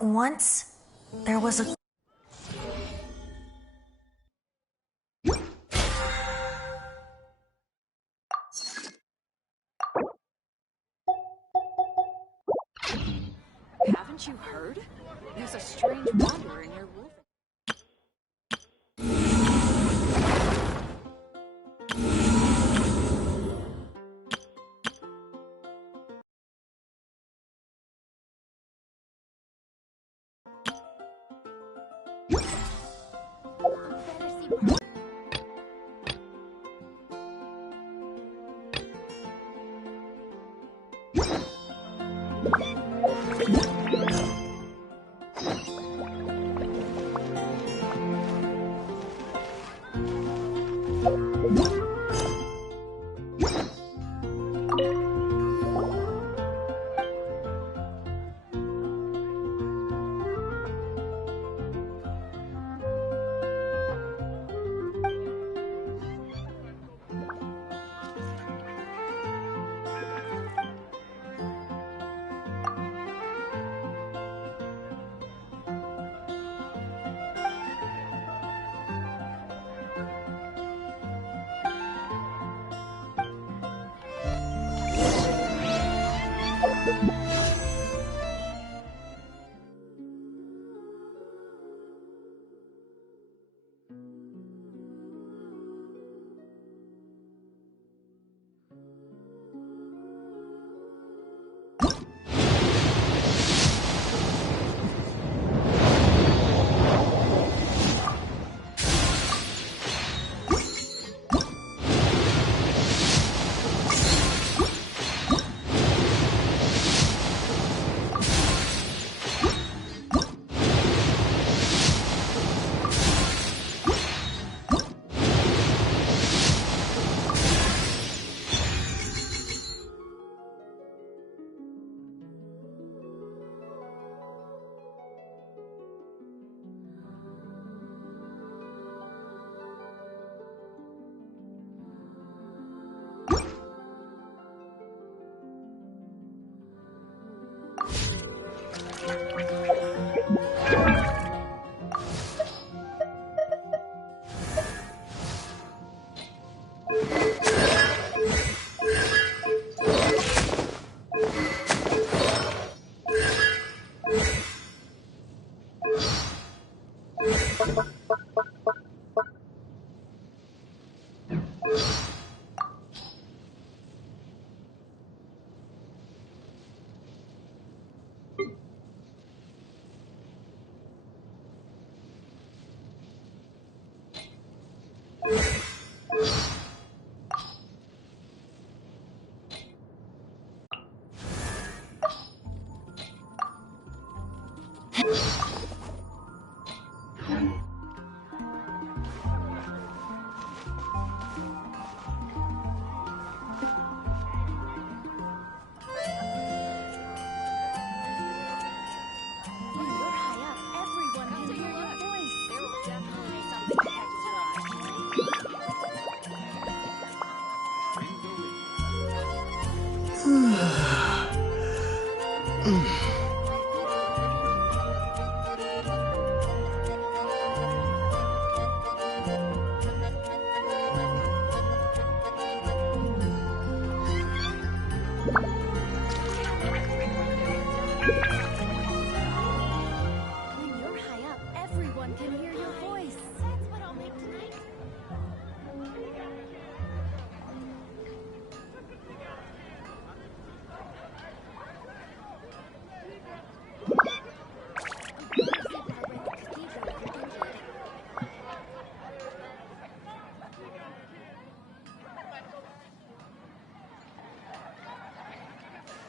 Once, there was a... Haven't you heard? There's a strange wanderer near Wolf.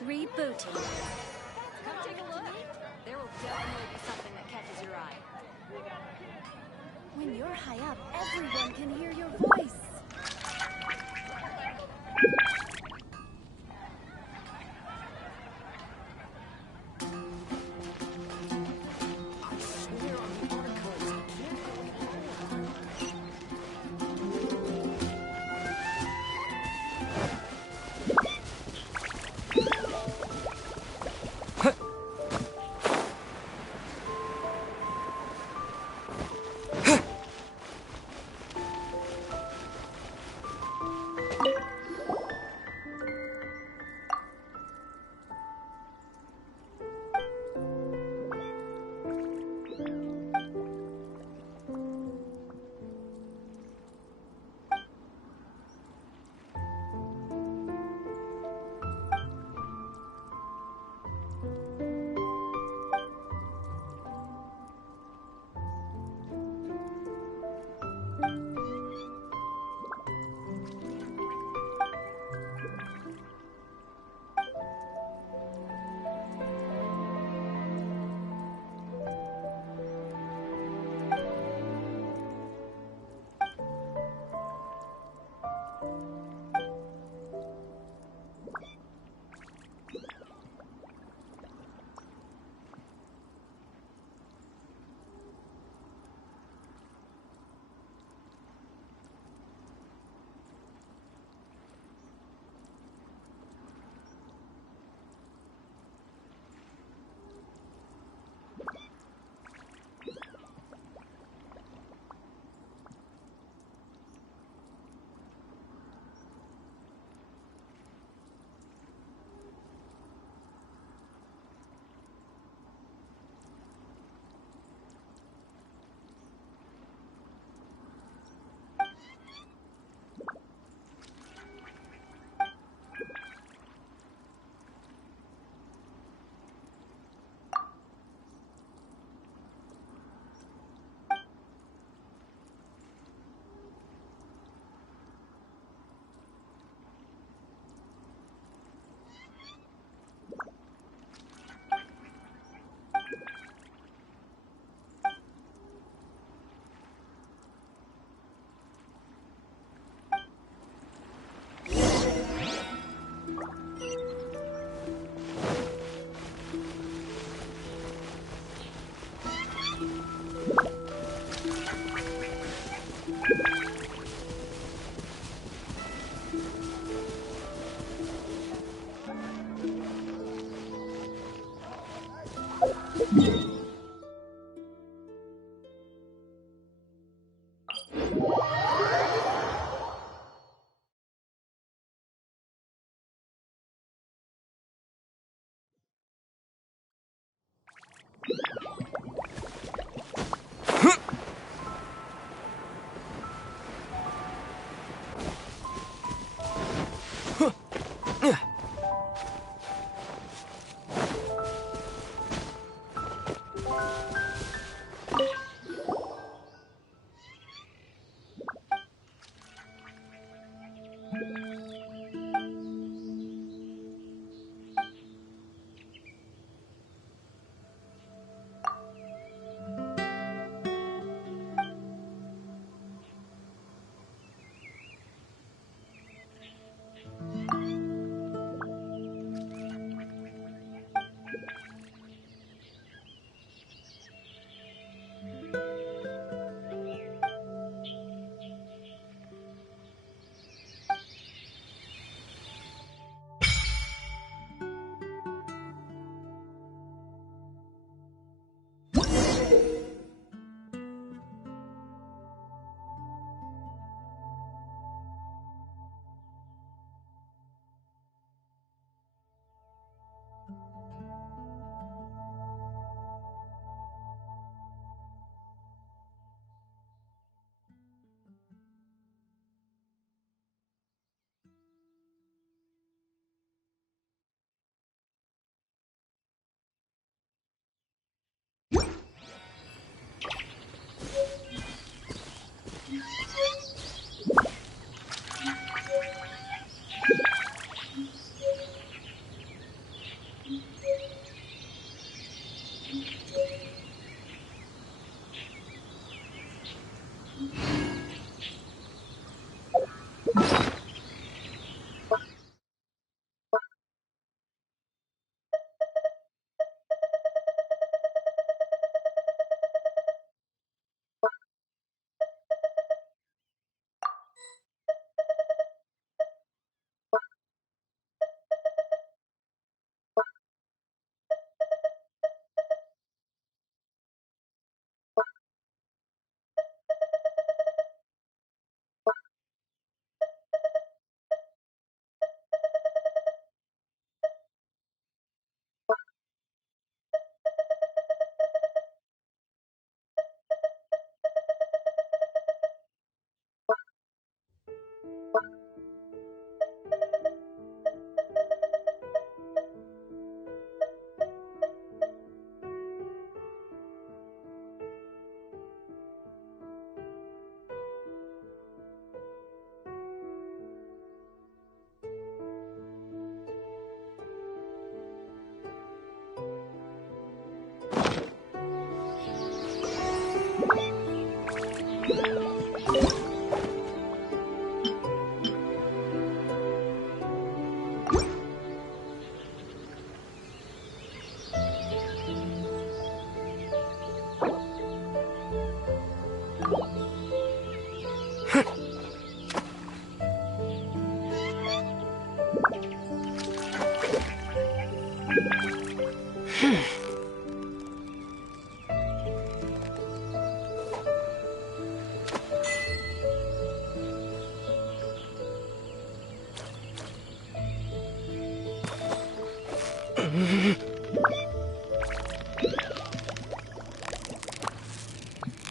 Rebooting. Come take a look. There will definitely be something that catches your eye. When you're high up, everyone can hear your voice.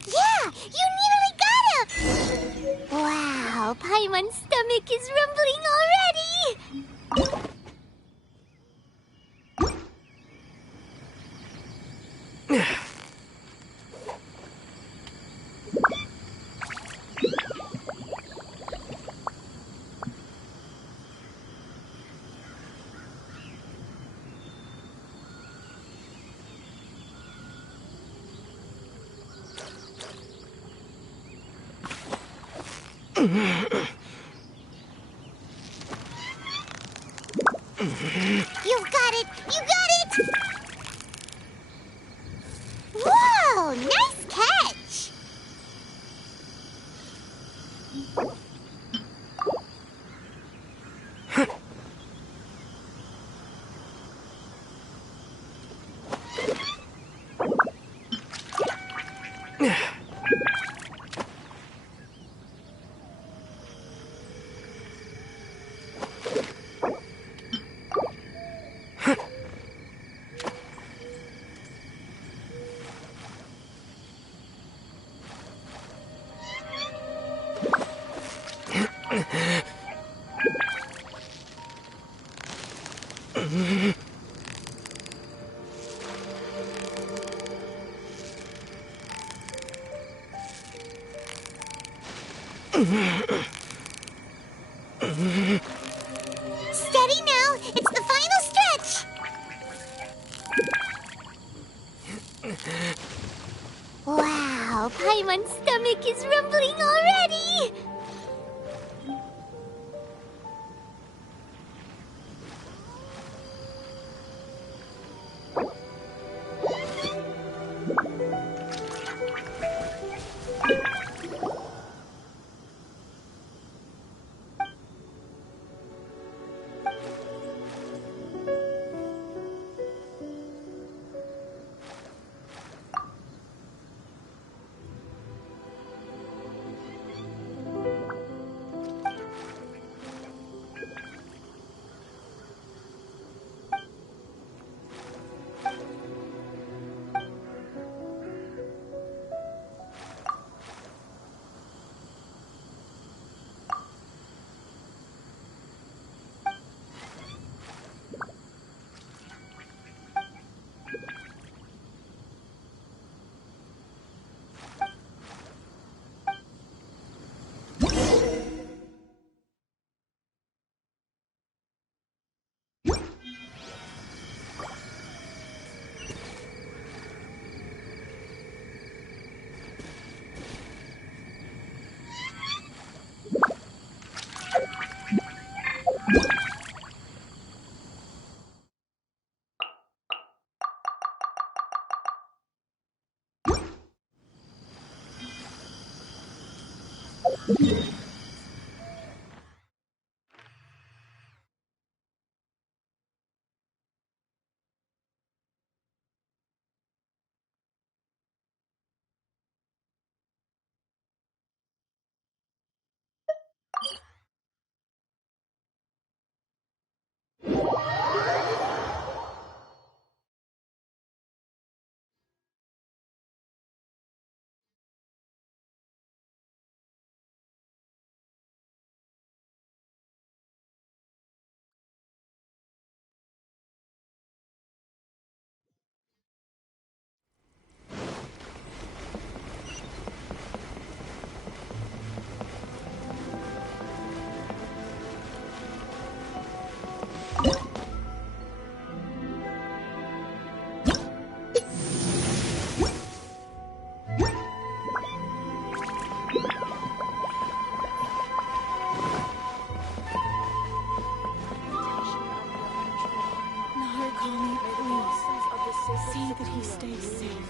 Yeah, you nearly got him! Wow, Paimon's stomach is rumbling already! You got it! You got it! Whoa! Nice catch! Steady now. It's the final stretch. Wow, Paimon's stomach is rumbling already. Naharkami, please. See that he stays safe.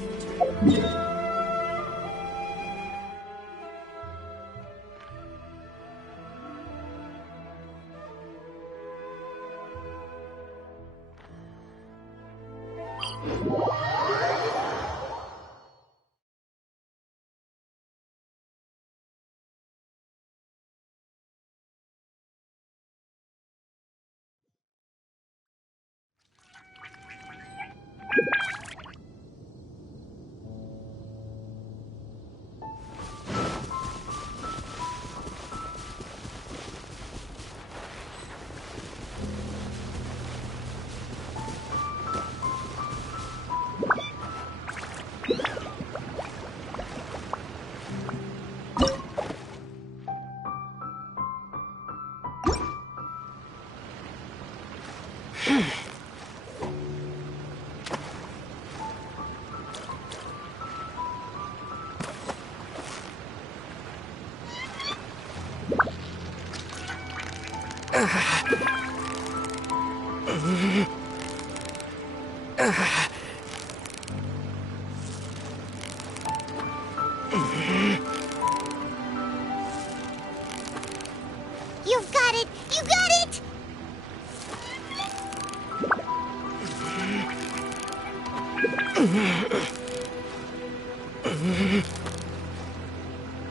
You've got it! You got it!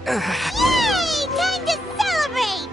Yay! Time to celebrate!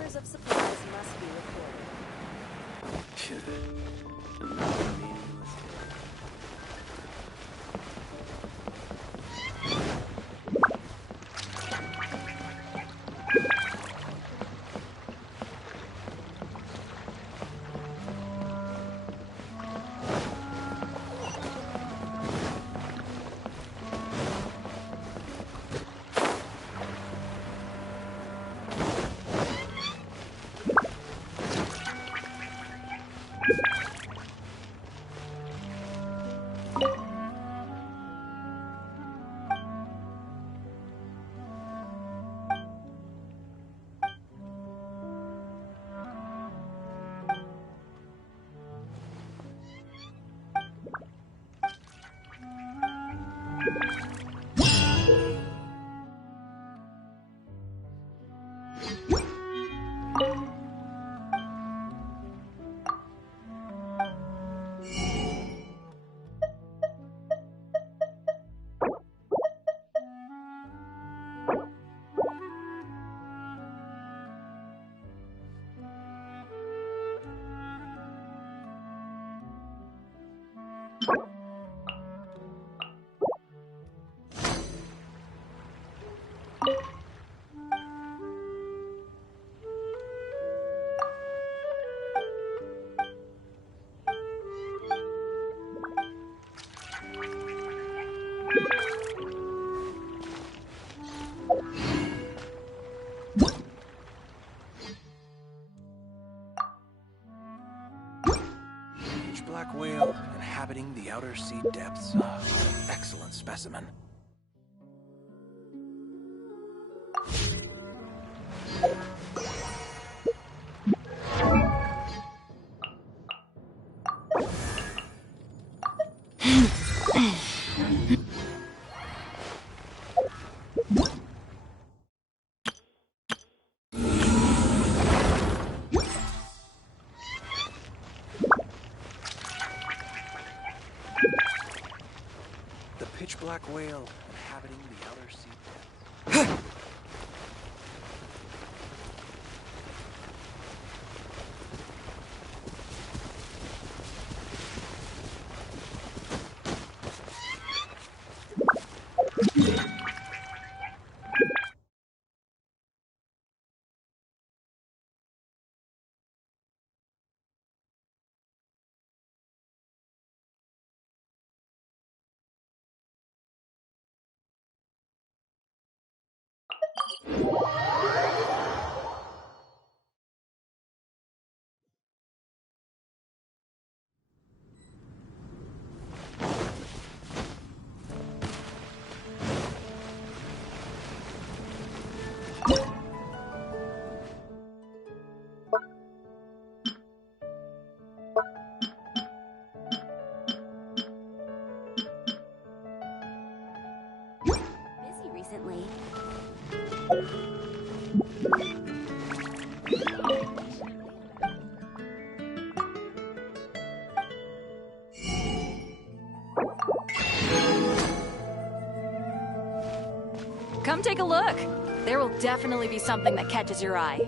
transfers of supplies must be recorded. Another meaningless day. Black whale inhabiting the outer sea depths. Excellent specimen. The pitch black whale inhabiting the outer sea depths. Busy recently. Come take a look. There will definitely be something that catches your eye.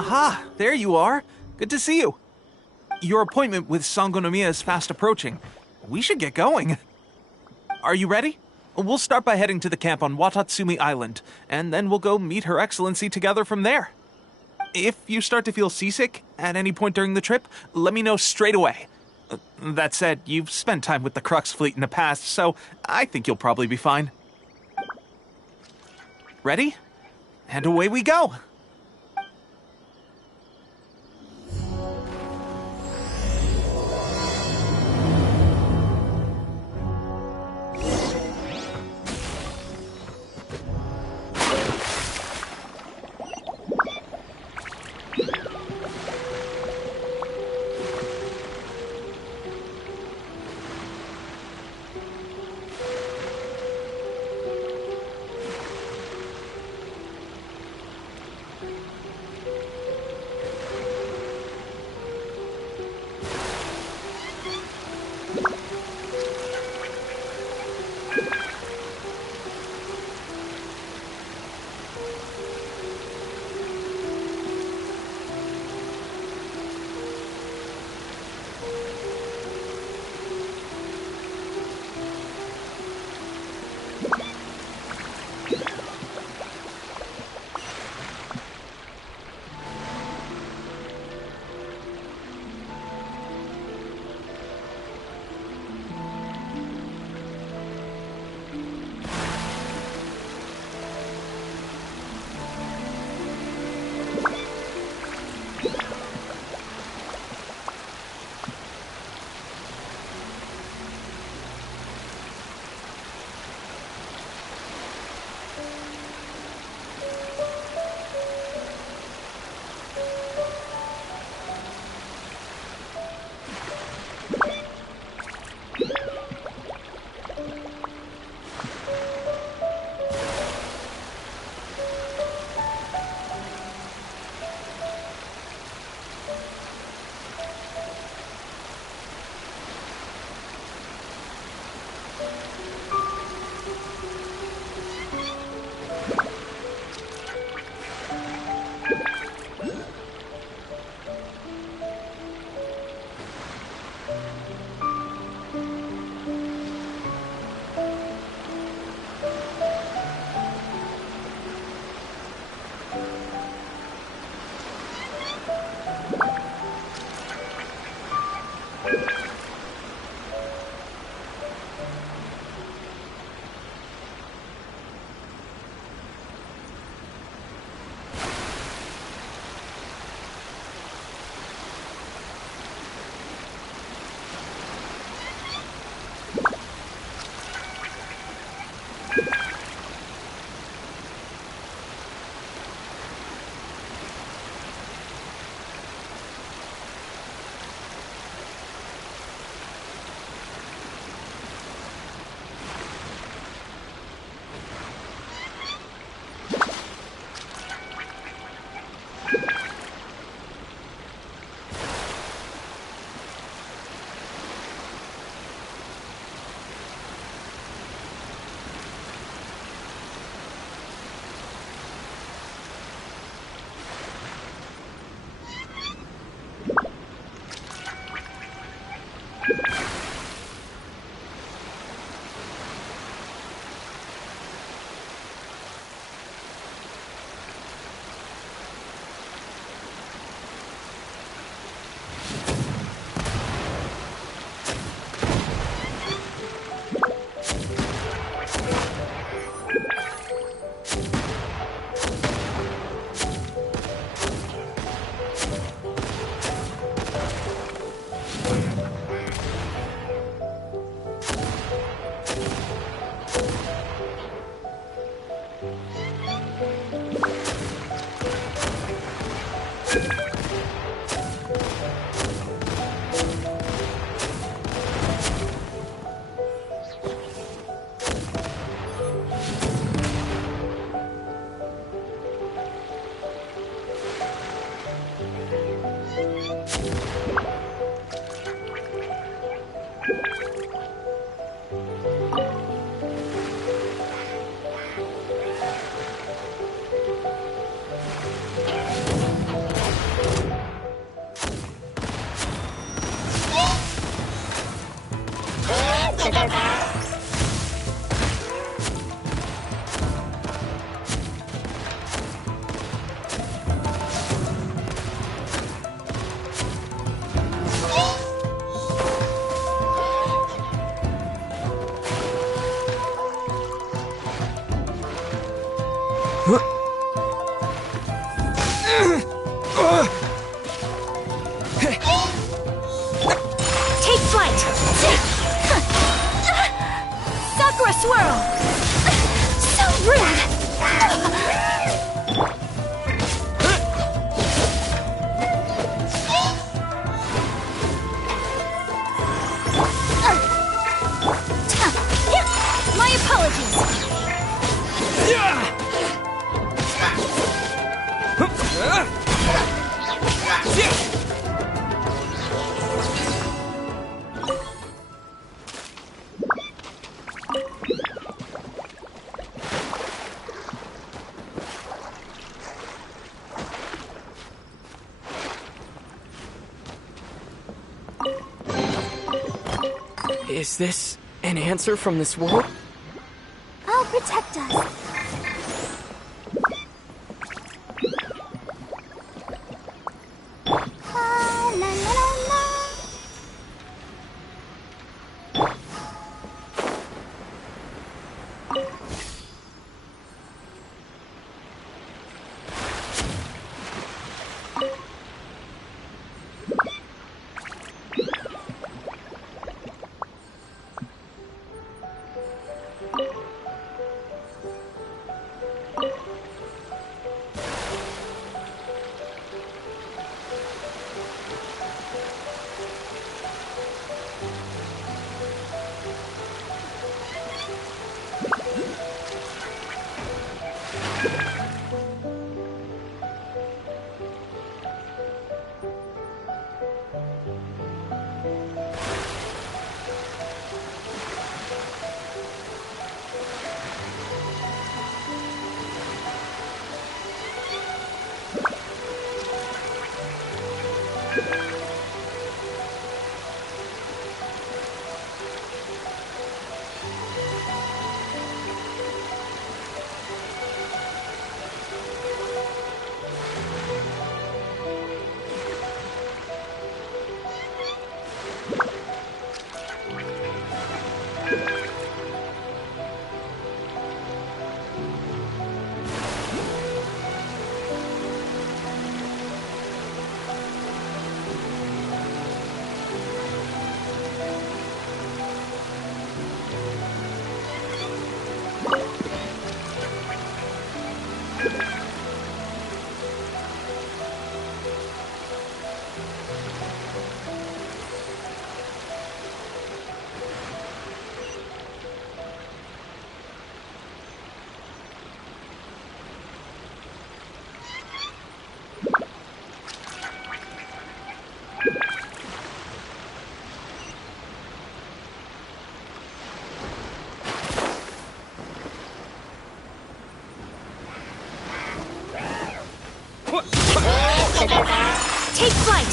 Aha, there you are. Good to see you. Your appointment with Sangonomiya is fast approaching. We should get going. Are you ready? We'll start by heading to the camp on Watatsumi Island, and then we'll go meet Her Excellency together from there. If you start to feel seasick at any point during the trip, let me know straight away. That said, you've spent time with the Crux fleet in the past, so I think you'll probably be fine. Ready? And away we go! Take flight! Sakura swirl! So rude! My apologies! Is this an answer from this world? I'll protect us. La la la la. Take flight!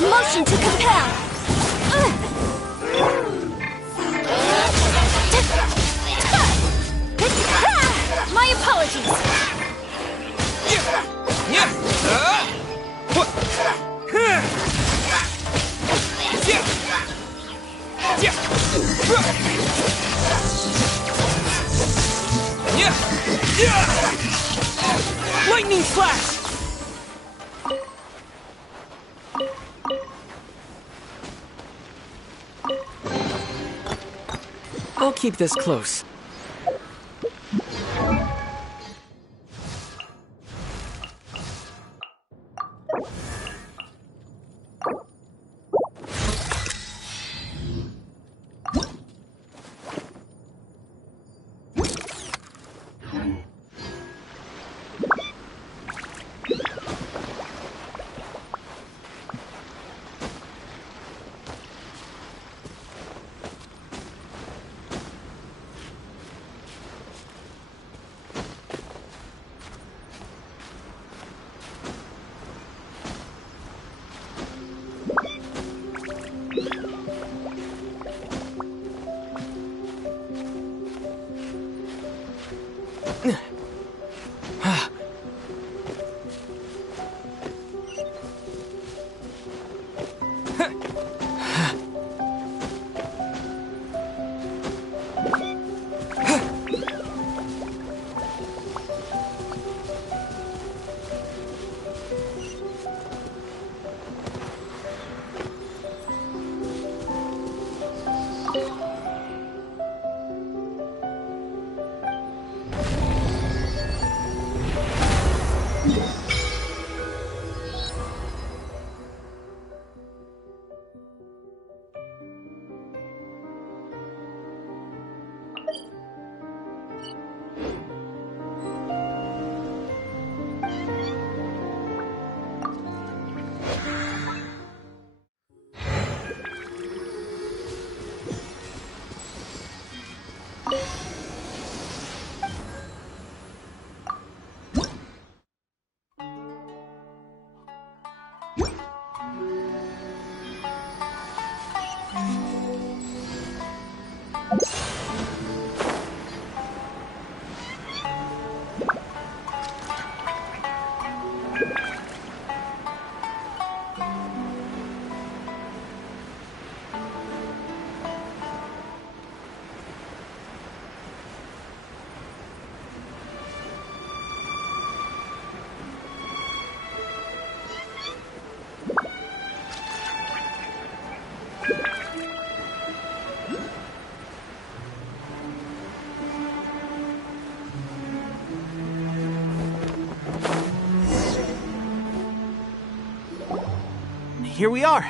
Motion to compel! My apologies! Lightning flash! I'll keep this close. here we are.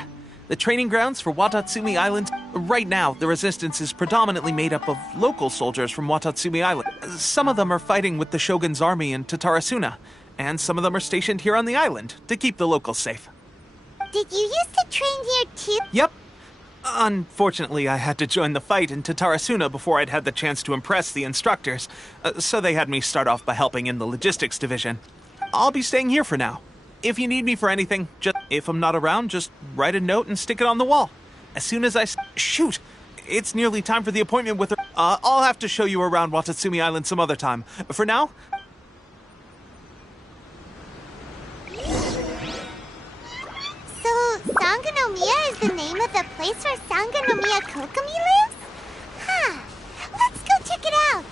The training grounds for Watatsumi Island. Right now, the resistance is predominantly made up of local soldiers from Watatsumi Island. Some of them are fighting with the Shogun's army in Tatarasuna, and some of them are stationed here on the island to keep the locals safe. Did you used to train here too? Yep. Unfortunately, I had to join the fight in Tatarasuna before I'd had the chance to impress the instructors, so they had me start off by helping in the logistics division. I'll be staying here for now. If you need me for anything, if I'm not around, just write a note and stick it on the wall. As soon as shoot! It's nearly time for the appointment with her. I'll have to show you around Watatsumi Island some other time. For now... So, Sangonomiya is the name of the place where Sangonomiya Kokomi lives? Huh. Let's go check it out.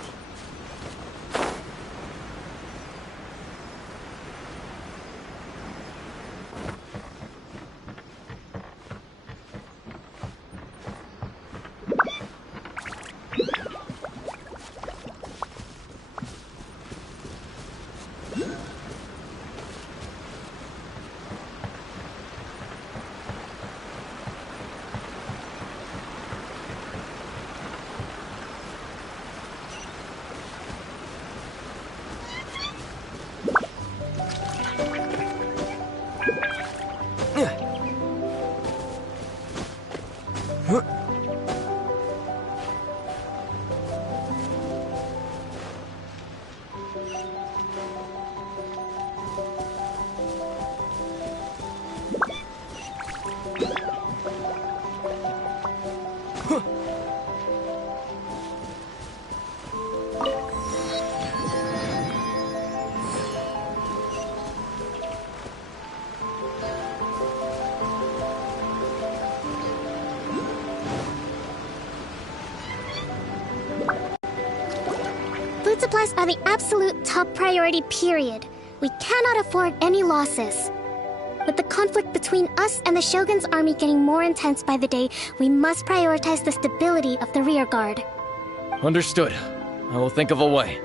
Food supplies are the absolute top priority, period. We cannot afford any losses. With the conflict between us and the Shogun's army getting more intense by the day, we must prioritize the stability of the rear guard. Understood. I will think of a way.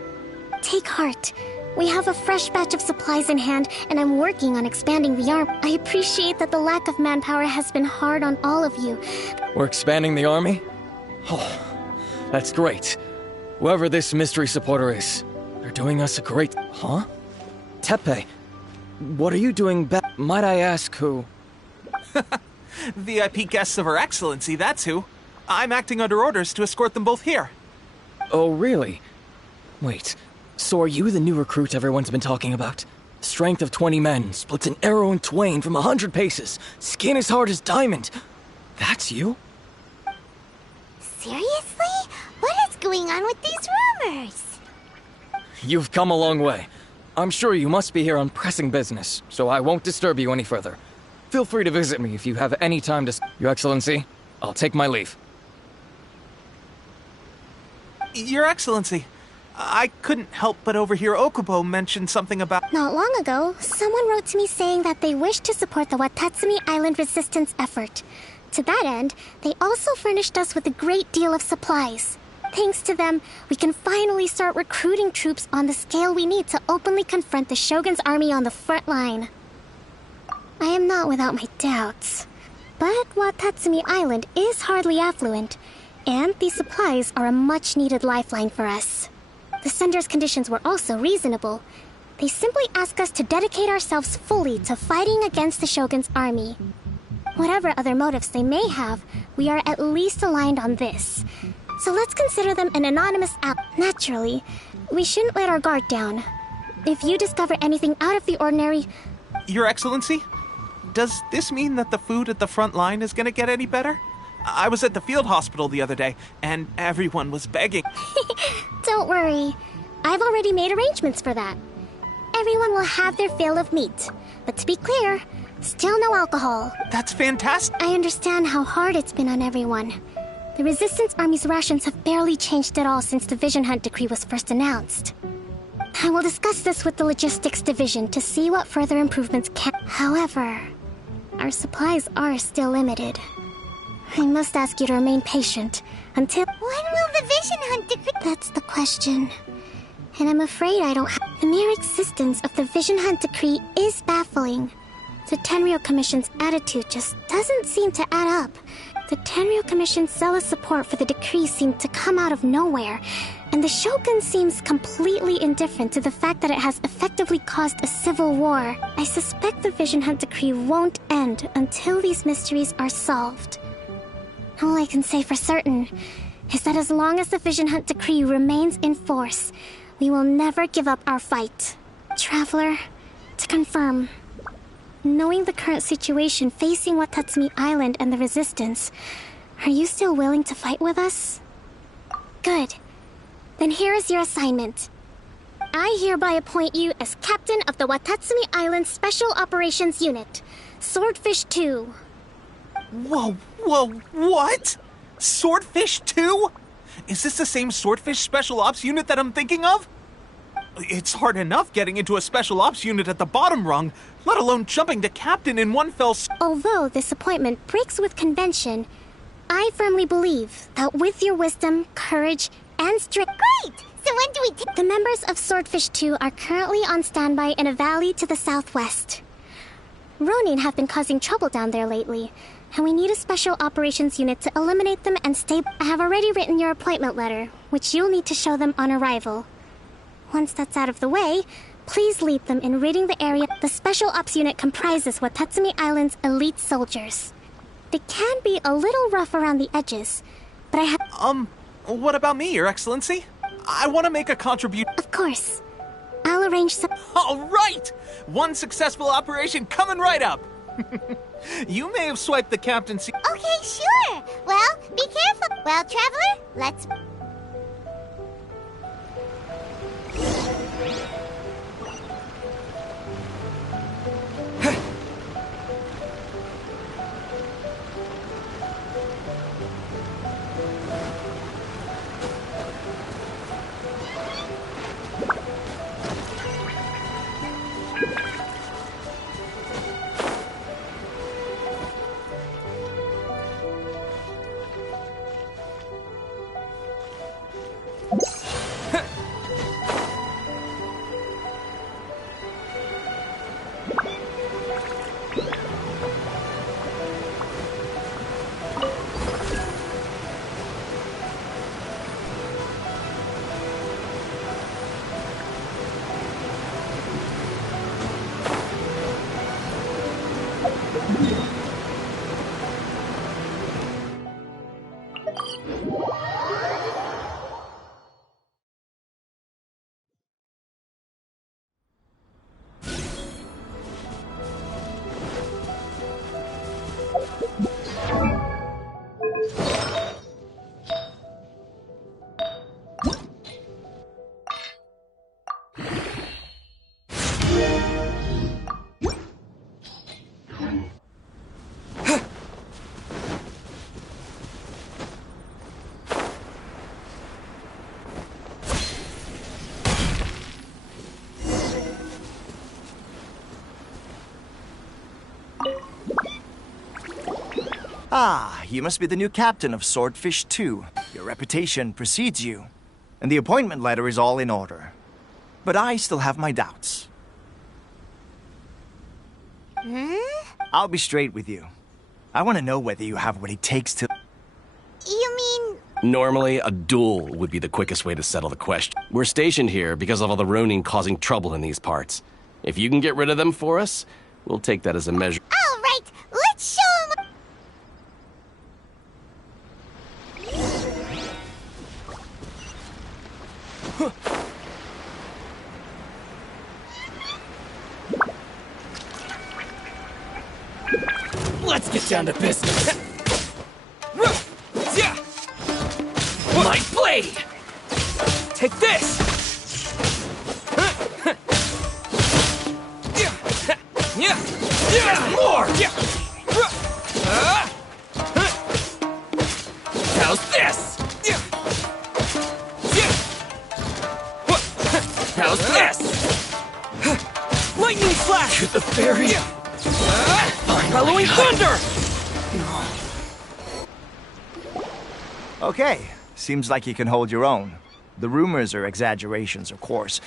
Take heart. We have a fresh batch of supplies in hand, and I'm working on expanding the army. I appreciate that the lack of manpower has been hard on all of you. We're expanding the army? Oh, that's great. Whoever this mystery supporter is, they're doing us a great... Huh? Teppei, what are you doing back? Might I ask who? VIP guests of Her Excellency, that's who. I'm acting under orders to escort them both here. Oh, really? Wait, so are you the new recruit everyone's been talking about? Strength of 20 men, splits an arrow in twain from 100 paces, skin as hard as diamond. That's you? Seriously? What is going on with these rumors? You've come a long way. I'm sure you must be here on pressing business, so I won't disturb you any further. Feel free to visit me if you have any time to... Your Excellency, I'll take my leave. Your Excellency, I couldn't help but overhear Okubo mention something about... Not long ago, someone wrote to me saying that they wish to support the Watatsumi Island resistance effort. To that end, they also furnished us with a great deal of supplies. Thanks to them, we can finally start recruiting troops on the scale we need to openly confront the Shogun's army on the front line. I am not without my doubts. But Watatsumi Island is hardly affluent, and these supplies are a much-needed lifeline for us. The sender's conditions were also reasonable. They simply ask us to dedicate ourselves fully to fighting against the Shogun's army. Whatever other motives they may have, we are at least aligned on this. So let's consider them an anonymous act. Naturally, we shouldn't let our guard down. If you discover anything out of the ordinary... Your Excellency, does this mean that the food at the front line is gonna get any better? I was at the field hospital the other day, and everyone was begging. Don't worry. I've already made arrangements for that. Everyone will have their fill of meat. But to be clear, still no alcohol. That's fantastic. I understand how hard it's been on everyone. The Resistance Army's rations have barely changed at all since the Vision Hunt decree was first announced. I will discuss this with the Logistics Division to see what further improvements can... However, our supplies are still limited. I must ask you to remain patient until... When will the Vision Hunt decree... That's the question. And I'm afraid I don't have... The mere existence of the Vision Hunt decree is baffling. The Tenryou Commission's attitude just doesn't seem to add up. The Tenryou Commission's zealous support for the decree seemed to come out of nowhere, and the Shogun seems completely indifferent to the fact that it has effectively caused a civil war. I suspect the Vision Hunt decree won't end until these mysteries are solved. All I can say for certain is that as long as the Vision Hunt decree remains in force, we will never give up our fight. Traveler, to confirm, knowing the current situation facing Watatsumi Island and the Resistance, are you still willing to fight with us? Good. Then here is your assignment. I hereby appoint you as captain of the Watatsumi Island Special Operations Unit, Swordfish 2. Whoa, what? Swordfish 2? Is this the same Swordfish Special Ops unit that I'm thinking of? It's hard enough getting into a Special Ops unit at the bottom rung, let alone jumping to captain in one fell swoop. Although this appointment breaks with convention, I firmly believe that with your wisdom, courage, and strength... Great! So when do we take... The members of Swordfish 2 are currently on standby in a valley to the southwest. Ronin have been causing trouble down there lately, and we need a special operations unit to eliminate them and stay... I have already written your appointment letter, which you'll need to show them on arrival. Once that's out of the way, please lead them in ridding the area. The Special Ops unit comprises Watatsumi Island's elite soldiers. They can be a little rough around the edges, but I have... What about me, Your Excellency? I want to make a contribution. Of course. I'll arrange some... All right! One successful operation coming right up! You may have swiped the captaincy... Okay, sure. Well, be careful. Well, Traveler, let's... Ah, you must be the new captain of Swordfish 2. Your reputation precedes you, and the appointment letter is all in order. But I still have my doubts. I'll be straight with you. I want to know whether you have what it takes to... You mean... Normally, a duel would be the quickest way to settle the question. We're stationed here because of all the Ronin causing trouble in these parts. If you can get rid of them for us, we'll take that as a measure. All right, let's show them... Let's get down to business. My blade! Take this! More! How's this? How's this? Lightning flash! To the fairy! Bellowing thunder! Okay, seems like you can hold your own. The rumors are exaggerations, of course,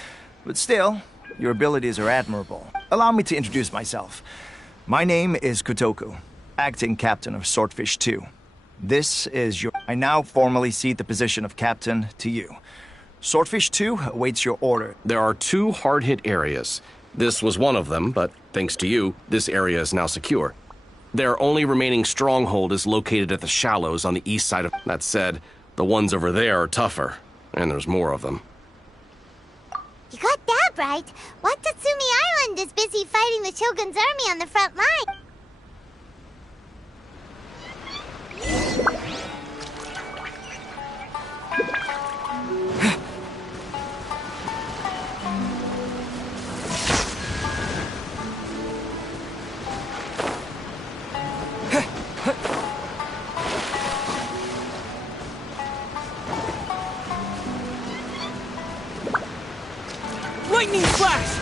but still, your abilities are admirable. Allow me to introduce myself. My name is Kotoku, acting captain of Swordfish 2. This is your... I now formally cede the position of captain to you. Swordfish 2 awaits your order. There are 2 hard-hit areas. This was one of them, but thanks to you, this area is now secure. Their only remaining stronghold is located at the shallows on the east side of... That said, the ones over there are tougher, and there's more of them. You got that right. Watatsumi Island is busy fighting the Shogun's army on the front line. Lightning flash!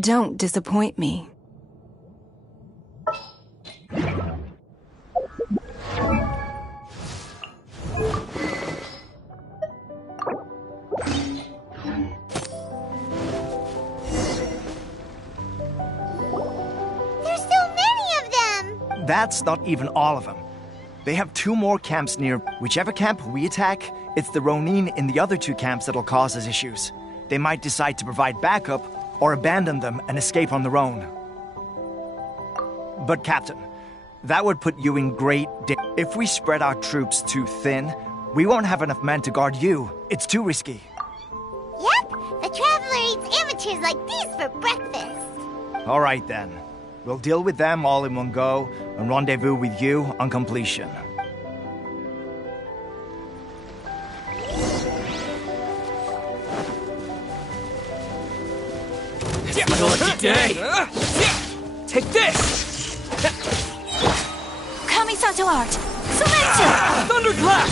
Don't disappoint me. That's not even all of them. They have 2 more camps near. Whichever camp we attack, it's the Ronin in the other 2 camps that'll cause us issues. They might decide to provide backup or abandon them and escape on their own. But Captain, that would put you in great danger. If we spread our troops too thin, we won't have enough men to guard you. It's too risky. Yep, the Traveler eats amateurs like these for breakfast. All right then. We'll deal with them all in one go and rendezvous with you on completion. It's my lucky day! Take this! Kamisato art! Sumetsu! Thunderclap!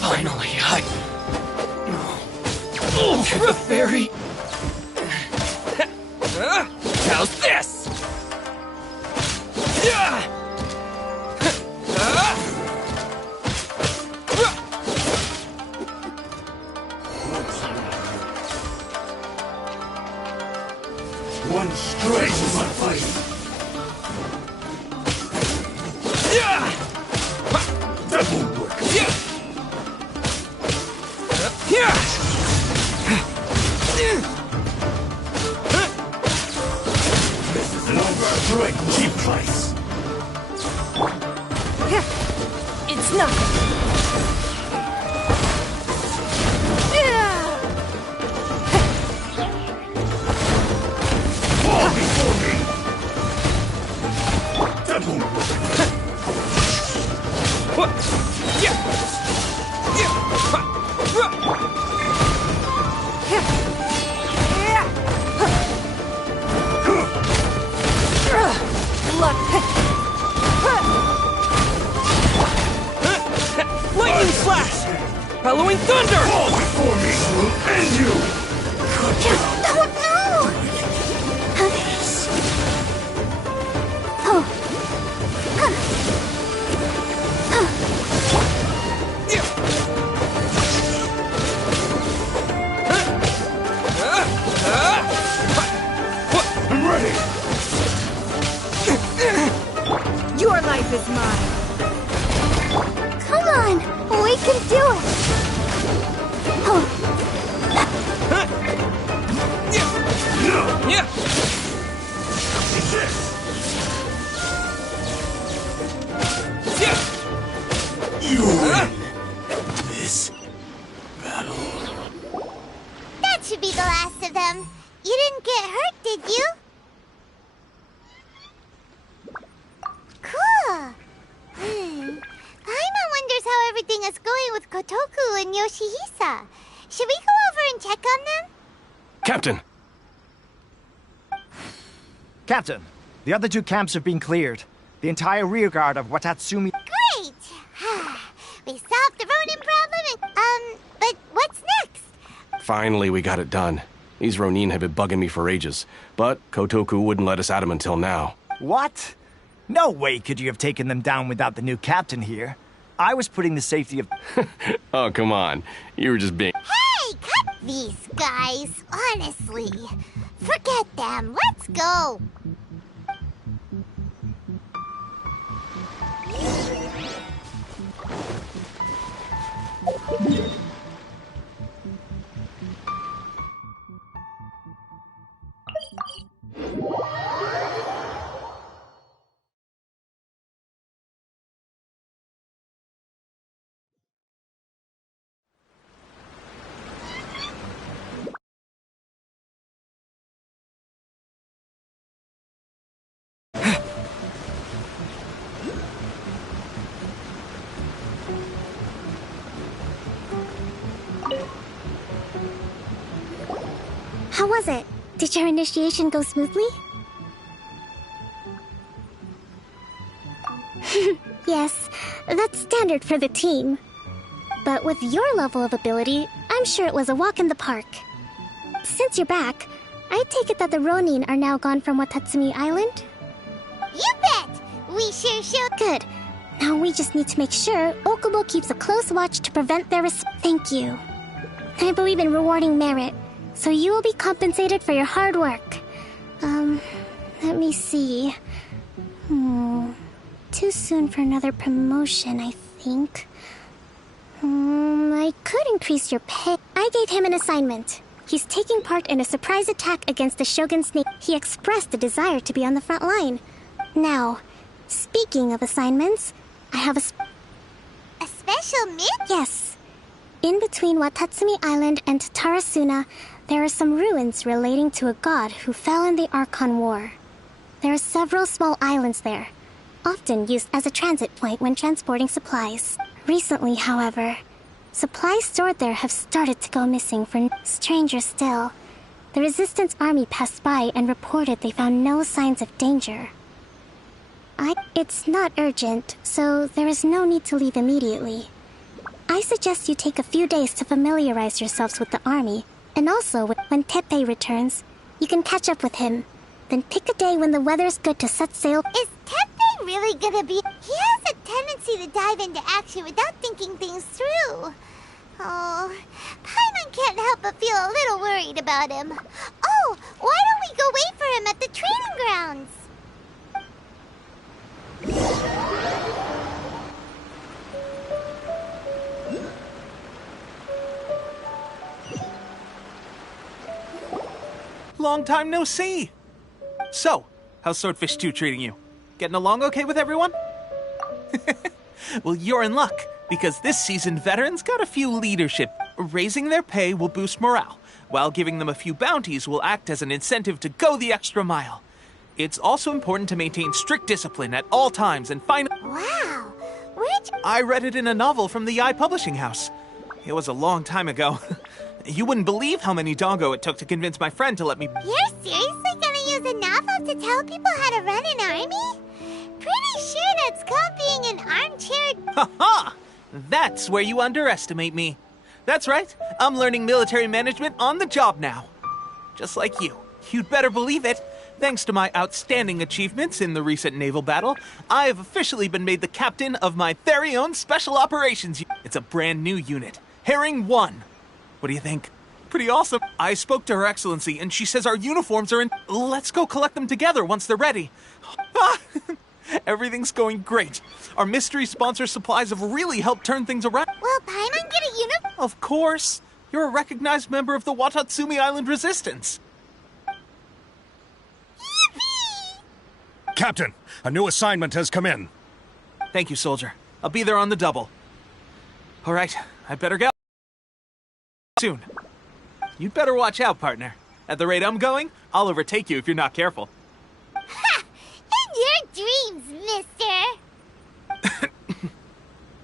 Finally, the fairy! How's this? One strike is my fight. That won't work. This is an overstrike cheap price. It's nothing. Fall before me. That won't work. Lightning flash! Bellowing thunder! Fall before me will end you. I'm ready. Your life is mine. Come on! We can do it! Yeah! Take this. You win this battle. That should be the last of them. You didn't get hurt, did you? Cool. Paimon wonders how everything is going with Kotoku and Yoshihisa. Should we go over and check on them? Captain! Captain, the other 2 camps have been cleared. The entire rearguard of Watatsumi... Great! We solved the Ronin problem and, but what's next? Finally, we got it done. These Ronin have been bugging me for ages, but Kotoku wouldn't let us at them until now. What? No way could you have taken them down without the new captain here. I was putting the safety of... Oh, come on. You were just being... Hey, cut these guys, honestly. Forget them, let's go. How was it? Did your initiation go smoothly? Yes, that's standard for the team. But with your level of ability, I'm sure it was a walk in the park. Since you're back, I take it that the Ronin are now gone from Watatsumi Island? You bet! We sure should. Good. Now we just need to make sure Okubo keeps a close watch to prevent their Thank you. I believe in rewarding merit, so you will be compensated for your hard work. Let me see. Too soon for another promotion, I think. I could increase your pay. I gave him an assignment. He's taking part in a surprise attack against the Shogun's navy. He expressed a desire to be on the front line. Now, speaking of assignments, I have a special mission? Yes. In between Watatsumi Island and Tarasuna, there are some ruins relating to a god who fell in the Archon War. There are several small islands there, often used as a transit point when transporting supplies. Recently, however, supplies stored there have started to go missing for stranger still. The Resistance army passed by and reported they found no signs of danger. It's not urgent, so there is no need to leave immediately. I suggest you take a few days to familiarize yourselves with the army, and also when Teppei returns, you can catch up with him. Then pick a day when the weather's good to set sail. Is Teppei really gonna be... He has a tendency to dive into action without thinking things through. Oh, Paimon can't help but feel a little worried about him. Oh, why don't we go wait for him at the training grounds? Long time no see! So, how's Swordfish 2 treating you? Getting along okay with everyone? Well, you're in luck, because this seasoned veterans got a few leadership. Raising their pay will boost morale, while giving them a few bounties will act as an incentive to go the extra mile. It's also important to maintain strict discipline at all times and find... Wow! Where'd you... I read it in a novel from the I Publishing House. It was a long time ago. You wouldn't believe how many dongo it took to convince my friend to let me... You're seriously gonna use a novel to tell people how to run an army? Pretty sure that's called being an armchair... Ha-ha! That's where you underestimate me. That's right, I'm learning military management on the job now. Just like you. You'd better believe it. Thanks to my outstanding achievements in the recent naval battle, I have officially been made the captain of my very own Special Operations Unit. It's a brand new unit, Herring 1. What do you think? Pretty awesome. I spoke to Her Excellency, and she says our uniforms are in... Let's go collect them together once they're ready. Everything's going great. Our mystery sponsor supplies have really helped turn things around. Will Paimon get a uniform? Of course. You're a recognized member of the Watatsumi Island Resistance. Captain, a new assignment has come in. Thank you, soldier. I'll be there on the double. All right, I better go. Soon. You'd better watch out, partner. At the rate I'm going, I'll overtake you if you're not careful. Ha! In your dreams, mister!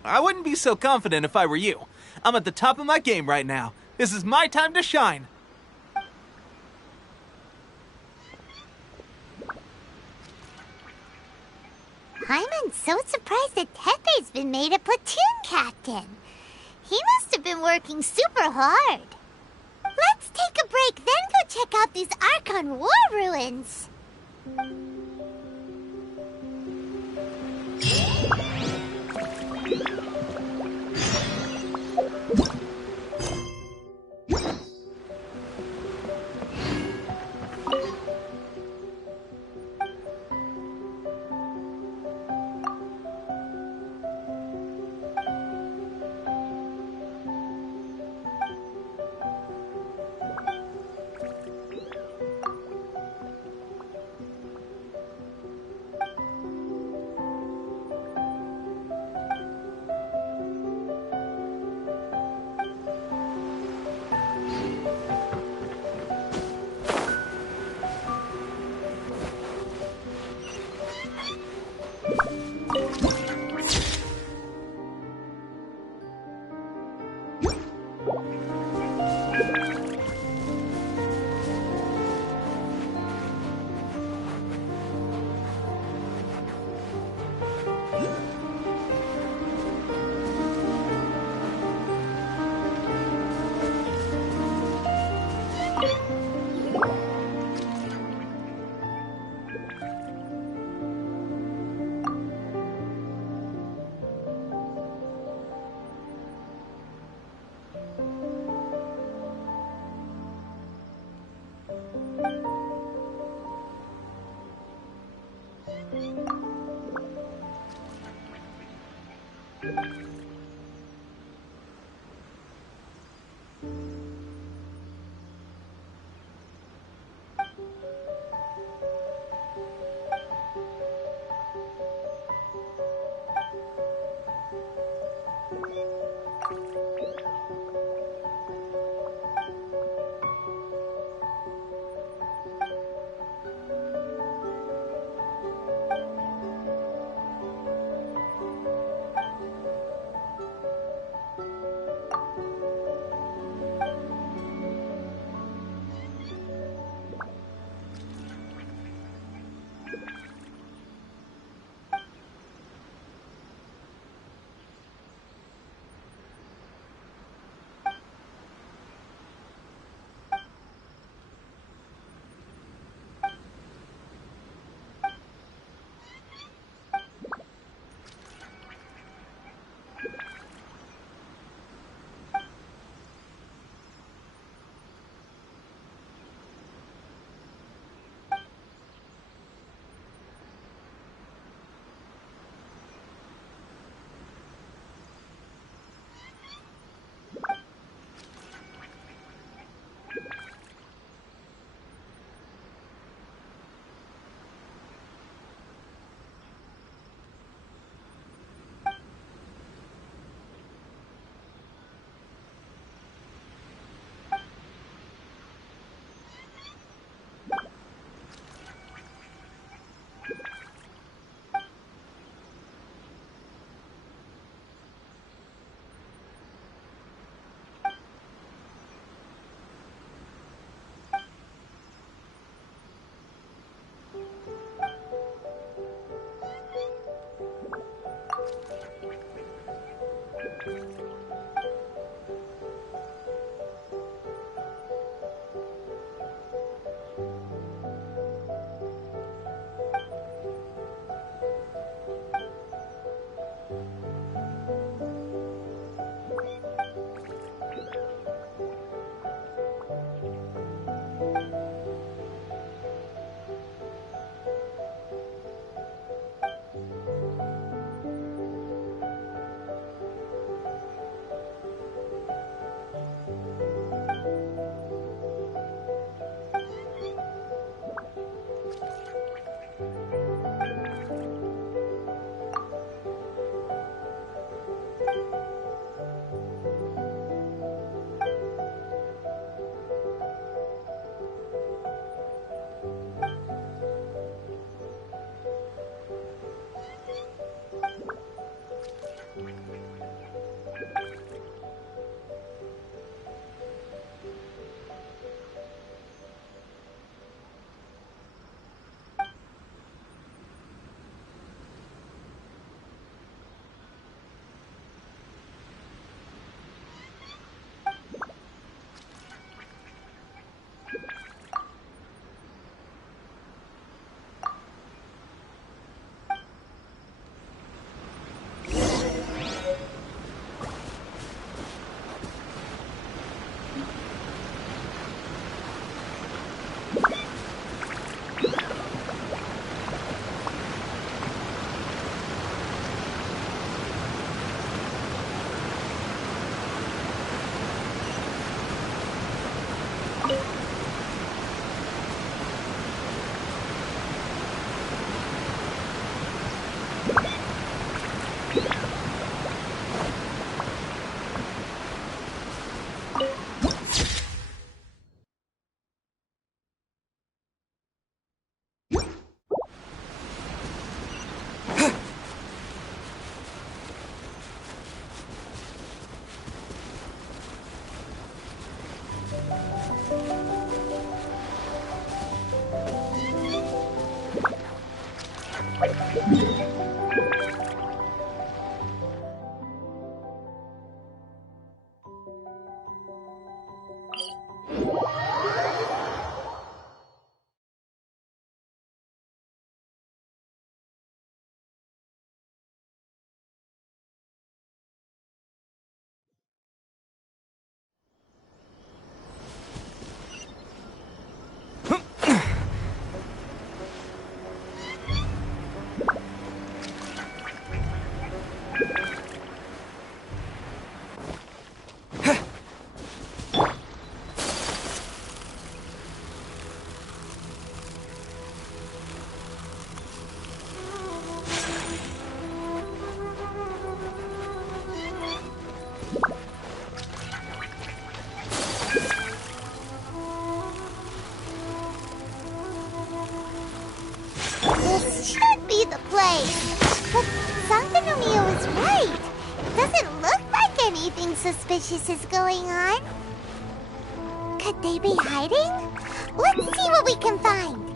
I wouldn't be so confident if I were you. I'm at the top of my game right now. This is my time to shine. Paimon's so surprised that Teppei's been made a platoon captain. He must have been working super hard. Let's take a break, then go check out these Archon War ruins. suspicious is going on. Could they be hiding? Let's see what we can find.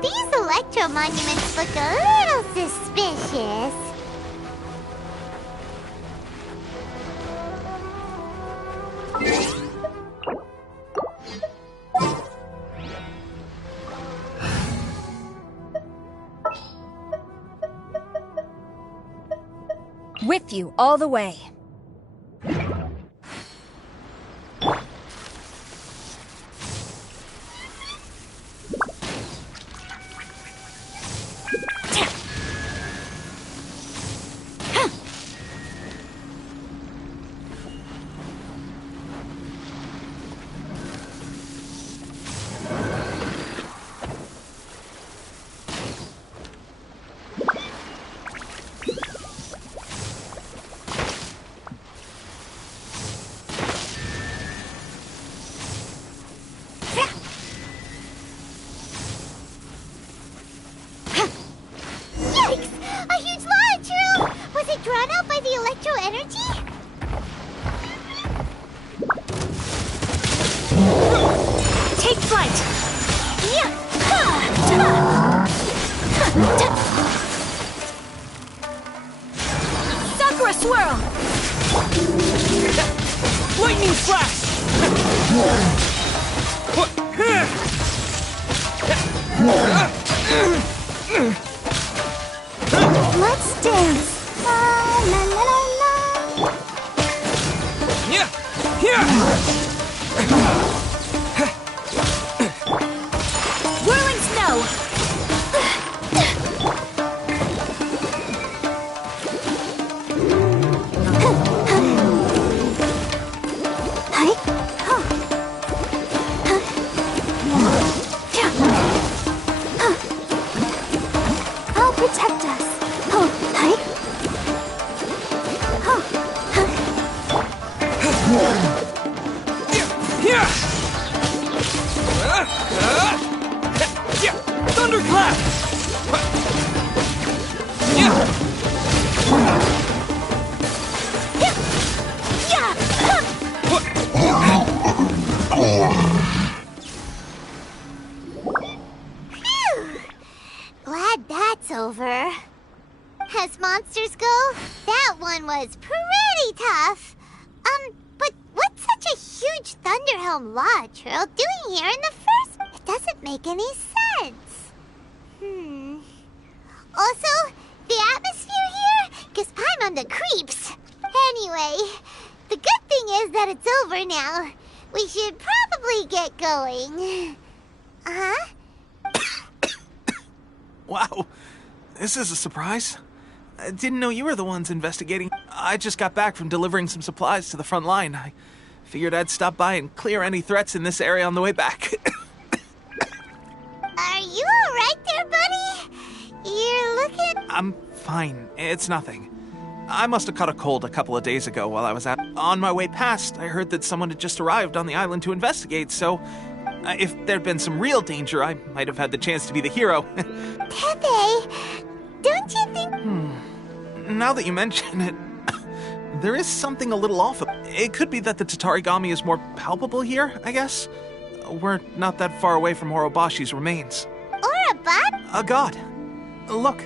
These electro monuments look a little suspicious. With you all the way. Let's dance. La la la la la. Whirling snow. I'll protect us. Thunderclap! Glad that's over. As monsters go, that one was pretty tough. But what's such a huge Thunderhelm Lodge Earl doing here in the first? It doesn't make any sense. Also, the atmosphere here gives Paimon the creeps. Anyway, the good thing is that it's over now. We should probably get going. Wow, this is a surprise. I didn't know you were the ones investigating. I just got back from delivering some supplies to the front line. I figured I'd stop by and clear any threats in this area on the way back. Are you alright there, buddy? You're looking... I'm fine. It's nothing. I must have caught a cold a couple of days ago while I was out. On my way past, I heard that someone had just arrived on the island to investigate, so if there'd been some real danger, I might have had the chance to be the hero. Pepe, don't you think... Now that you mention it, there is something a little off. It could be that the Tatarigami is more palpable here, I guess. We're not that far away from Orobashi's remains. Orobashi? A god. Look,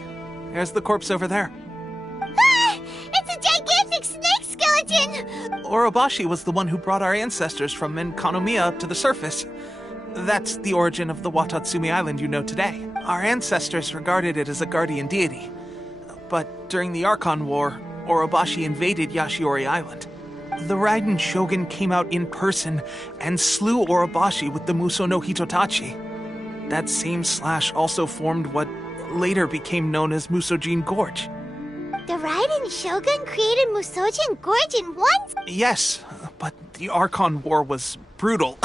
there's the corpse over there. Ah! It's a gigantic snake skeleton! Orobashi was the one who brought our ancestors from Enkanomiya up to the surface. That's the origin of the Watatsumi Island you know today. Our ancestors regarded it as a guardian deity. But during the Archon War, Orobashi invaded Yashiori Island. The Raiden Shogun came out in person and slew Orobashi with the Muso no Hitotachi. That same slash also formed what later became known as Musojin Gorge. The Raiden Shogun created Musojin Gorge in one... Yes, but the Archon War was brutal.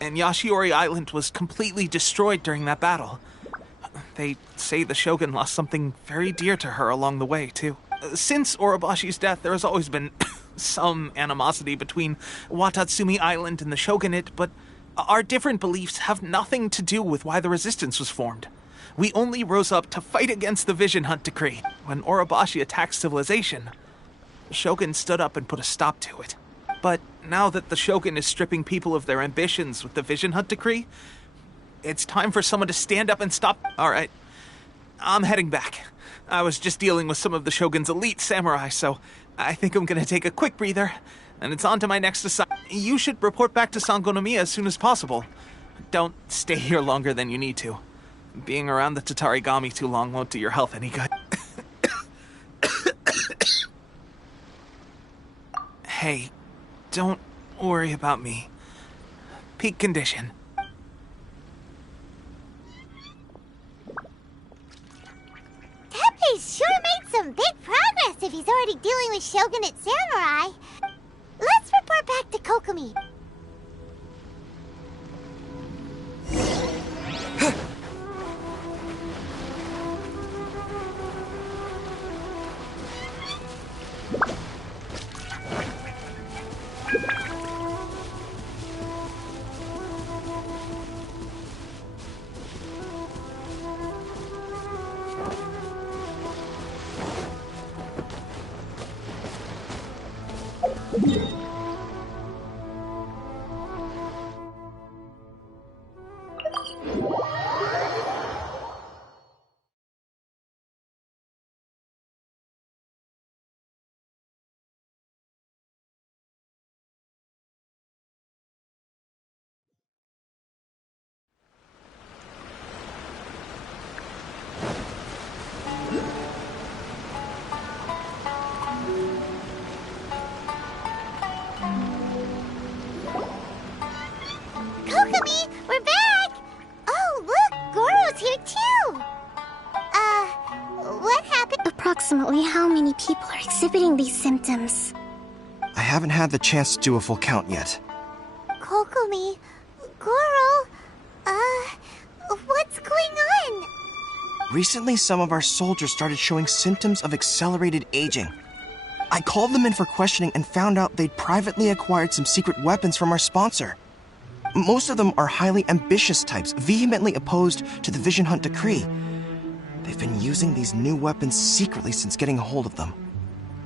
And Yashiori Island was completely destroyed during that battle. They say the Shogun lost something very dear to her along the way, too. Since Orobashi's death, there has always been some animosity between Watatsumi Island and the Shogunate, but our different beliefs have nothing to do with why the resistance was formed. We only rose up to fight against the Vision Hunt Decree. When Orobashi attacked civilization, Shogun stood up and put a stop to it. But now that the Shogun is stripping people of their ambitions with the Vision Hunt decree, it's time for someone to stand up and stop. Alright, I'm heading back. I was just dealing with some of the Shogun's elite samurai, so I think I'm gonna take a quick breather, and it's on to my next assignment. You should report back to Sangonomiya as soon as possible. Don't stay here longer than you need to. Being around the Tatarigami too long won't do your health any good. Hey, don't worry about me. Peak condition. Teppei's sure made some big progress if he's already dealing with Shogunate samurai. Let's report back to Kokomi. Kokomi, we're back! Oh, look, Goro's here too! What happened? Approximately how many people are exhibiting these symptoms? I haven't had the chance to do a full count yet. Kokomi, Goro, what's going on? Recently, some of our soldiers started showing symptoms of accelerated aging. I called them in for questioning and found out they'd privately acquired some secret weapons from our sponsor. Most of them are highly ambitious types, vehemently opposed to the Vision Hunt decree. They've been using these new weapons secretly since getting a hold of them.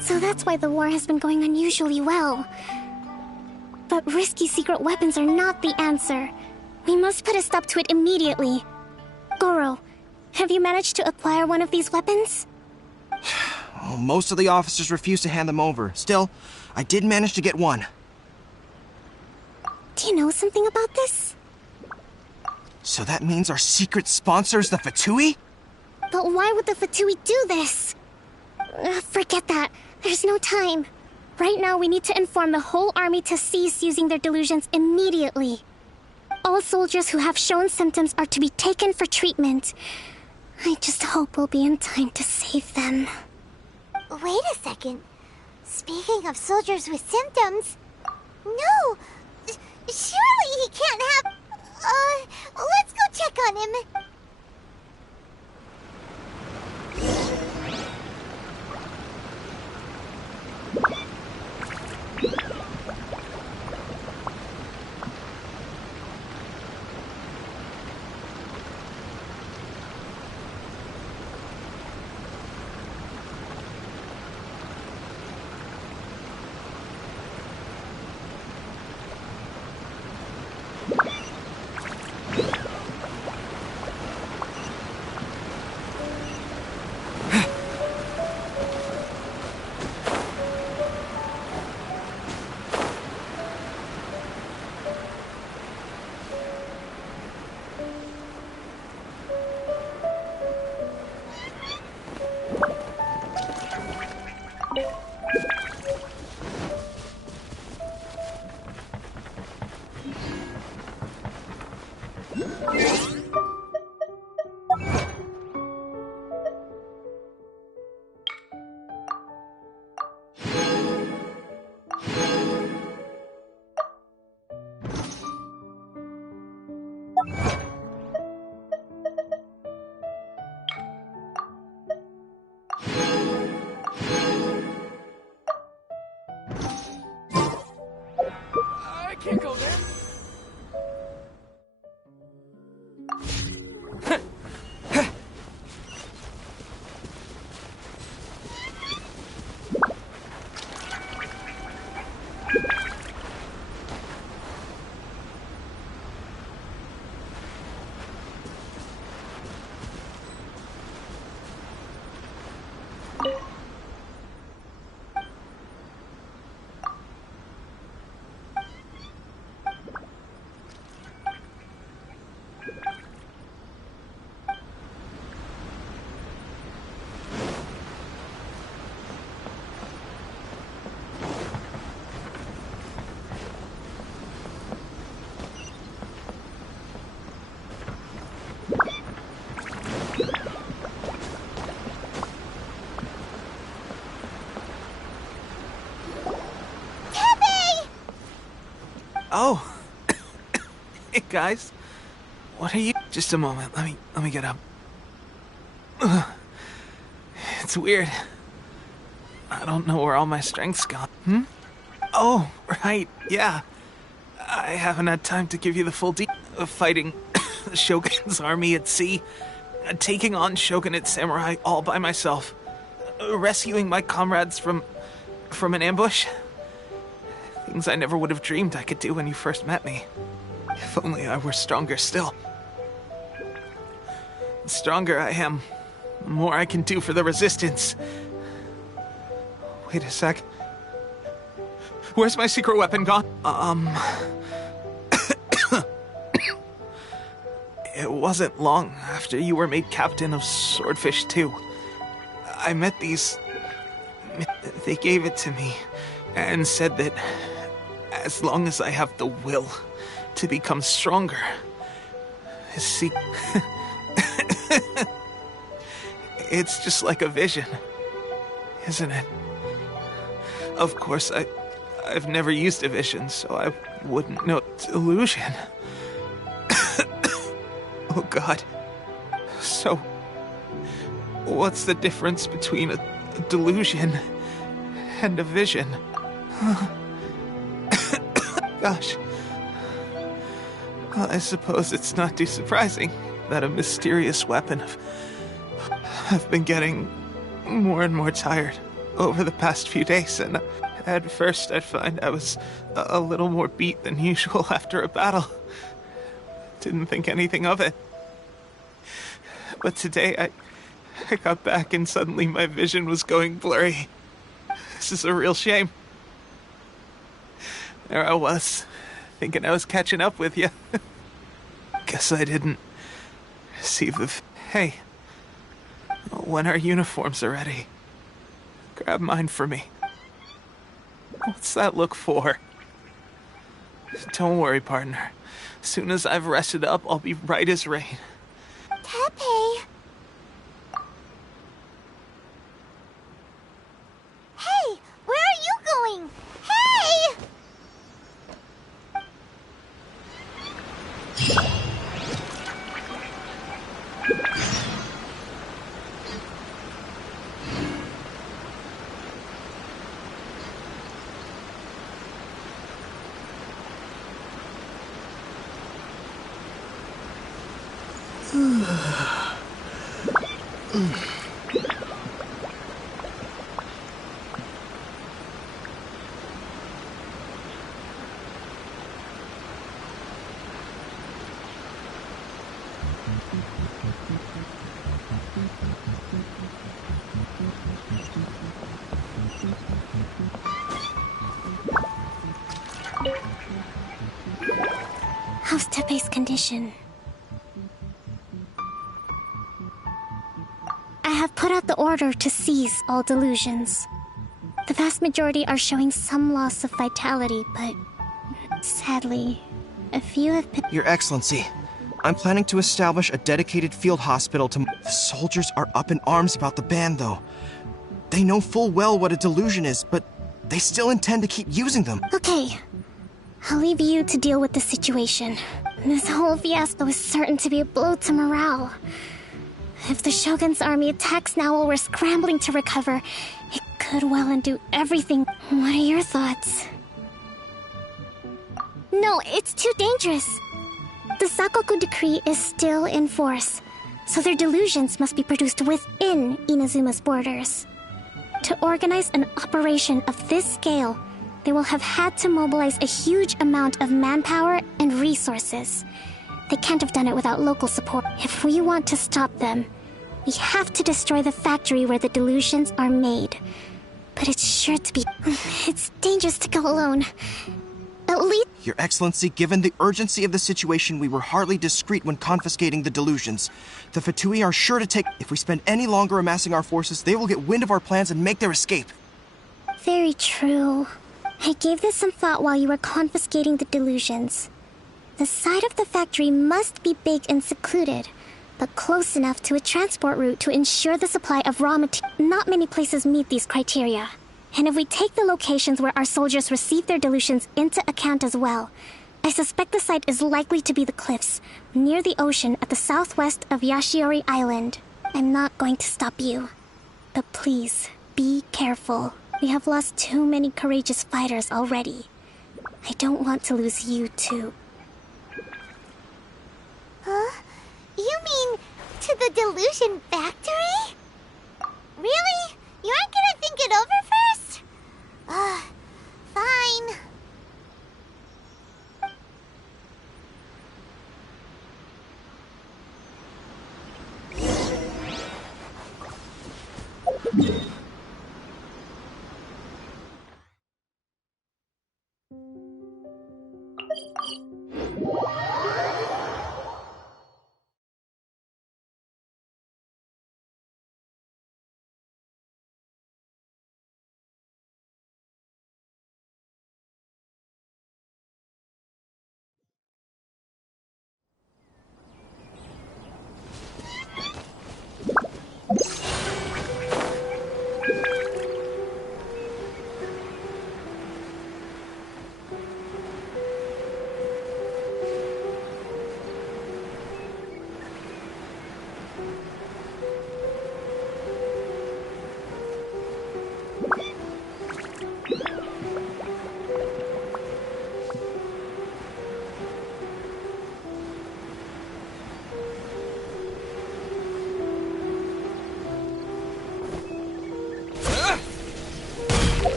So that's why the war has been going unusually well. But risky secret weapons are not the answer. We must put a stop to it immediately. Goro, have you managed to acquire one of these weapons? Well, most of the officers refuse to hand them over. Still, I did manage to get one. Do you know something about this? So that means our secret sponsor is the Fatui? But why would the Fatui do this? Forget that. There's no time. Right now, we need to inform the whole army to cease using their delusions immediately. All soldiers who have shown symptoms are to be taken for treatment. I just hope we'll be in time to save them. Wait a second. Speaking of soldiers with symptoms... No! Surely he can't have... let's go check on him. I can't go there. Oh. Hey, guys. What are you... Just a moment. Let me get up. It's weird. I don't know where all my strength's gone. Oh, right. Yeah. I haven't had time to give you the full of fighting the Shogun's army at sea, taking on Shogunate samurai all by myself, rescuing my comrades from an ambush. Things I never would have dreamed I could do when you first met me. If only I were stronger still. The stronger I am, the more I can do for the Resistance. Wait a sec. Where's my secret weapon gone? It wasn't long after you were made captain of Swordfish 2. I met these... They gave it to me and said that as long as I have the will to become stronger... See... It's just like a vision, isn't it? Of course, I've never used a vision, so I wouldn't know. Delusion. Oh, God. So, what's the difference between a delusion and a vision? Gosh. Well, I suppose it's not too surprising that a mysterious weapon I've been getting more and more tired over the past few days, and at first I'd find I was a little more beat than usual after a battle. Didn't think anything of it. But today I got back and suddenly my vision was going blurry. This is a real shame. There I was, thinking I was catching up with you. Guess I didn't receive the... Hey, when our uniforms are ready, grab mine for me. What's that look for? Don't worry, partner. As soon as I've rested up, I'll be right as rain. Tepe! Hey! Where are you going? Hey! How's Tepe's condition? I have put out the order to seize all delusions. The vast majority are showing some loss of vitality, but sadly, a few have been... Your Excellency, I'm planning to establish a dedicated field hospital to... The soldiers are up in arms about the ban, though. They know full well what a delusion is, but they still intend to keep using them. Okay. I'll leave you to deal with the situation. This whole fiasco is certain to be a blow to morale. If the Shogun's army attacks now while we're scrambling to recover, it could well undo everything. What are your thoughts? No, it's too dangerous. The Sakoku decree is still in force, so their delusions must be produced within Inazuma's borders. To organize an operation of this scale, they will have had to mobilize a huge amount of manpower and resources. They can't have done it without local support. If we want to stop them, we have to destroy the factory where the delusions are made. But it's sure to be... It's dangerous to go alone. At least... Your Excellency, given the urgency of the situation, we were hardly discreet when confiscating the delusions. The Fatui are sure to take... If we spend any longer amassing our forces, they will get wind of our plans and make their escape. Very true. I gave this some thought while you were confiscating the delusions. The side of the factory must be big and secluded, but close enough to a transport route to ensure the supply of raw material. Not many places meet these criteria. And if we take the locations where our soldiers receive their delusions into account as well, I suspect the site is likely to be the cliffs, near the ocean at the southwest of Yashiori Island. I'm not going to stop you. But please, be careful. We have lost too many courageous fighters already. I don't want to lose you too. Huh? You mean to the Delusion Factory? Really? You aren't gonna think it over first? Fine.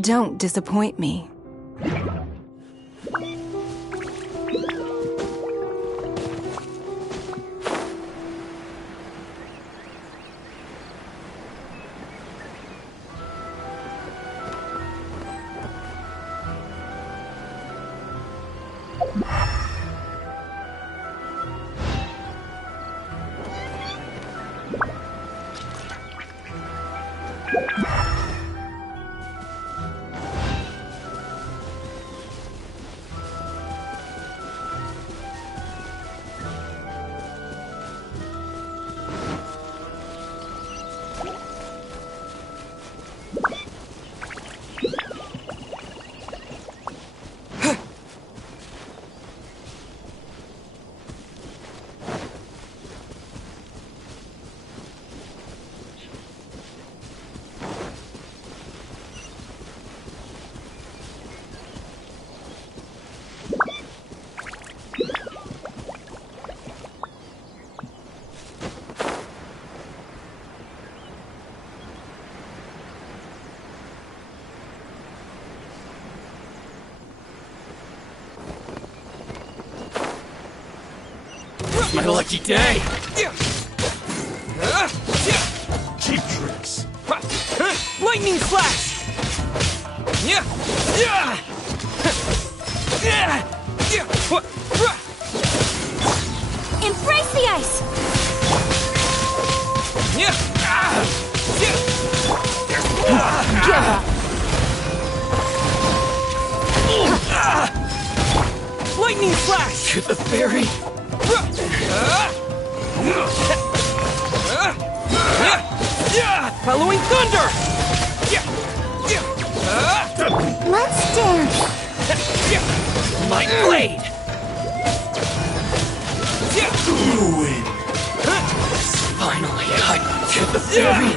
Don't disappoint me. My lucky day! Cheap tricks. Lightning flash! Embrace the ice! Lightning flash! To the fairy! Following thunder! Let's dance! My blade! Ruin. Finally, cut to the fairy!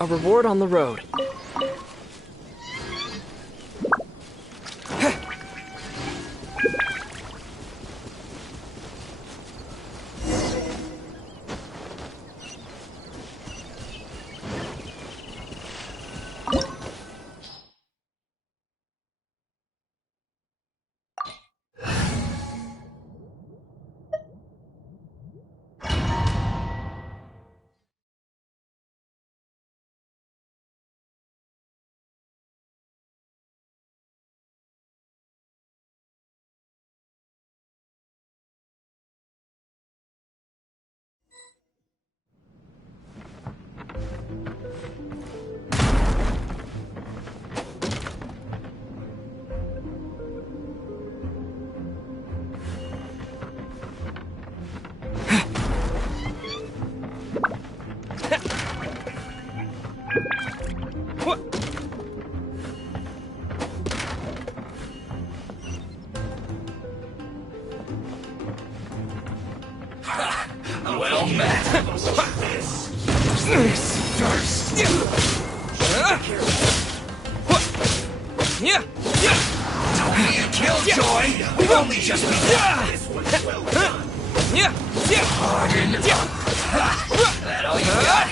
A reward on the road. Well met. This first. Don't be a killjoy. We've only just begun. This one's well done. Pardon. That all you got?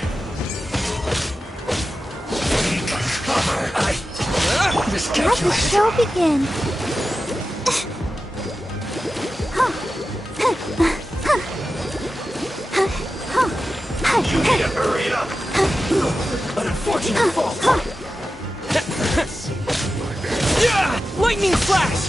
Take cover. Just Let the show begin. You need to hurry up. An unfortunate fault. Lightning flash!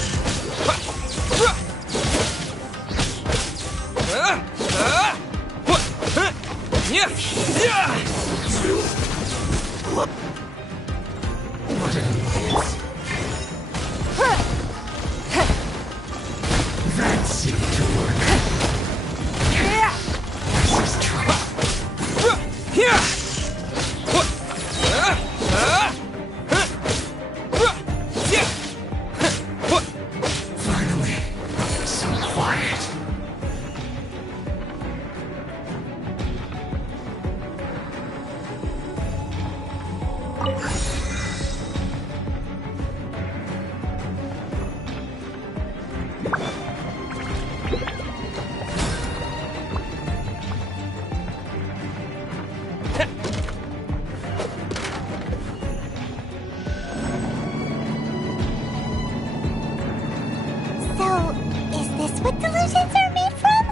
That seemed to work. This is trouble. Finally, so quiet. So, is this what delusions are made from?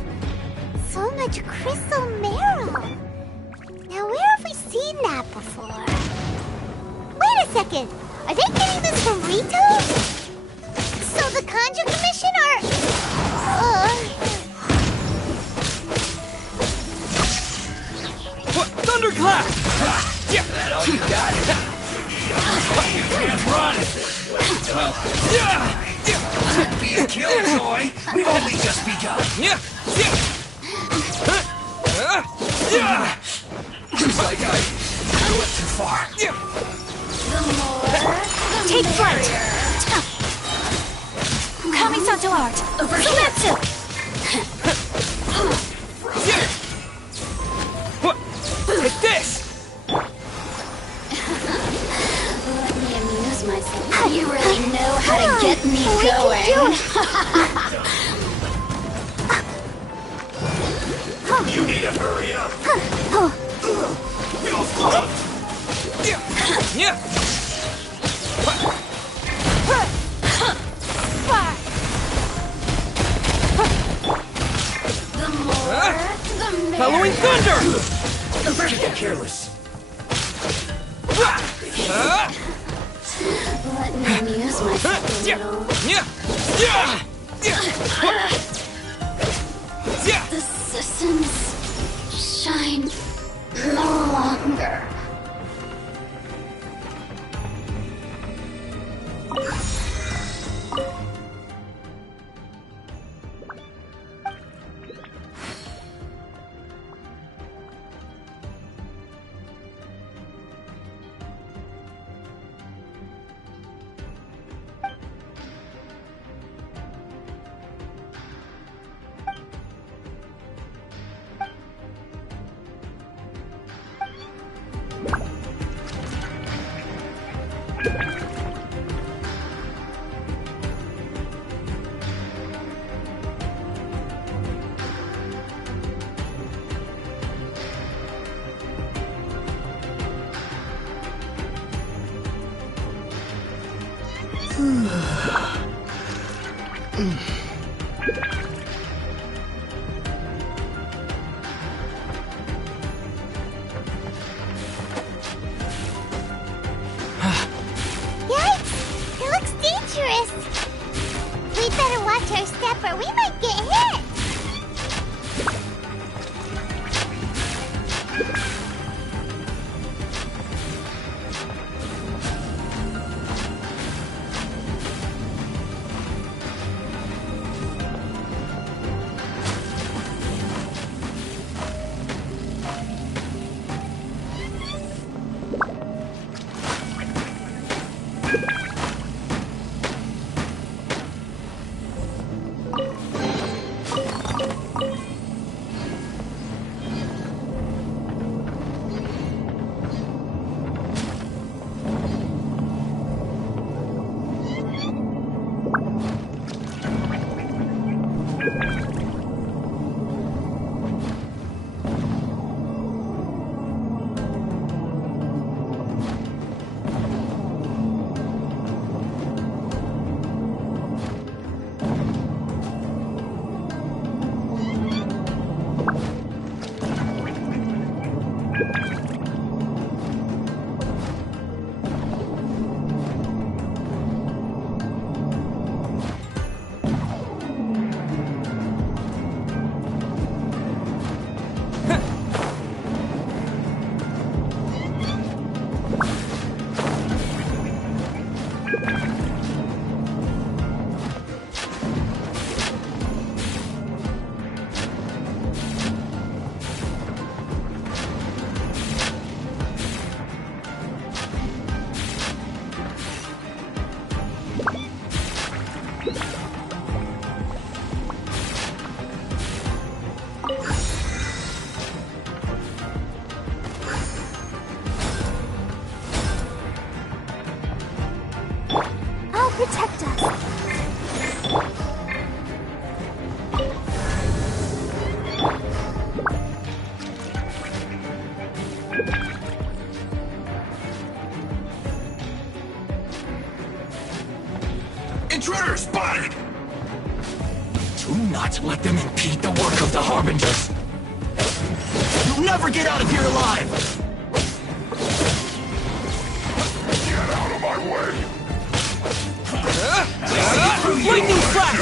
So much crystal marrow. Now, where have we seen that before? Wait a second. Are they getting this from Rito? So the Conjure Commission are... Thunderclap! That all you got? You can't run. Don't be a killjoy. We've only just begun. Looks like I went too far. Take flight! Kamisato art! Sumetsu! Take this! Let me amuse myself. You really know how to get me going. You need to hurry up. The more, the merrier. Halloween thunder! Don't get careless. Let me amuse myself a little. The systems shine no longer. Yikes! It looks dangerous. We'd better watch our step or we might get hit. Intruder spotted! Do not let them impede the work of the Harbingers! You'll never get out of here alive! Get out of my way! Lightning flash!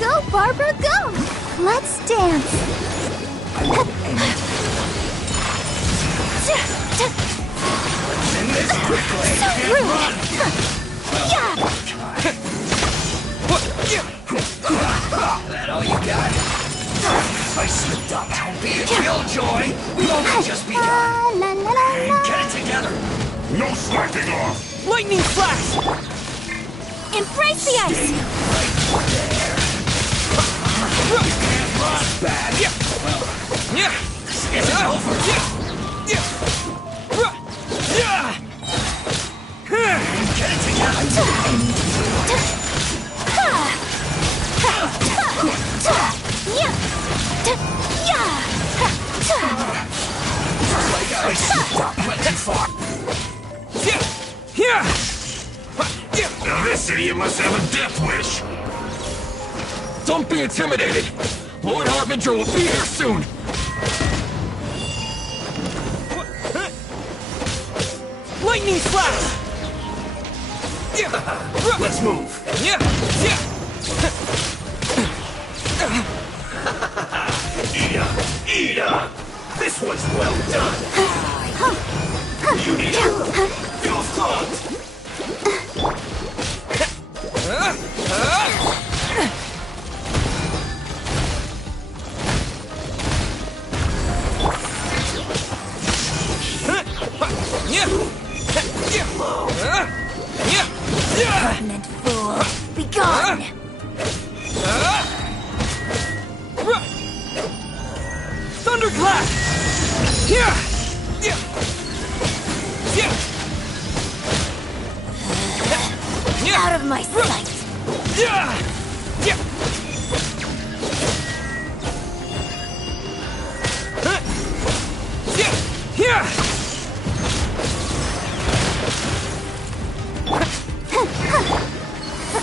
Go, Barbara, go! Let's dance. So rude! Yeah! That all you got? I slipped up. Don't be a killjoy. We've only just begun. Get it together. No slacking off. Lightning flash! Embrace the ice! Bad. Yeah. It's over. Get it together. I slipped up. Went too far. Now this idiot must have a death wish. Don't be intimidated. Lord Harbinger will be here soon. Lightning flash! Let's move. Ida! This one's well done. You need help. Feel flogged. Pregnant fool, be gone! Thunderclap! Out of my sight!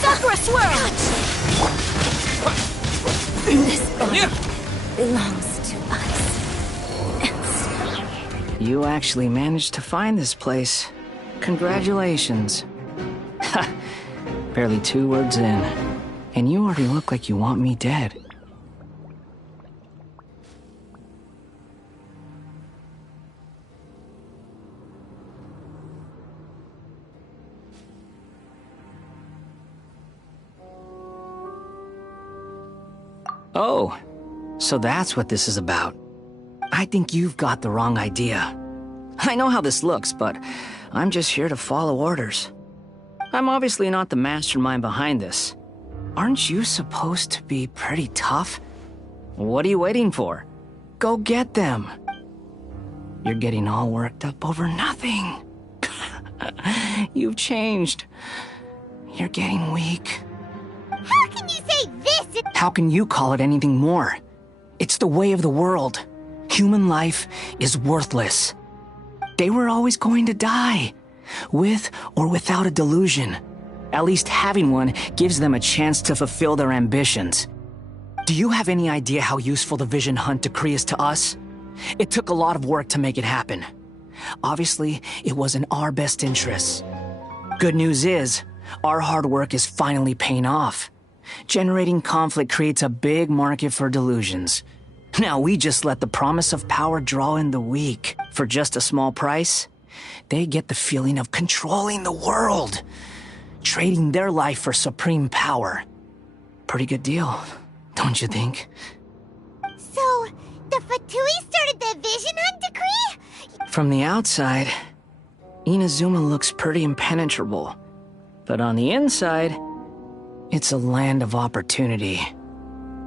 Sakura swirl! This body belongs to us. You actually managed to find this place. Congratulations. Ha! Barely 2 words in, and you already look like you want me dead. Oh, so that's what this is about. I think you've got the wrong idea. I know how this looks, but I'm just here to follow orders. I'm obviously not the mastermind behind this. Aren't you supposed to be pretty tough? What are you waiting for? Go get them. You're getting all worked up over nothing. You've changed. You're getting weak. How can you say this? How can you call it anything more? It's the way of the world. Human life is worthless. They were always going to die, with or without a delusion. At least having one gives them a chance to fulfill their ambitions. Do you have any idea how useful the Vision Hunt decree is to us? It took a lot of work to make it happen. Obviously, it was in our best interests. Good news is, our hard work is finally paying off. Generating conflict creates a big market for delusions. Now we just let the promise of power draw in the weak. For just a small price, they get the feeling of controlling the world. Trading their life for supreme power. Pretty good deal, don't you think? So, the Fatui started the Vision Hunt decree? From the outside, Inazuma looks pretty impenetrable. But on the inside, it's a land of opportunity.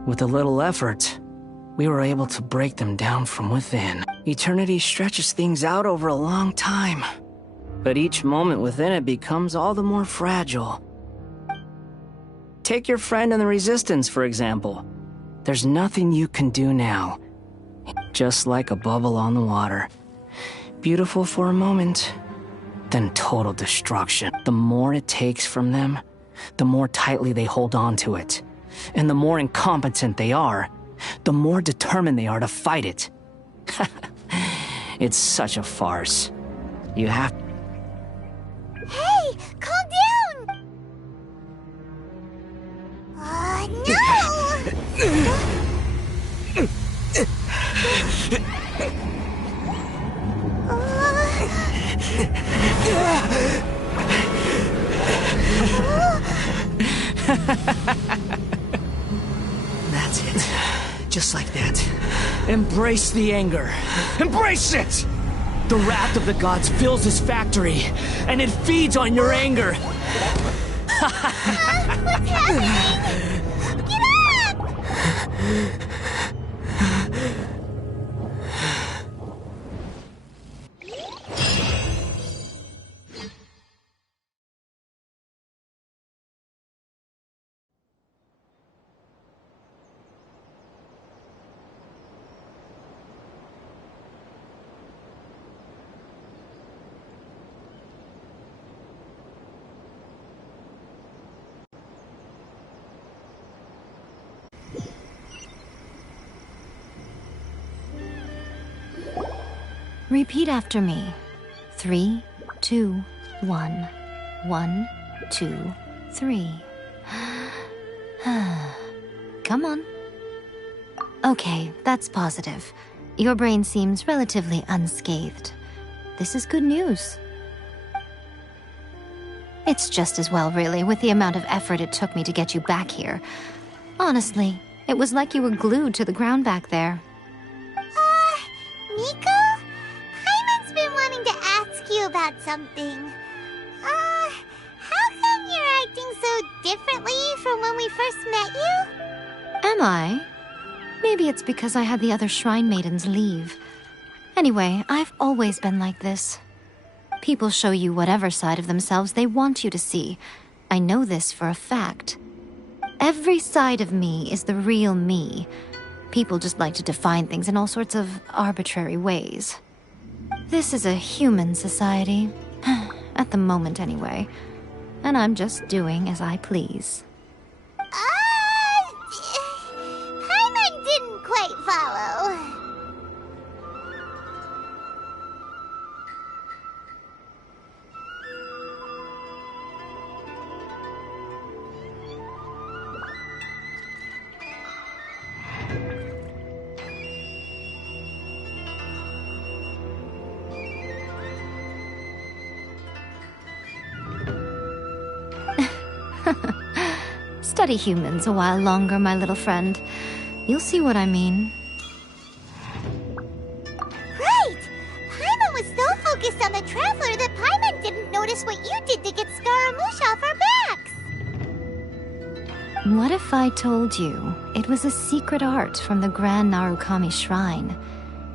With a little effort, we were able to break them down from within. Eternity stretches things out over a long time, but each moment within it becomes all the more fragile. Take your friend in the Resistance, for example. There's nothing you can do now. Just like a bubble on the water. Beautiful for a moment, then total destruction. The more it takes from them, the more tightly they hold on to it. And the more incompetent they are, the more determined they are to fight it. It's such a farce. You have... Hey, calm down! That's it. Just like that. Embrace the anger. Embrace it! The wrath of the gods fills this factory, and it feeds on your anger. What's happening? Get up! Repeat after me. 3, 2, 1. 1, 2, 3. Come on. Okay, that's positive. Your brain seems relatively unscathed. This is good news. It's just as well, really, with the amount of effort it took me to get you back here. Honestly, it was like you were glued to the ground back there. Nico? Hyman's been wanting to ask you about something. How come you're acting so differently from when we first met you? Am I? Maybe it's because I had the other Shrine Maidens leave. Anyway, I've always been like this. People show you whatever side of themselves they want you to see. I know this for a fact. Every side of me is the real me. People just like to define things in all sorts of arbitrary ways. This is a human society. At the moment, anyway. And I'm just doing as I please. Hyman didn't quite follow. Study humans a while longer, my little friend. You'll see what I mean. Right! Paimon was so focused on the Traveler that Paimon didn't notice what you did to get Scaramouche off our backs! What if I told you it was a secret art from the Grand Narukami Shrine,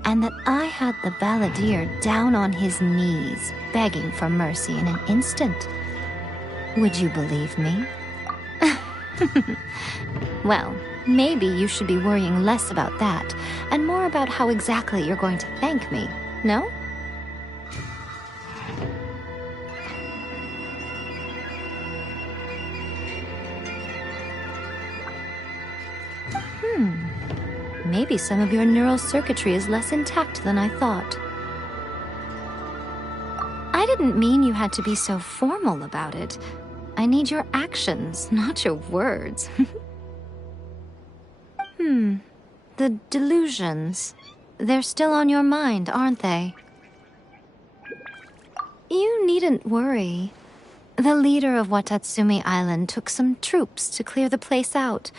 and that I had the balladeer down on his knees, begging for mercy in an instant? Would you believe me? Well, maybe you should be worrying less about that, and more about how exactly you're going to thank me, no? Maybe some of your neural circuitry is less intact than I thought. I didn't mean you had to be so formal about it. I need your actions, not your words. The delusions. They're still on your mind, aren't they? You needn't worry. The leader of Watatsumi Island took some troops to clear the place out.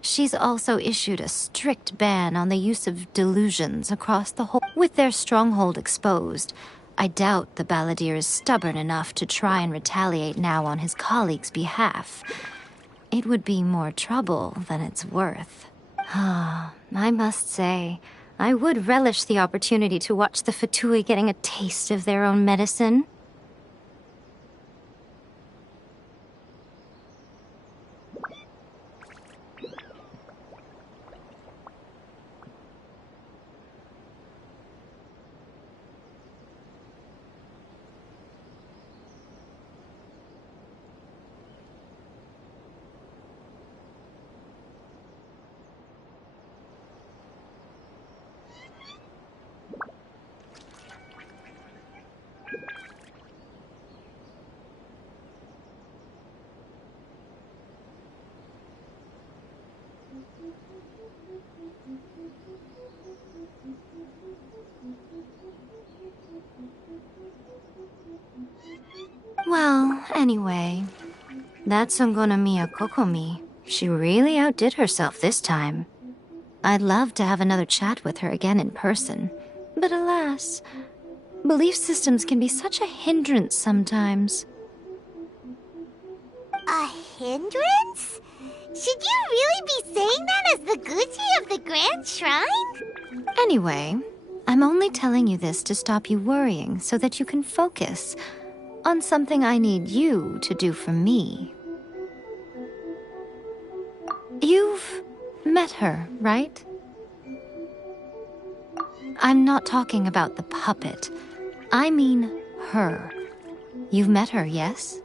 She's also issued a strict ban on the use of delusions across the whole... With their stronghold exposed, I doubt the balladeer is stubborn enough to try and retaliate now on his colleague's behalf. It would be more trouble than it's worth. I must say, I would relish the opportunity to watch the Fatui getting a taste of their own medicine. Well, anyway, that Songonomiya Kokomi, she really outdid herself this time. I'd love to have another chat with her again in person, but alas, belief systems can be such a hindrance sometimes. A hindrance? Should you really be saying that as the Gucci of the Grand Shrine? Anyway, I'm only telling you this to stop you worrying so that you can focus on something I need you to do for me. You've met her, right? I'm not talking about the puppet. I mean her. You've met her, yes?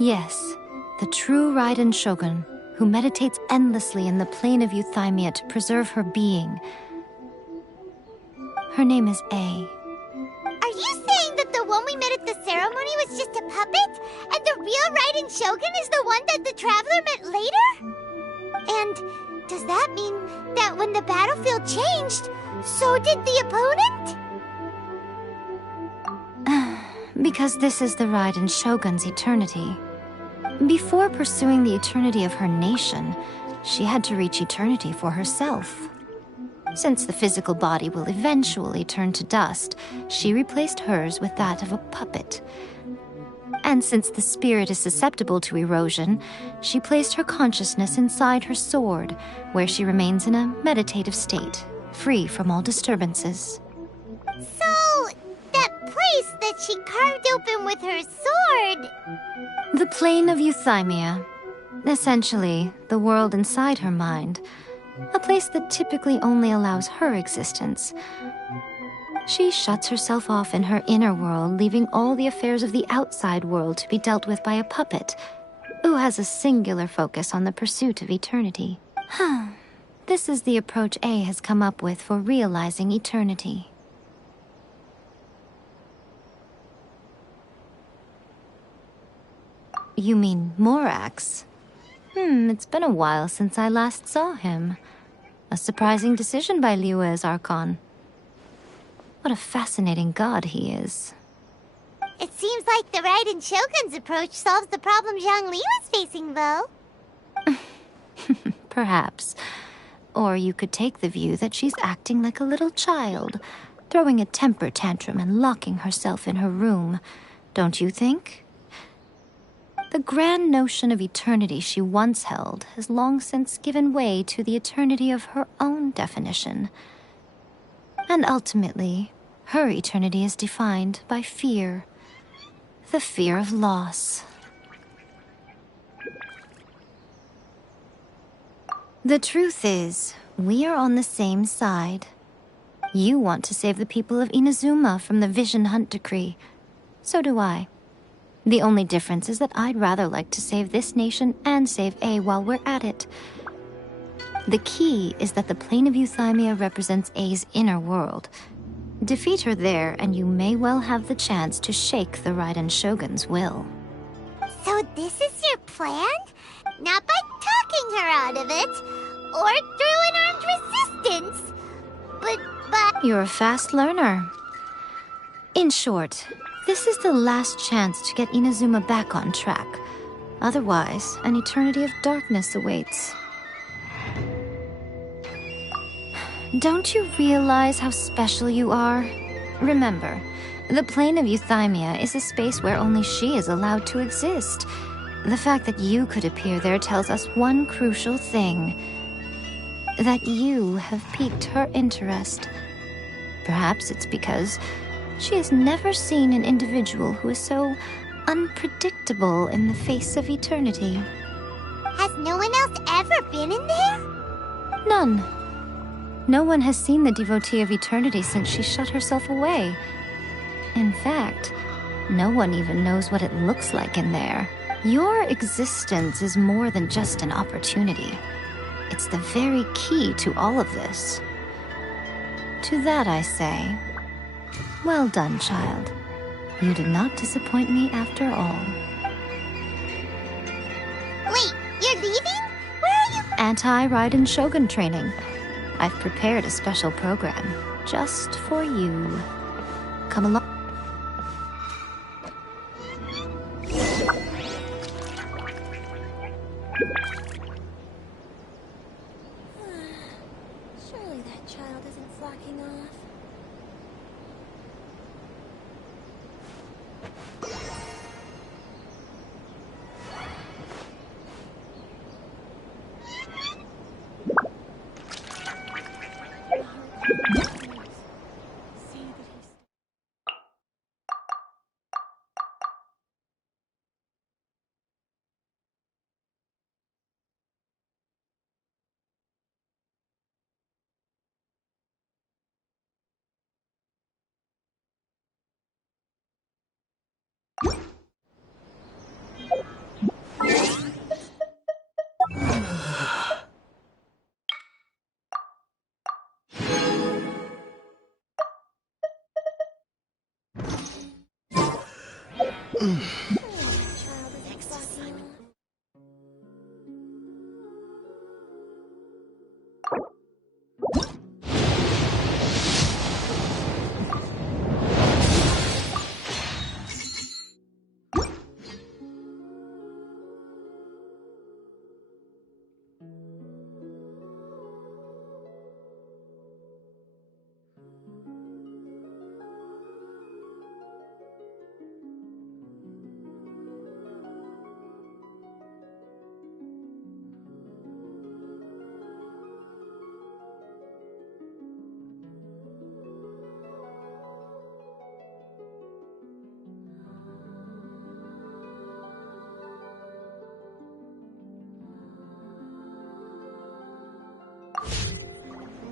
Yes, the true Raiden Shogun, who meditates endlessly in the plane of Euthymia to preserve her being. Her name is A. Are you saying that the one we met at the ceremony was just a puppet? And the real Raiden Shogun is the one that the Traveler met later? And does that mean that when the battlefield changed, so did the opponent? Because this is the Raiden Shogun's eternity. Before pursuing the eternity of her nation, she had to reach eternity for herself. Since the physical body will eventually turn to dust, she replaced hers with that of a puppet. And since the spirit is susceptible to erosion, she placed her consciousness inside her sword, where she remains in a meditative state, free from all disturbances. So, that place that she carved open with her sword... The plane of Euthymia. Essentially, the world inside her mind. A place that typically only allows her existence. She shuts herself off in her inner world, leaving all the affairs of the outside world to be dealt with by a puppet, who has a singular focus on the pursuit of eternity. This is the approach A has come up with for realizing eternity. You mean Morax? It's been a while since I last saw him. A surprising decision by Liyue's Archon. What a fascinating god he is. It seems like the Raiden Shogun's approach solves the problem Zhang Li was facing, though. Perhaps. Or you could take the view that she's acting like a little child, throwing a temper tantrum and locking herself in her room. Don't you think? The grand notion of eternity she once held has long since given way to the eternity of her own definition. And ultimately, her eternity is defined by fear. The fear of loss. The truth is, we are on the same side. You want to save the people of Inazuma from the Vision Hunt Decree. So do I. The only difference is that I'd rather like to save this nation and save A while we're at it. The key is that the plane of Euthymia represents A's inner world. Defeat her there, and you may well have the chance to shake the Raiden Shogun's will. So this is your plan? Not by talking her out of it, or through an armed resistance, but by... You're a fast learner. In short, this is the last chance to get Inazuma back on track. Otherwise, an eternity of darkness awaits. Don't you realize how special you are? Remember, the plane of Euthymia is a space where only she is allowed to exist. The fact that you could appear there tells us one crucial thing. That you have piqued her interest. Perhaps it's because she has never seen an individual who is so unpredictable in the face of eternity. Has no one else ever been in there? None. No one has seen the devotee of eternity since she shut herself away. In fact, no one even knows what it looks like in there. Your existence is more than just an opportunity. It's the very key to all of this. To that I say, well done, child. You did not disappoint me after all. Wait, you're leaving? anti-Raiden Shogun training. I've prepared a special program just for you. Come along. Surely that child isn't slacking off.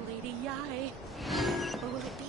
Lady Yai. What will it be?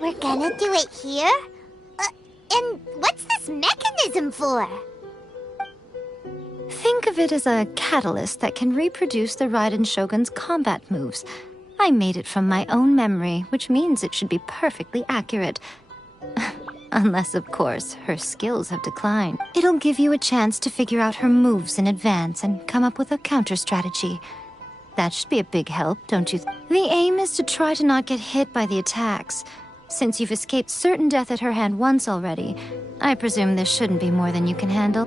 We're gonna do it here? And what's this mechanism for? Think of it as a catalyst that can reproduce the Raiden Shogun's combat moves. I made it from my own memory, which means it should be perfectly accurate. Unless, of course, her skills have declined. It'll give you a chance to figure out her moves in advance and come up with a counter strategy. That should be a big help, don't you? The aim is to try to not get hit by the attacks. Since you've escaped certain death at her hand once already, I presume this shouldn't be more than you can handle.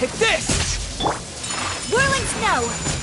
Take this! Whirling snow!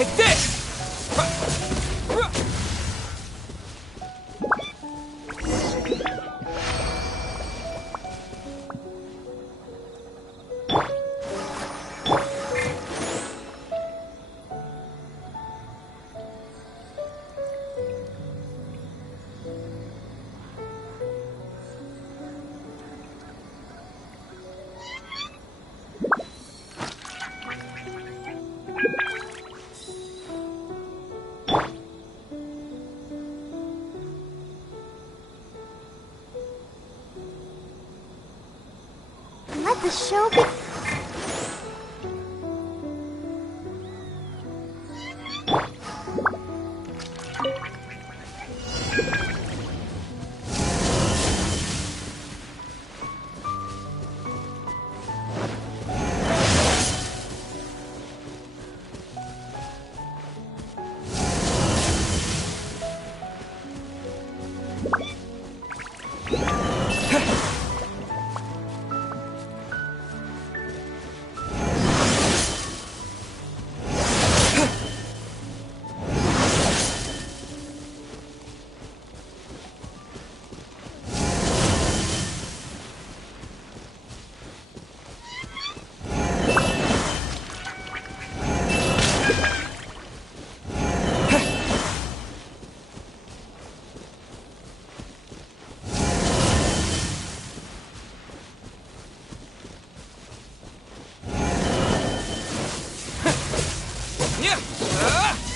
Take this! Let the show be.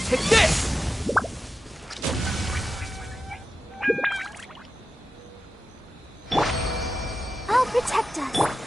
Take this! I'll protect us.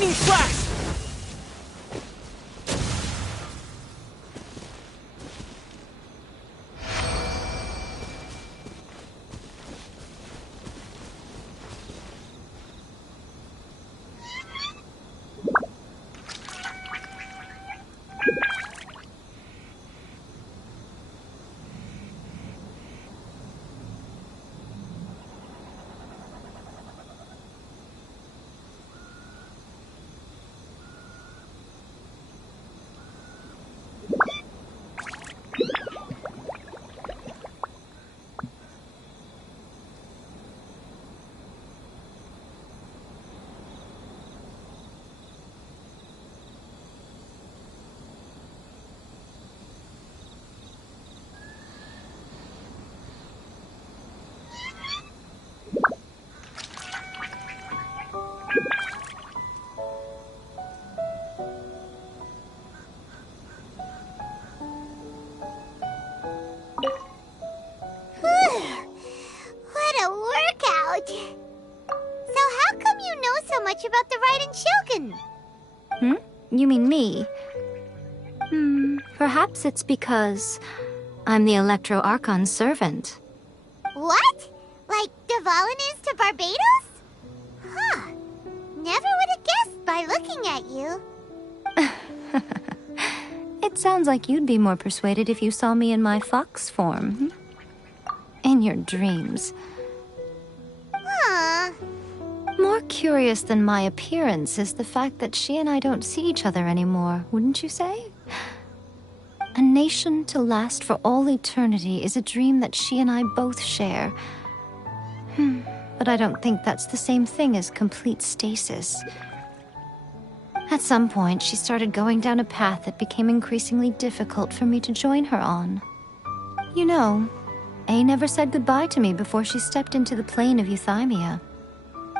lightning flash! What a workout! So how come you know so much about the Raiden Shogun? You mean me? Perhaps it's because I'm the Electro Archon's servant. What? Like Devalin is to Barbados? Huh. Never would have guessed by looking at you. It sounds like you'd be more persuaded if you saw me in my fox form. In your dreams. Huh. More curious than my appearance is the fact that she and I don't see each other anymore, wouldn't you say? A nation to last for all eternity is a dream that she and I both share. But I don't think that's the same thing as complete stasis. At some point, she started going down a path that became increasingly difficult for me to join her on. You know, A never said goodbye to me before she stepped into the plane of Euthymia.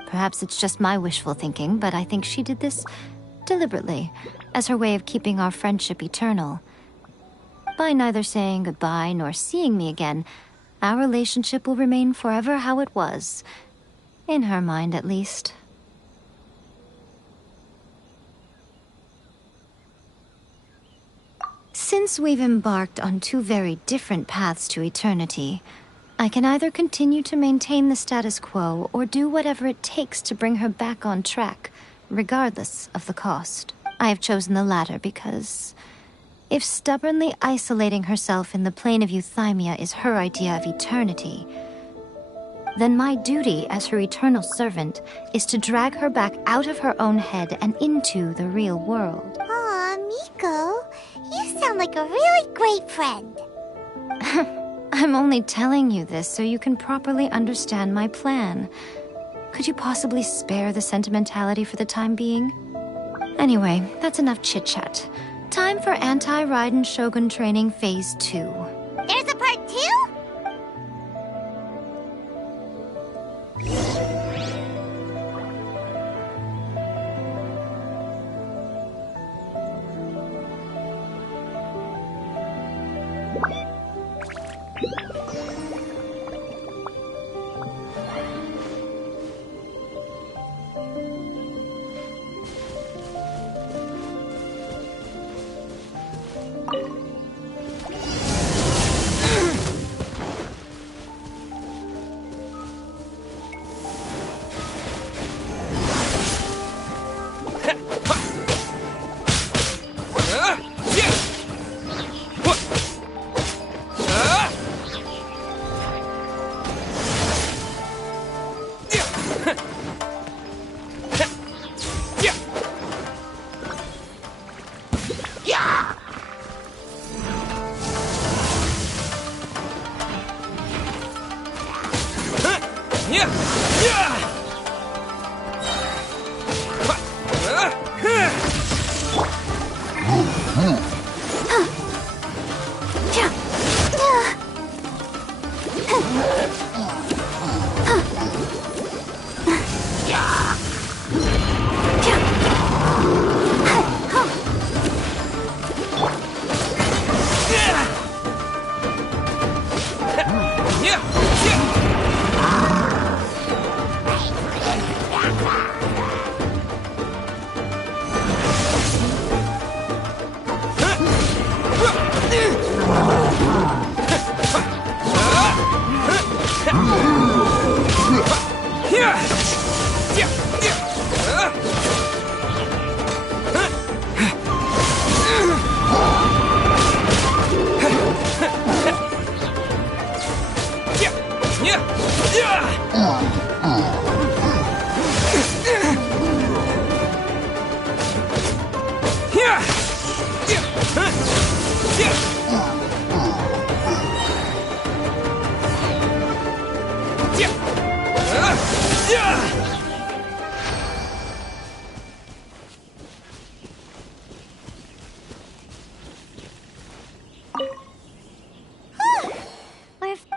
Perhaps it's just my wishful thinking, but I think she did this deliberately, as her way of keeping our friendship eternal. By neither saying goodbye nor seeing me again, our relationship will remain forever how it was. In her mind, at least. Since we've embarked on two very different paths to eternity, I can either continue to maintain the status quo or do whatever it takes to bring her back on track, regardless of the cost. I have chosen the latter because if stubbornly isolating herself in the plane of Euthymia is her idea of eternity, then my duty as her eternal servant is to drag her back out of her own head and into the real world. Aw, Miko, you sound like a really great friend. I'm only telling you this so you can properly understand my plan. Could you possibly spare the sentimentality for the time being? Anyway, that's enough chit-chat. Time for Anti-Raiden Shogun Training Phase 2. There's a part 2?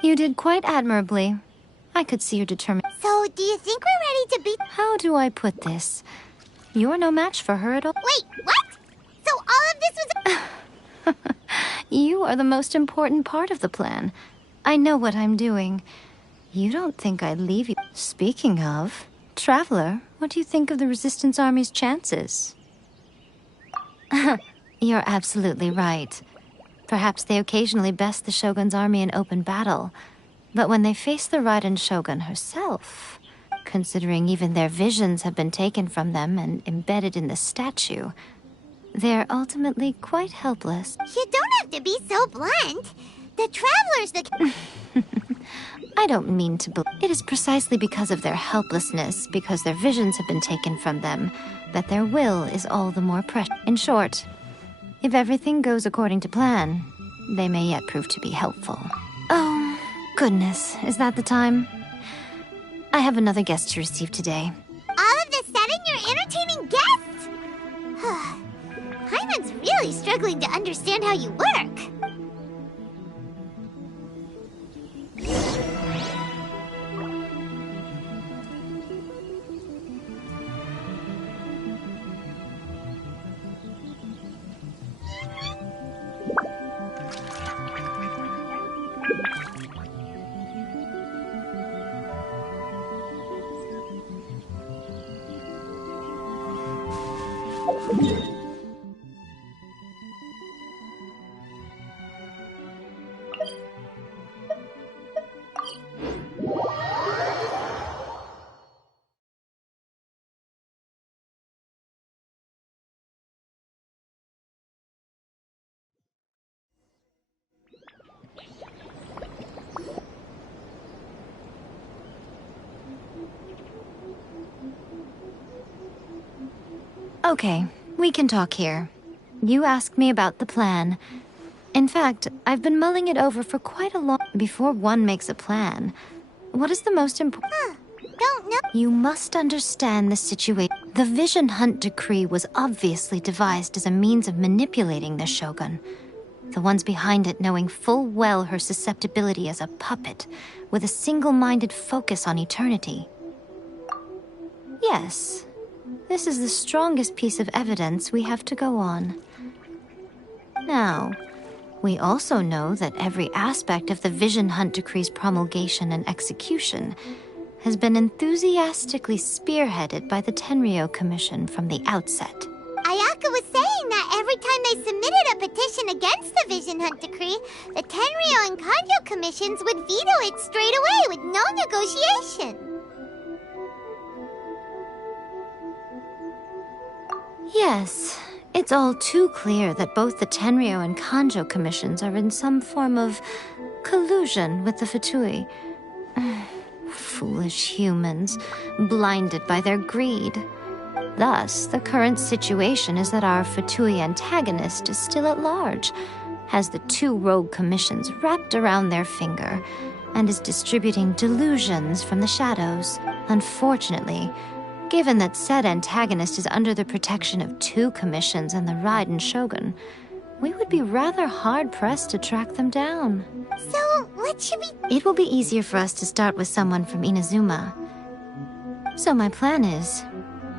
You did quite admirably. I could see your determination. So, do you think we're ready to beat... How do I put this? You're no match for her at all. Wait, what? So all of this was... You are the most important part of the plan. I know what I'm doing. You don't think I'd leave you. Speaking of, Traveler, what do you think of the Resistance Army's chances? You're absolutely right. Perhaps they occasionally best the Shogun's army in open battle. But when they face the Raiden Shogun herself, considering even their visions have been taken from them and embedded in the statue, they're ultimately quite helpless. You don't have to be so blunt. The Traveler's the... I don't mean to believe. It is precisely because of their helplessness, because their visions have been taken from them, that their will is all the more precious. In short, if everything goes according to plan, they may yet prove to be helpful. Oh, goodness, is that the time? I have another guest to receive today. All of this sudden, you're entertaining guests? Hyman's really struggling to understand how you work. Okay, we can talk here. You asked me about the plan. In fact, I've been mulling it over for quite a long... Before one makes a plan, what is the most important... Don't know. You must understand the situation. The Vision Hunt Decree was obviously devised as a means of manipulating the Shogun. The ones behind it knowing full well her susceptibility as a puppet, with a single-minded focus on eternity. Yes. This is the strongest piece of evidence we have to go on. Now, we also know that every aspect of the Vision Hunt Decree's promulgation and execution has been enthusiastically spearheaded by the Tenryou Commission from the outset. Ayaka was saying that every time they submitted a petition against the Vision Hunt Decree, the Tenryou and Kanjo Commissions would veto it straight away with no negotiation. Yes, it's all too clear that both the Tenryou and Kanjo Commissions are in some form of collusion with the Fatui. Foolish humans, blinded by their greed. Thus, the current situation is that our Fatui antagonist is still at large, has the two rogue commissions wrapped around their finger, and is distributing delusions from the shadows. Unfortunately, given that said antagonist is under the protection of two commissions and the Raiden Shogun, we would be rather hard-pressed to track them down. So, what should we... It will be easier for us to start with someone from Inazuma. So my plan is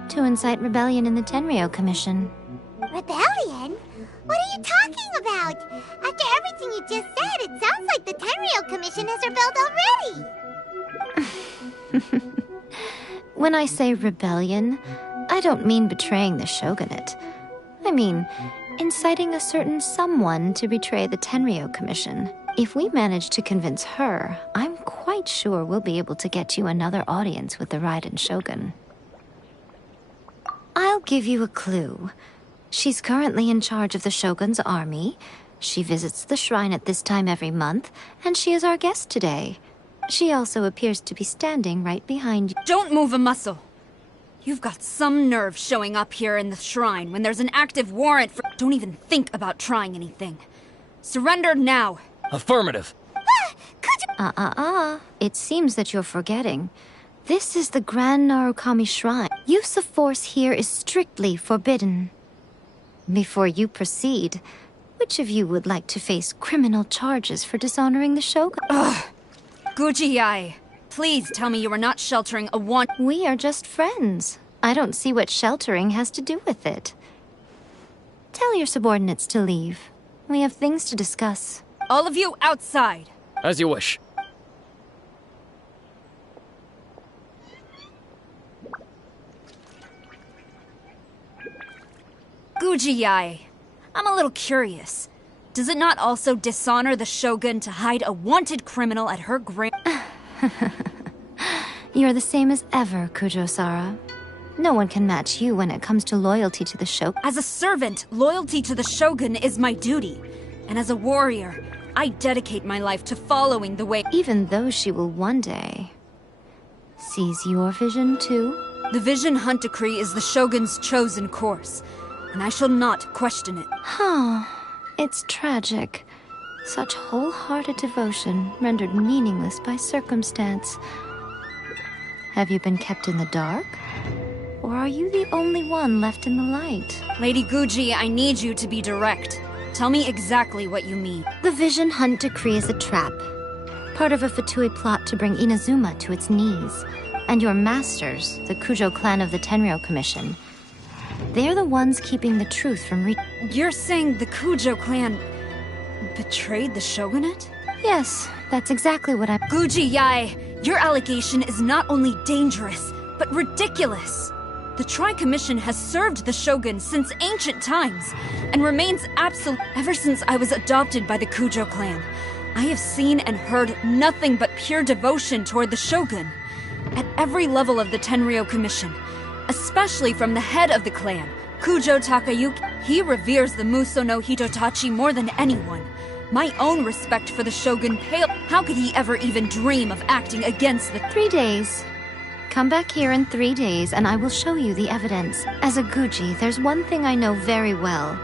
to incite rebellion in the Tenryou Commission. Rebellion? What are you talking about? After everything you just said, it sounds like the Tenryou Commission has rebelled already. When I say rebellion, I don't mean betraying the shogunate. I mean, inciting a certain someone to betray the Tenryou Commission. If we manage to convince her, I'm quite sure we'll be able to get you another audience with the Raiden Shogun. I'll give you a clue. She's currently in charge of the Shogun's army. She visits the shrine at this time every month, and she is our guest today. She also appears to be standing right behind you. Don't move a muscle! You've got some nerve showing up here in the shrine when there's an active warrant for— Don't even think about trying anything. Surrender now! Affirmative. It seems that you're forgetting. This is the Grand Narukami Shrine. Use of force here is strictly forbidden. Before you proceed, which of you would like to face criminal charges for dishonoring the Shogun? Ugh! Guji-ai, please tell me you are not sheltering a want— We are just friends. I don't see what sheltering has to do with it. Tell your subordinates to leave. We have things to discuss. All of you outside! As you wish. Guji-ai, I'm a little curious. Does it not also dishonor the Shogun to hide a wanted criminal at her grand— You're the same as ever, Kujo-Sara. No one can match you when it comes to loyalty to the Shogun. As a servant, loyalty to the Shogun is my duty. And as a warrior, I dedicate my life to following the way— Even though she will one day seize your vision too? The Vision Hunt Decree is the Shogun's chosen course, and I shall not question it. It's tragic. Such wholehearted devotion rendered meaningless by circumstance. Have you been kept in the dark? Or are you the only one left in the light? Lady Guji, I need you to be direct. Tell me exactly what you mean. The Vision Hunt Decree is a trap. Part of a Fatui plot to bring Inazuma to its knees. And your masters, the Kujo clan of the Tenryou Commission, they're the ones keeping the truth from You're saying the Kujo clan betrayed the shogunate? Yes, that's exactly what I'm— Guji-ai, your allegation is not only dangerous, but ridiculous. The Tri-Commission has served the shogun since ancient times, and remains absolute— Ever since I was adopted by the Kujo clan, I have seen and heard nothing but pure devotion toward the shogun. At every level of the Tenryou Commission, especially from the head of the clan, Kujo Takayuki. He reveres the Muso no Hitotachi more than anyone. My own respect for the shogun pale— How could he ever even dream of acting against the— 3 days. Come back here in 3 days and I will show you the evidence. As a Guji, there's one thing I know very well.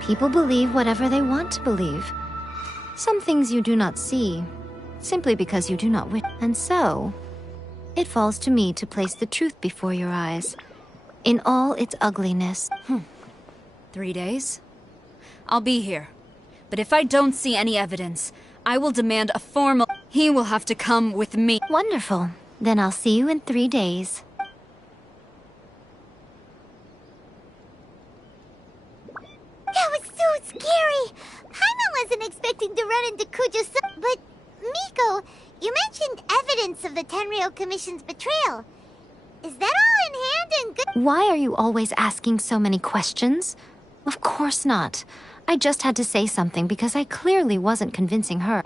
People believe whatever they want to believe. Some things you do not see, simply because you do not witness. And so, it falls to me to place the truth before your eyes, in all its ugliness. 3 days? I'll be here. But if I don't see any evidence, I will demand a formal— He will have to come with me. Wonderful. Then I'll see you in 3 days. That was so scary! Paimon wasn't expecting to run into Kujo-san. But, Miko, you mentioned evidence of the Tenryou Commission's betrayal. Is that all in hand and good— Why are you always asking so many questions? Of course not. I just had to say something because I clearly wasn't convincing her.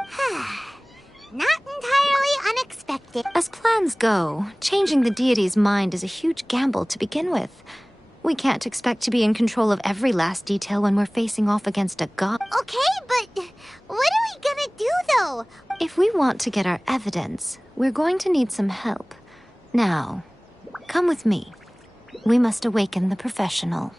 Not entirely unexpected. As plans go, changing the deity's mind is a huge gamble to begin with. We can't expect to be in control of every last detail when we're facing off against a god. Okay, but what are we gonna do, though? If we want to get our evidence, we're going to need some help. Now, come with me. We must awaken the professional.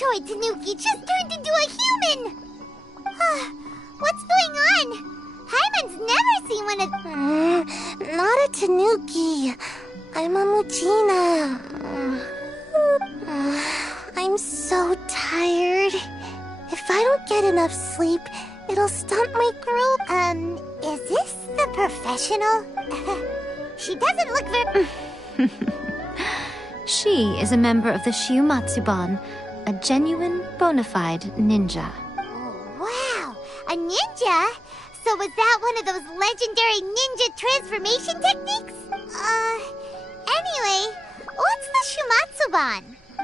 toy tanuki just turned into a human! What's going on? Paimon's never seen one of... Not a tanuki. I'm a Mujina. I'm so tired. If I don't get enough sleep, it'll stunt my growth. Is this the professional? She doesn't look very... She is a member of the Shiumatsuban, a genuine, bona fide ninja. Wow, a ninja? So was that one of those legendary ninja transformation techniques? Anyway, what's the Shiumatsuban?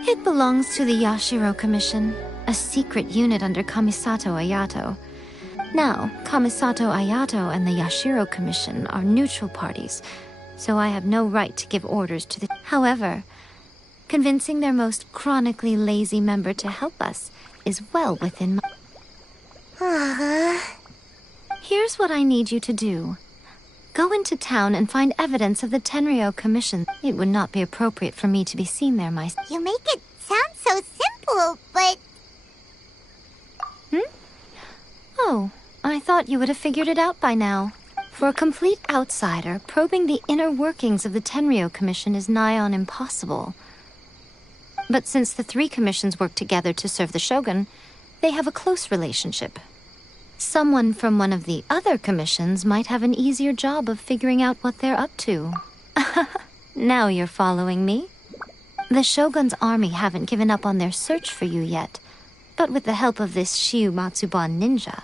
It belongs to the Yashiro Commission, a secret unit under Kamisato Ayato. Now, Kamisato Ayato and the Yashiro Commission are neutral parties, so I have no right to give orders to the... However, convincing their most chronically lazy member to help us is well within my... Here's what I need you to do. Go into town and find evidence of the Tenryo Commission. It would not be appropriate for me to be seen there myself. You make it sound so simple, but... Oh, I thought you would have figured it out by now. For a complete outsider, probing the inner workings of the Tenryo Commission is nigh on impossible. But since the three commissions work together to serve the Shogun, they have a close relationship. Someone from one of the other commissions might have an easier job of figuring out what they're up to. Now you're following me? The Shogun's army haven't given up on their search for you yet, but with the help of this Shiumatsuban ninja,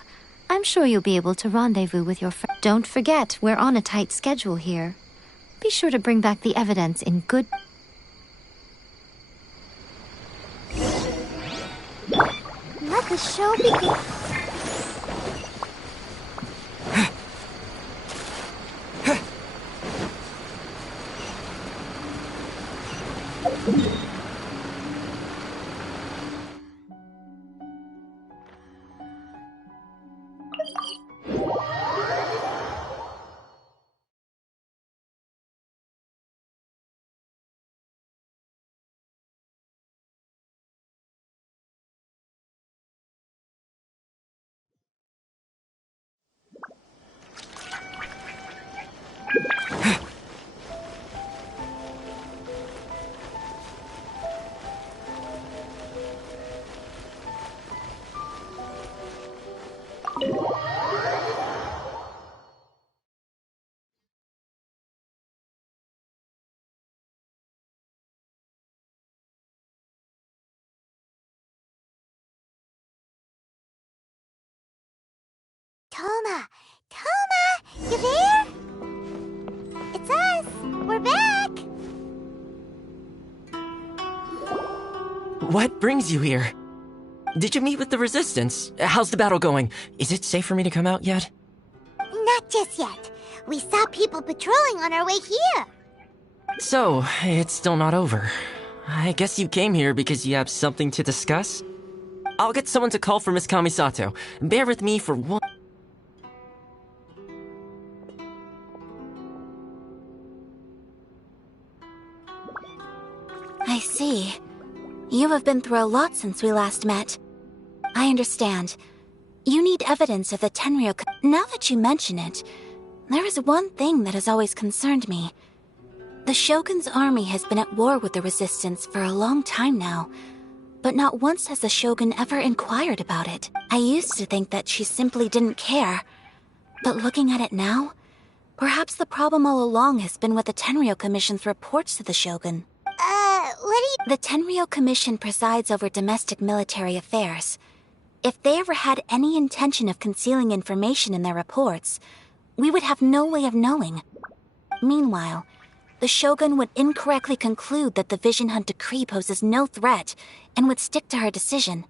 I'm sure you'll be able to rendezvous with your friend. Don't forget, we're on a tight schedule here. Be sure to bring back the evidence in good... Let the show begin. Toma, you there? It's us. We're back. What brings you here? Did you meet with the Resistance? How's the battle going? Is it safe for me to come out yet? Not just yet. We saw people patrolling on our way here. So, it's still not over. I guess you came here because you have something to discuss? I'll get someone to call for Miss Kamisato. Bear with me for one... I see. You have been through a lot since we last met. I understand. You need evidence of the Tenryo... Now that you mention it, there is one thing that has always concerned me. The Shogun's army has been at war with the Resistance for a long time now, but not once has the Shogun ever inquired about it. I used to think that she simply didn't care, but looking at it now, perhaps the problem all along has been with the Tenryo Commission's reports to the Shogun. What do you... The Tenryo Commission presides over domestic military affairs. If they ever had any intention of concealing information in their reports, we would have no way of knowing. Meanwhile, the Shogun would incorrectly conclude that the Vision Hunt decree poses no threat and would stick to her decision.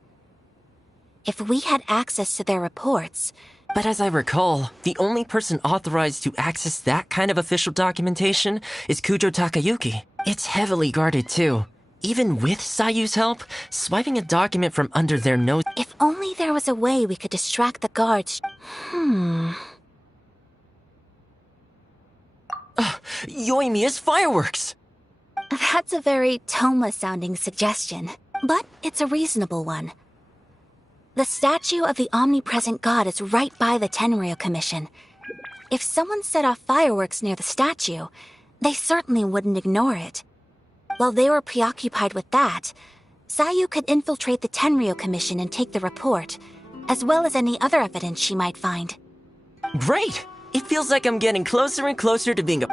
If we had access to their reports... But as I recall, the only person authorized to access that kind of official documentation is Kujo Takayuki. It's heavily guarded too. Even with Sayu's help, swiping a document from under their nose... If only there was a way we could distract the guards... Yoimiya's fireworks! That's a very Toma-sounding suggestion. but it's a reasonable one. The statue of the omnipresent god is right by the Tenryo Commission. If someone set off fireworks near the statue, they certainly wouldn't ignore it. While they were preoccupied with that, Sayu could infiltrate the Tenryo Commission and take the report, as well as any other evidence she might find. Great! It feels like I'm getting closer and closer to being a...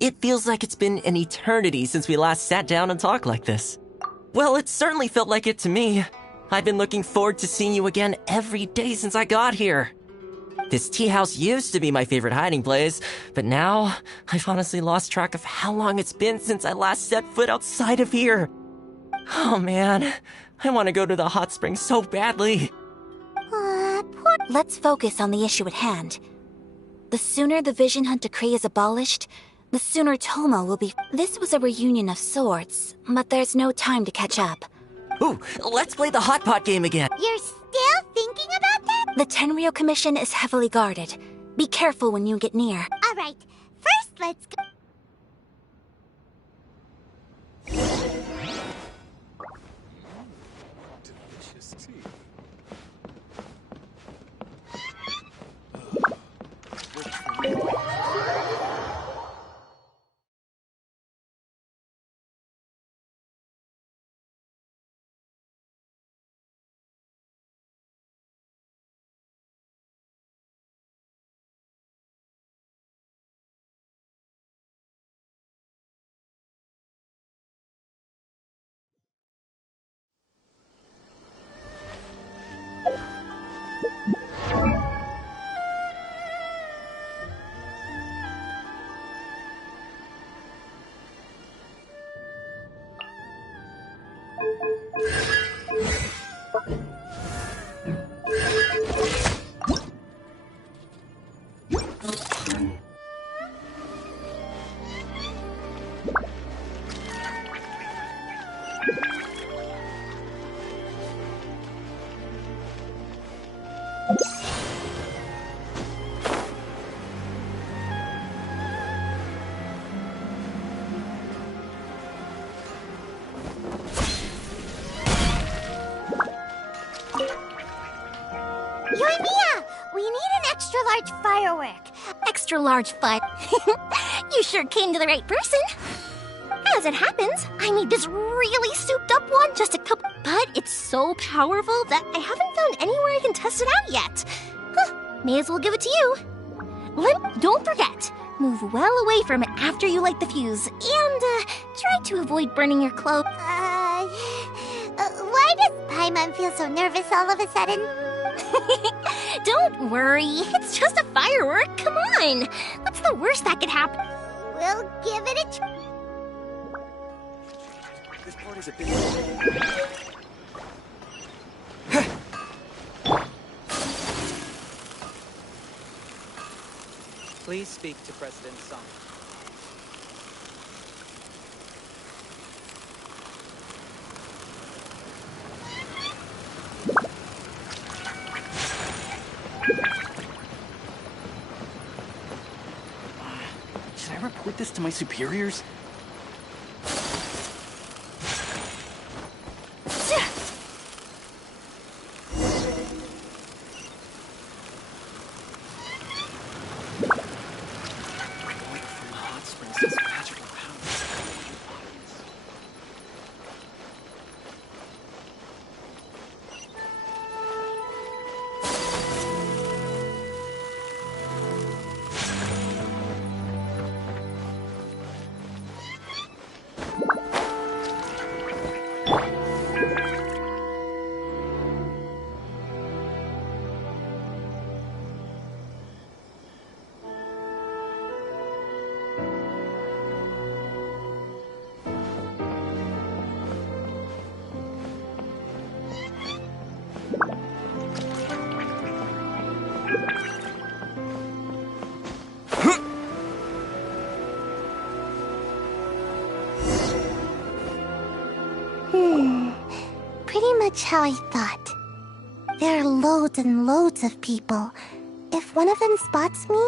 It feels like it's been an eternity since we last sat down and talked like this. Well, it certainly felt like it to me. I've been looking forward to seeing you again every day since I got here. This tea house used to be my favorite hiding place, but now I've honestly lost track of how long it's been since I last set foot outside of here. Oh man, I want to go to the hot springs so badly. Let's focus on the issue at hand. The sooner the Vision Hunt decree is abolished, the sooner Tomo will be... This was a reunion of sorts, but there's no time to catch up. Ooh, let's play the hot pot game again. You're still thinking about that? The Tenryo Commission is heavily guarded. Be careful when you get near. All right, first let's go... Delicious tea. Yoimiya, we need an extra-large firework. Extra-large fire. You sure came to the right person. As it happens, I made this really souped-up one just a couple... But it's so powerful that I haven't found anywhere I can test it out yet. May as well give it to you. Don't forget, move well away from it after you light the fuse, and try to avoid burning your clothes. Why does Paimon feel so nervous all of a sudden? Don't worry, it's just a firework, come on. What's the worst that could happen? We'll give it a try. This party's a bit... Please speak to President Song. Should I report this to my superiors? Pretty much how I thought. There are loads and loads of people. If one of them spots me,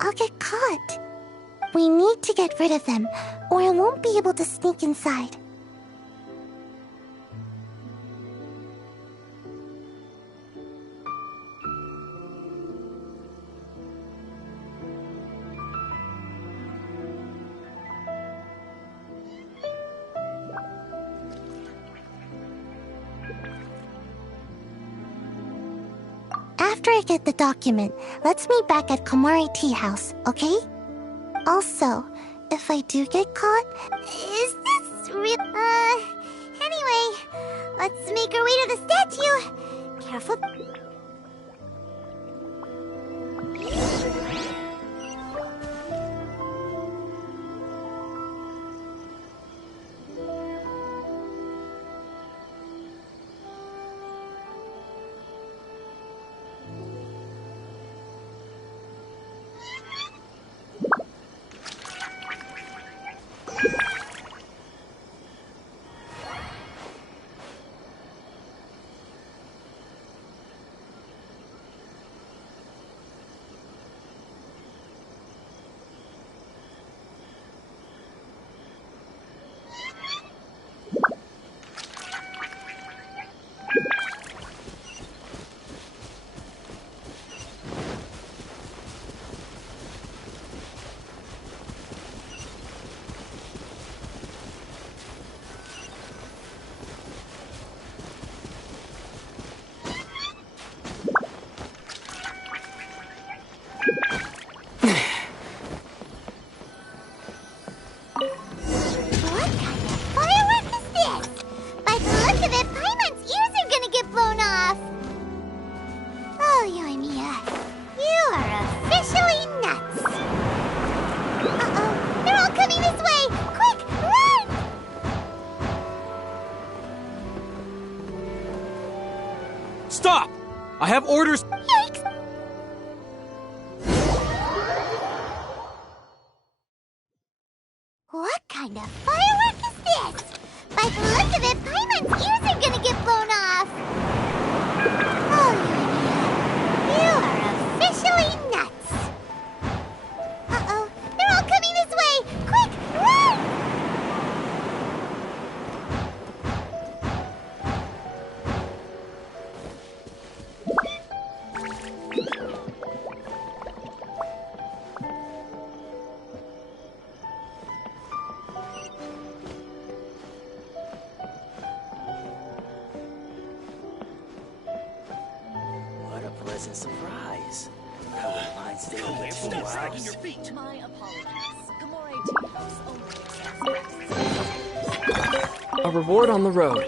I'll get caught. We need to get rid of them, or I won't be able to sneak inside. After I get the document, let's meet back at Komari Tea House, okay? Also, if I do get caught... Is this real? Anyway, let's make our way to the statue. Careful. Stop! I have orders. Yikes! What kind of firework is this? By the look of it, Paimon's ears are gonna get blown off! Oh, you are officially nuts! Uh-oh, they're all coming this way! Quick, run! What a pleasant surprise. I wouldn't mind staying here for a while. Your feet. My apologies. Komore Tea House only accepts. A reward on the road.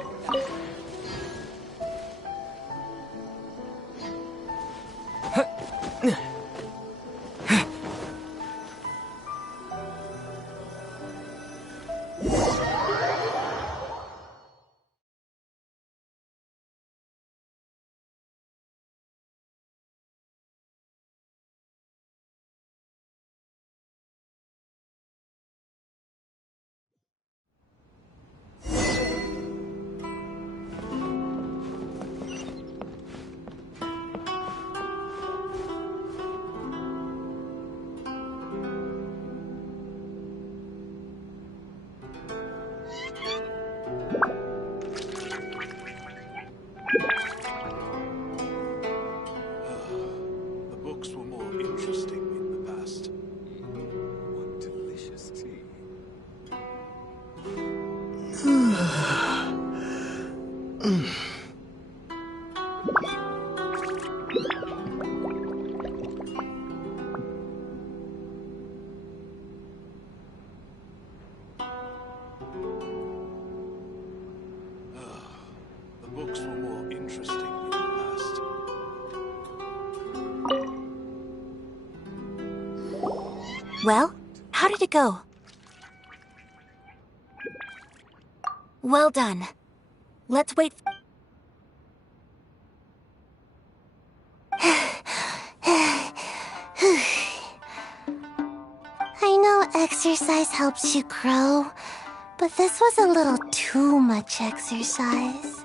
The books were more interesting in the past. What delicious tea. The books were more interesting in the past. Well, how did it go? Well done. Let's wait. I know exercise helps you grow, but this was a little too much exercise.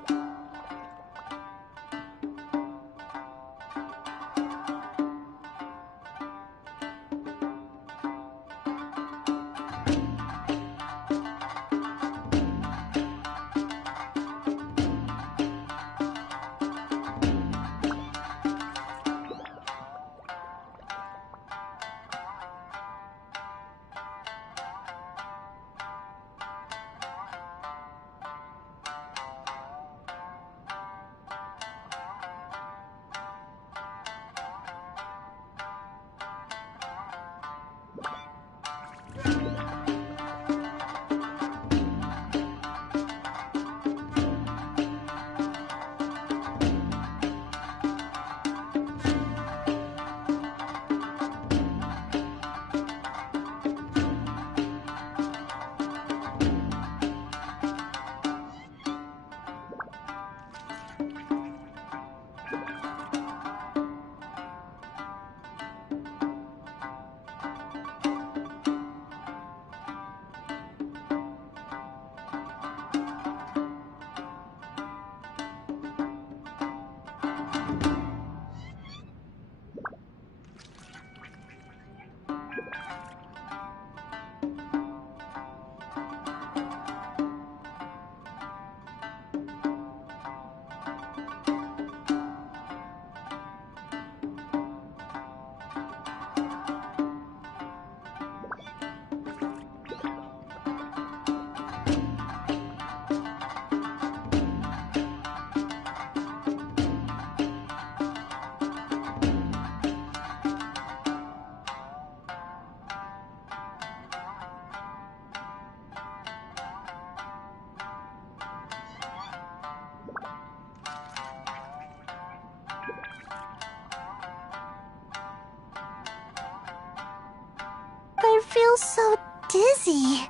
feel so dizzy.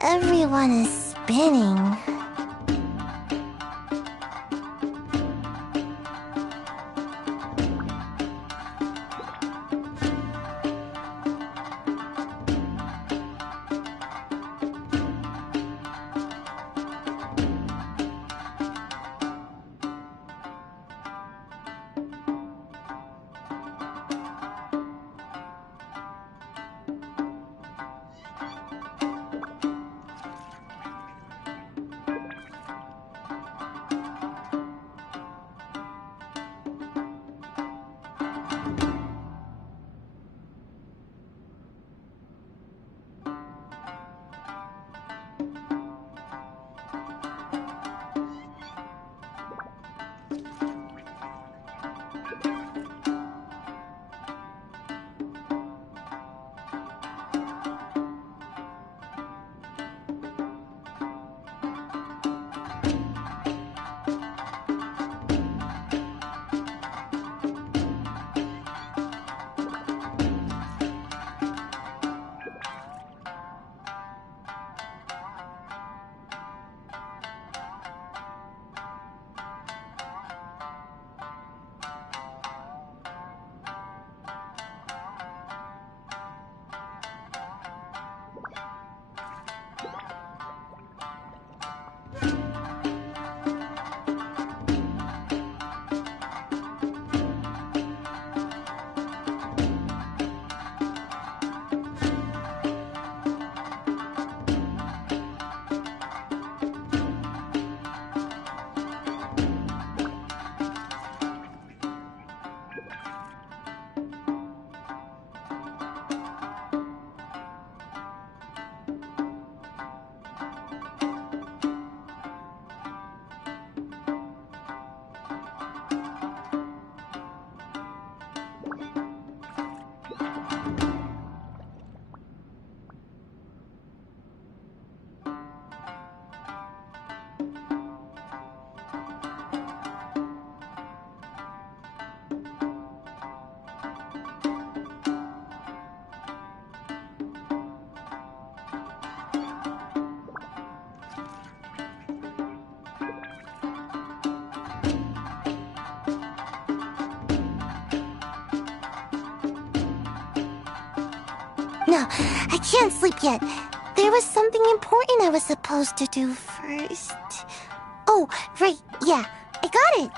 Everyone is spinning. No, I can't sleep yet. There was something important I was supposed to do first. Oh, right, yeah, I got it.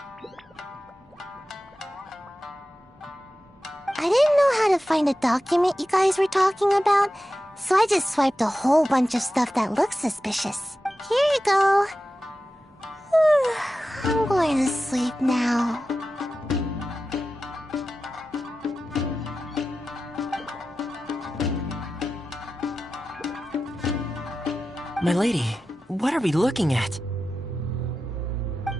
I didn't know how to find a document you guys were talking about, so I just swiped a whole bunch of stuff that looks suspicious. Here you go. I'm going to sleep now. My lady, what are we looking at?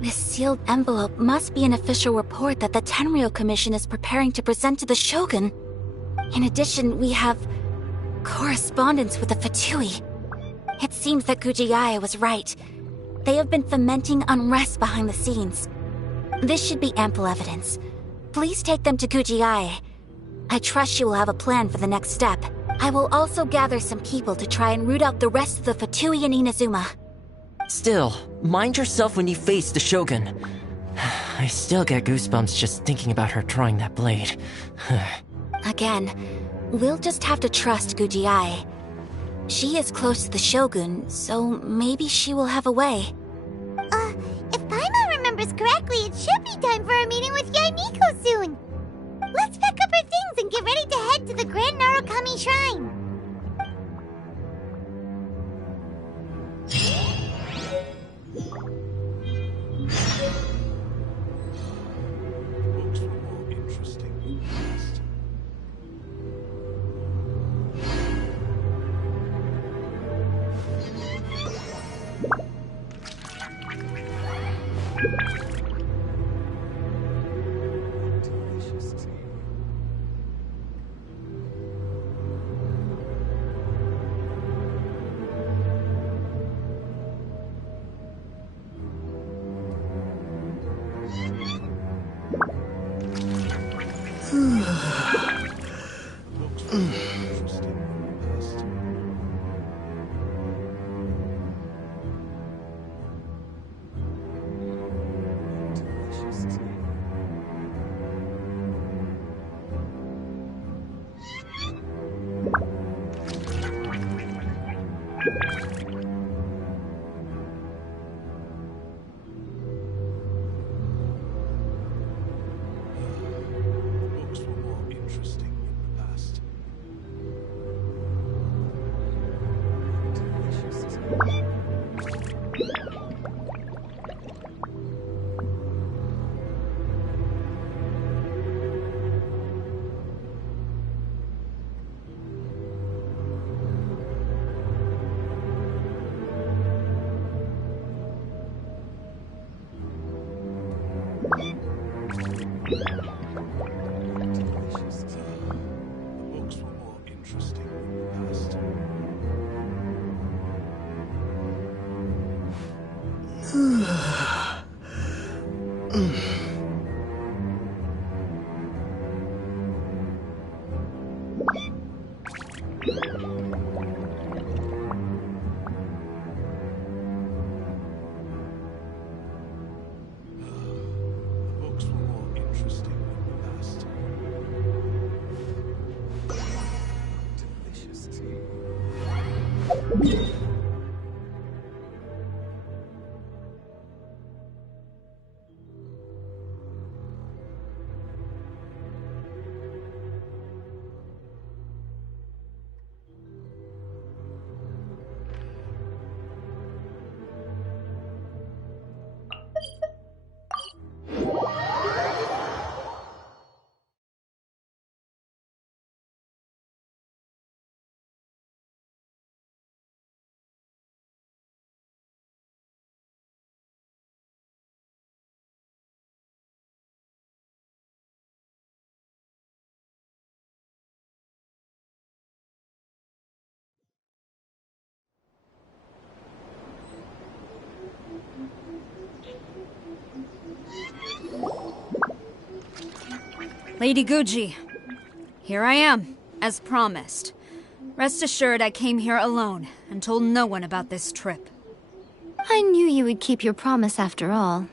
This sealed envelope must be an official report that the Tenryou Commission is preparing to present to the Shogun. In addition, we have correspondence with the Fatui. It seems that Gujiae was right. They have been fomenting unrest behind the scenes. This should be ample evidence. Please take them to Gujiae. I trust she will have a plan for the next step. I will also gather some people to try and root out the rest of the Fatui and Inazuma. Still, mind yourself when you face the Shogun. I still get goosebumps just thinking about her drawing that blade. Again, we'll just have to trust Gujiae. She is close to the Shogun, so maybe she will have a way. If Paimon remembers correctly, it should be time for a meeting with Yaimiko soon. Let's pack up our things and get ready to head to the Grand Narukami Shrine. Books were more interesting in the past. Delicious tea. Books were more interesting in the past. The books were more interesting in the past. The books were more interesting in the past. Delicious tea. Lady Guji, here I am, as promised. Rest assured I came here alone and told no one about this trip. I knew you would keep your promise after all.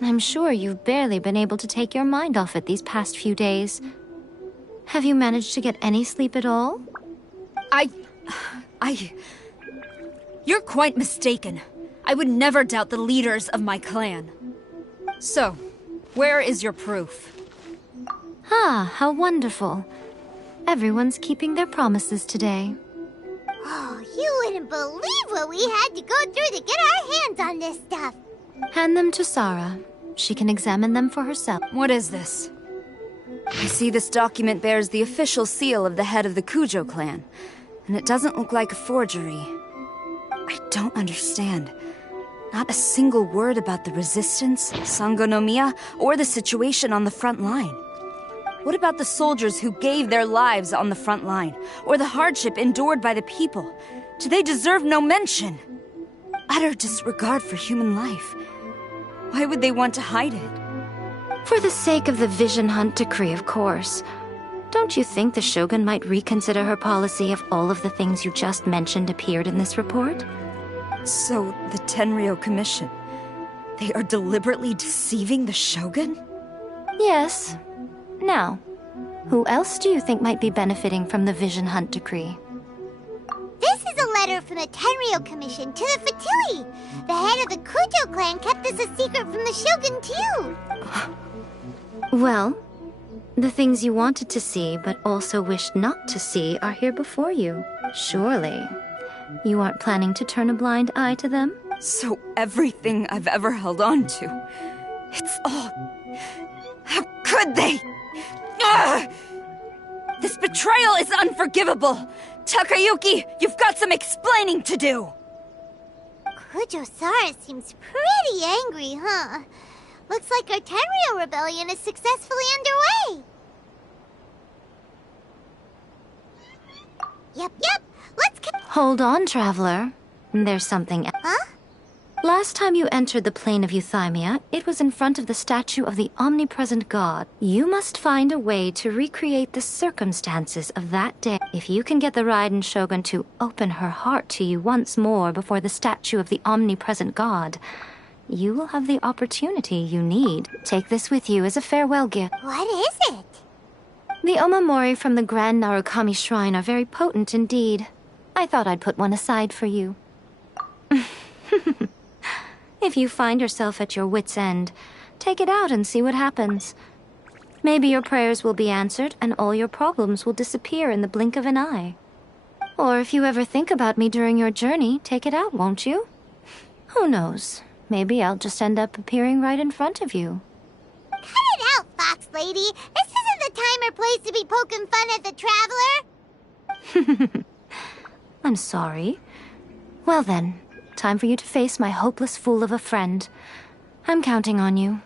I'm sure you've barely been able to take your mind off it these past few days. Have you managed to get any sleep at all? You're quite mistaken. I would never doubt the leaders of my clan. So, where is your proof? Ah, how wonderful. Everyone's keeping their promises today. Oh, you wouldn't believe what we had to go through to get our hands on this stuff. Hand them to Sarah. She can examine them for herself. What is this? I see this document bears the official seal of the head of the Kujo clan, and it doesn't look like a forgery. I don't understand. Not a single word about the resistance, Sangonomiya, or the situation on the front line. What about the soldiers who gave their lives on the front line, or the hardship endured by the people? Do they deserve no mention? Utter disregard for human life. Why would they want to hide it? For the sake of the Vision Hunt decree, of course. Don't you think the Shogun might reconsider her policy if all of the things you just mentioned appeared in this report? So, the Tenryo Commission, they are deliberately deceiving the Shogun? Yes. Now, who else do you think might be benefiting from the Vision Hunt decree? This is a letter from the Tenryo Commission to the Fatui. The head of the Kujo clan kept this a secret from the Shogun, too. Well, the things you wanted to see but also wished not to see are here before you. Surely, you aren't planning to turn a blind eye to them? So everything I've ever held on to, it's all... How could they? Ugh! This betrayal is unforgivable! Takayuki, you've got some explaining to do! Kujo-Sara seems pretty angry, huh? Looks like our Tenryo rebellion is successfully underway. Yep. Let's Hold on, traveler. There's something else. Huh? Last time you entered the plane of Euthymia, it was in front of the statue of the omnipresent god. You must find a way to recreate the circumstances of that day. If you can get the Raiden Shogun to open her heart to you once more before the statue of the omnipresent god, you will have the opportunity you need. Take this with you as a farewell gift. What is it? The omamori from the Grand Narukami Shrine are very potent indeed. I thought I'd put one aside for you. If you find yourself at your wit's end, take it out and see what happens. Maybe your prayers will be answered and all your problems will disappear in the blink of an eye. Or if you ever think about me during your journey, take it out, won't you? Who knows? Maybe I'll just end up appearing right in front of you. Cut it out, Fox Lady. This isn't the time or place to be poking fun at the Traveler. I'm sorry. Well then, time for you to face my hopeless fool of a friend. I'm counting on you.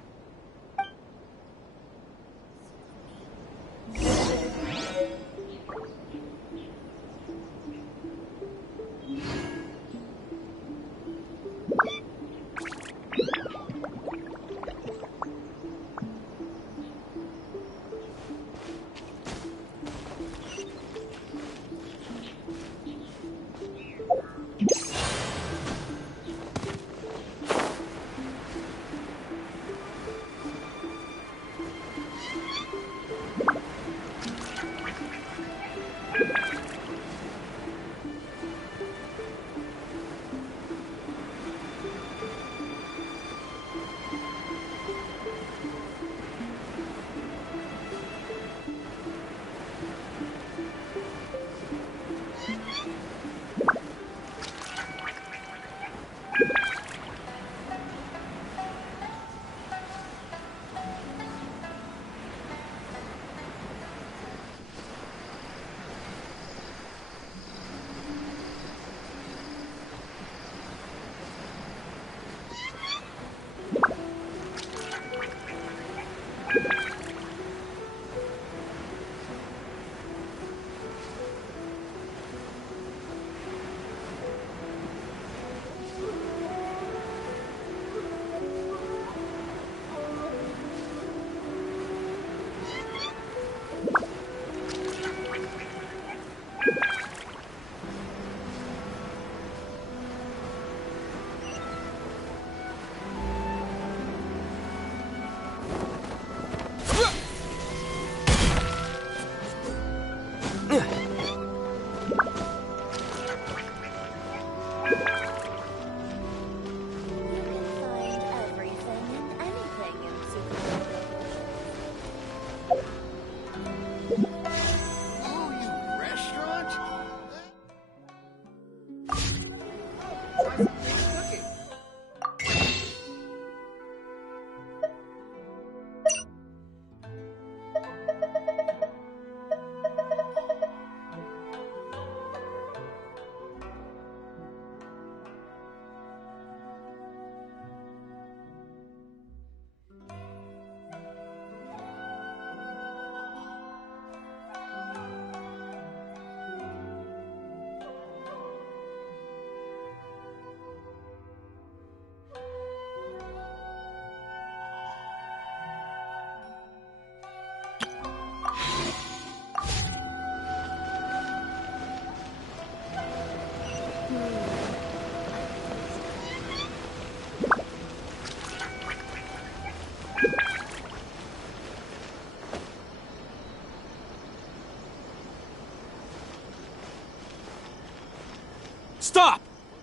Stop!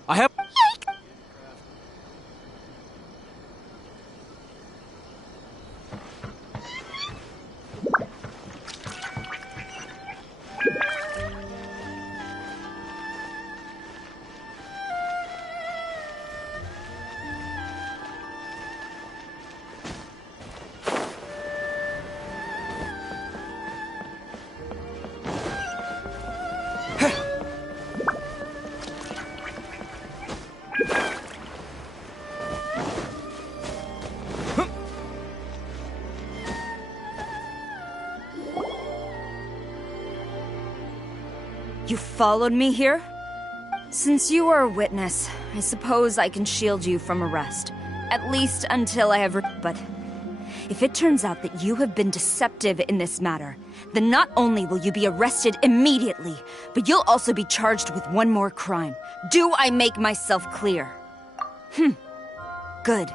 I have... You followed me here? Since you are a witness, I suppose I can shield you from arrest. At least until I have... But if it turns out that you have been deceptive in this matter, then not only will you be arrested immediately, but you'll also be charged with one more crime. Do I make myself clear? Good.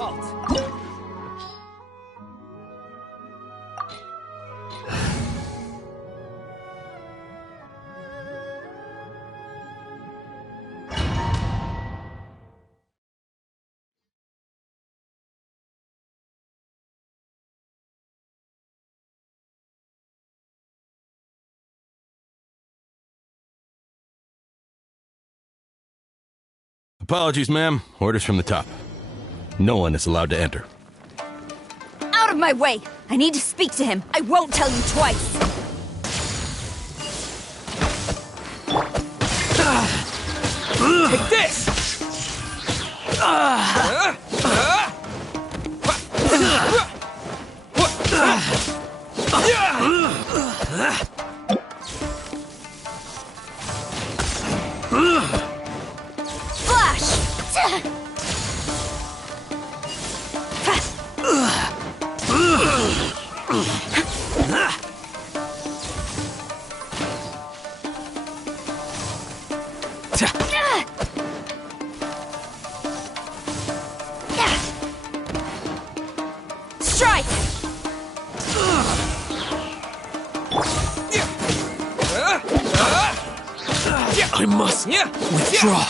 halt! Apologies, ma'am. Orders from the top. No one is allowed to enter. Out of my way! I need to speak to him. I won't tell you twice. Take this! Strike! I must withdraw.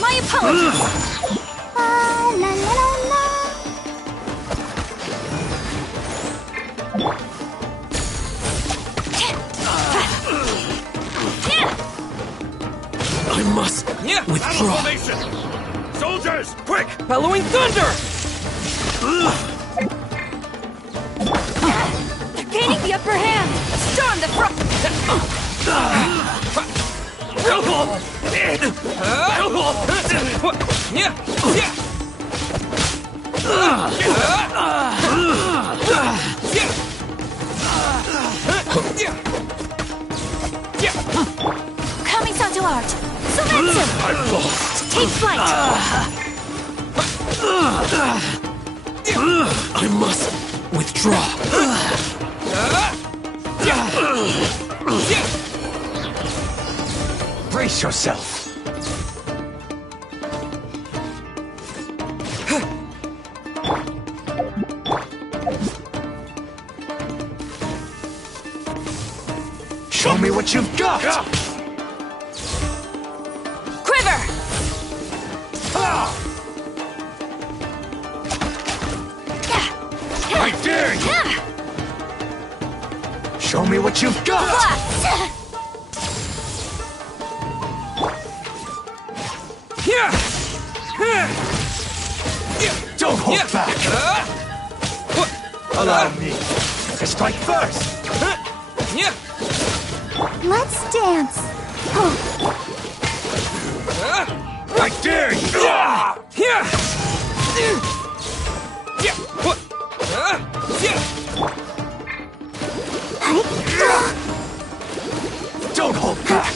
My apologies! La la la la. I must withdraw. Soldiers, quick! Bellowing thunder! They're gaining the upper hand! Storm the front! Coming to art! Sumetsu! Take flight! I must withdraw. Brace yourself. Show me what you've got! Quiver! I dare you! Show me what you've got! Don't hold back! Allow me to strike first! Let's dance. I dare you! Don't hold back!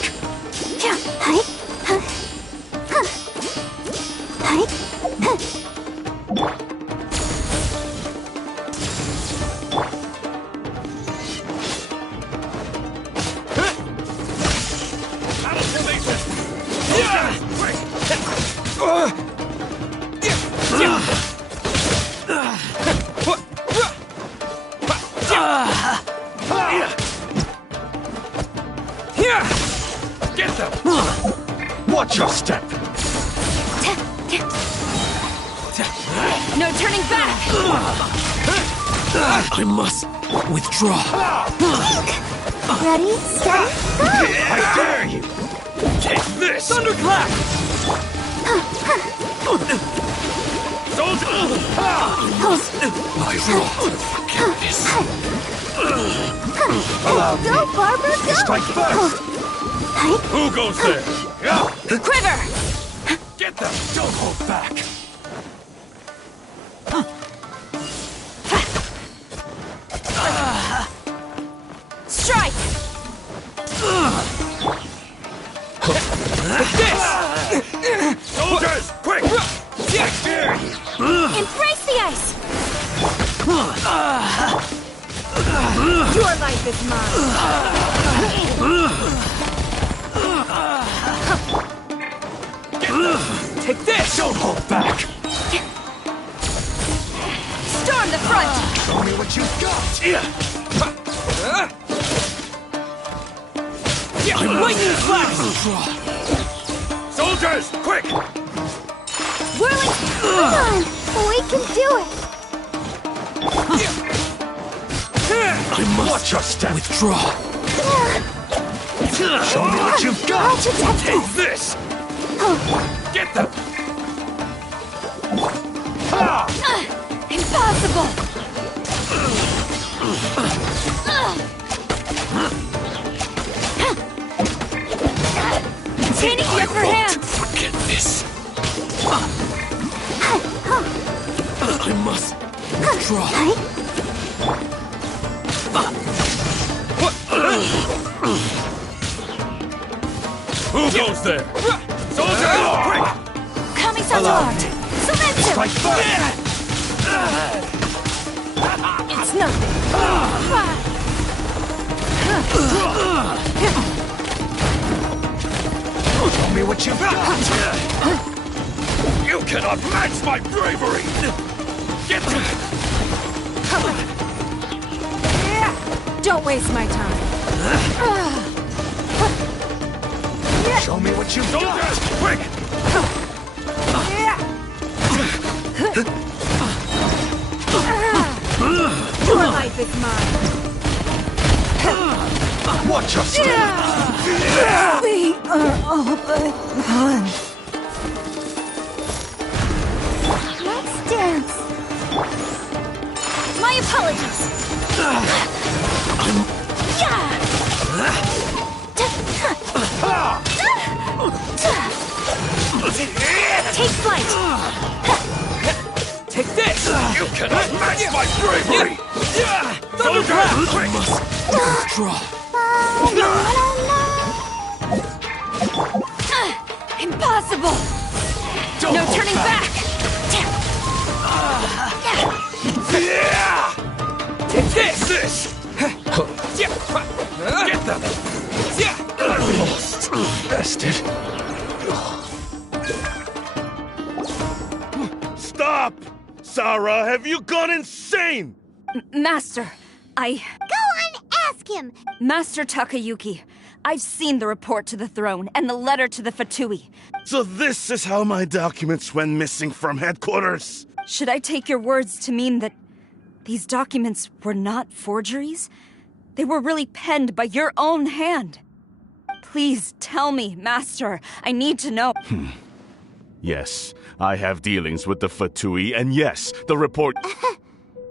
Get them! Watch your step! No turning back! I must withdraw. Ready, steady, go! I dare you! Take this! Thunderclap! Soldier! Allow me Go, Barbara, to go! strike first! Who goes there? Quiver! Get them! Don't hold back! Strike! Soldiers, quick! I dare you! Embrace the ice! Your life is mine! Lightning flash! Soldiers, quick! Whirling! Come on! We can do it! I must watch your step. Withdraw. Show me what you've got! Take this! Get them! Impossible! Containing the upper hand! Forget this! I must draw. Who goes there? Soldier, quick! Coming Sandor! Surrender! Strike first! It's nothing. Show me what you've got! You cannot match my bravery! Get to it! Don't waste my time. Show me what you've got! Quick! Your life is mine. Watch your step! We are all but one. Let's dance. My apologies. Take flight. Take this! You cannot match my bravery! Thunderclap! I must withdraw. Impossible! No turning back! Take this! Get them! Lost. Bastard. Stop! Sarah, have you gone insane? Master, Go on, ask him! Master Takayuki, I've seen the report to the throne and the letter to the Fatui. So this is how my documents went missing from headquarters? Should I take your words to mean that these documents were not forgeries? They were really penned by your own hand. Please tell me, Master. I need to know. Yes, I have dealings with the Fatui, and yes, the report...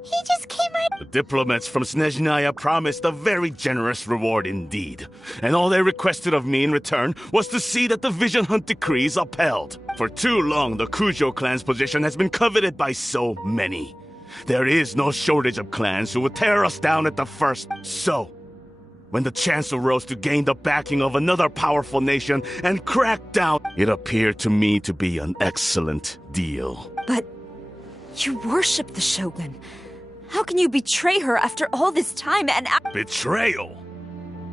He just came right... The diplomats from Snezhnaya promised a very generous reward indeed. And all they requested of me in return was to see that the Vision Hunt decree is upheld. For too long, the Kujo clan's position has been coveted by so many. There is no shortage of clans who would tear us down at the first. So, when the chance arose to gain the backing of another powerful nation and crack down, it appeared to me to be an excellent deal. But you worship the Shogun. How can you betray her after all this time and... Betrayal?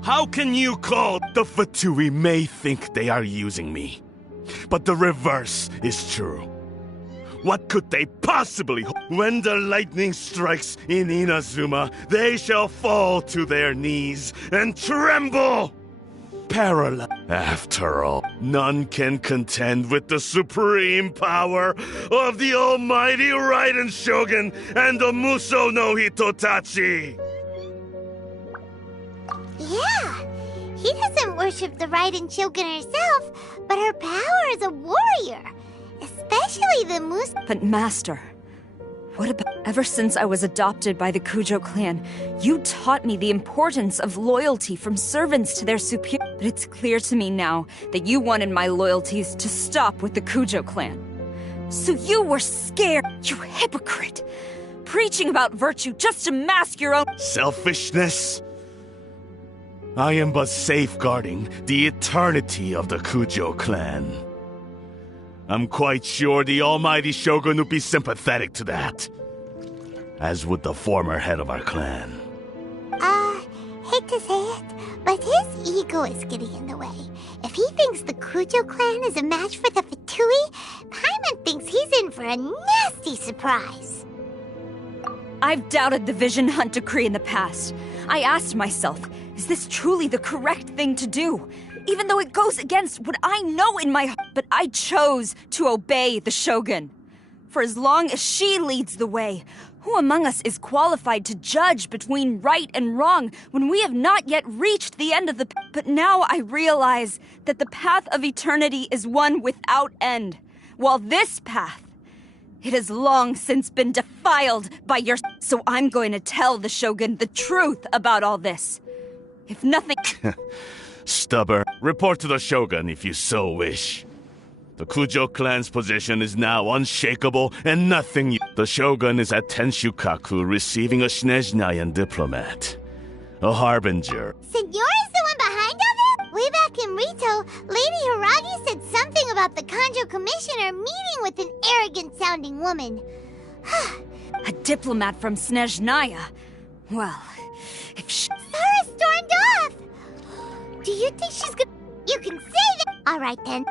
How can you call... The Fatui may think they are using me, but the reverse is true. What could they possibly hope? When the lightning strikes in Inazuma, they shall fall to their knees and tremble! Parallel. After all, none can contend with the supreme power of the almighty Raiden Shogun and the Muso no Hitotachi! Yeah, he doesn't worship the Raiden Shogun herself, but her power as a warrior. Especially the Moose. But Master, what about... Ever since I was adopted by the Kujo clan, you taught me the importance of loyalty from servants to their superior. But it's clear to me now that you wanted my loyalties to stop with the Kujo clan. So you were scared, you hypocrite! Preaching about virtue just to mask your own... Selfishness? I am but safeguarding the eternity of the Kujo clan. I'm quite sure the almighty Shogun would be sympathetic to that. As would the former head of our clan. Hate to say it, but his ego is getting in the way. If he thinks the Kujo clan is a match for the Fatui, Paimon thinks he's in for a nasty surprise. I've doubted the Vision Hunt decree in the past. I asked myself, is this truly the correct thing to do? Even though it goes against what I know in my heart, but I chose to obey the Shogun. For as long as she leads the way, who among us is qualified to judge between right and wrong when we have not yet reached the end of the path? But now I realize that the path of eternity is one without end, while this path, it has long since been defiled by your... So I'm going to tell the Shogun the truth about all this. If nothing... Stubborn. Report to the Shogun if you so wish. The Kujo clan's position is now unshakable, and nothing... The Shogun is at Tenshukaku receiving a Snezhnayan diplomat. A harbinger. Senyora's the one behind all this? Way back in Rito, Lady Hiragi said something about the Kanjo Commissioner meeting with an arrogant-sounding woman. A diplomat from Snezhnaya. Well, if she... Sara stormed off! Do you think she's gonna... You can say that... Alright then.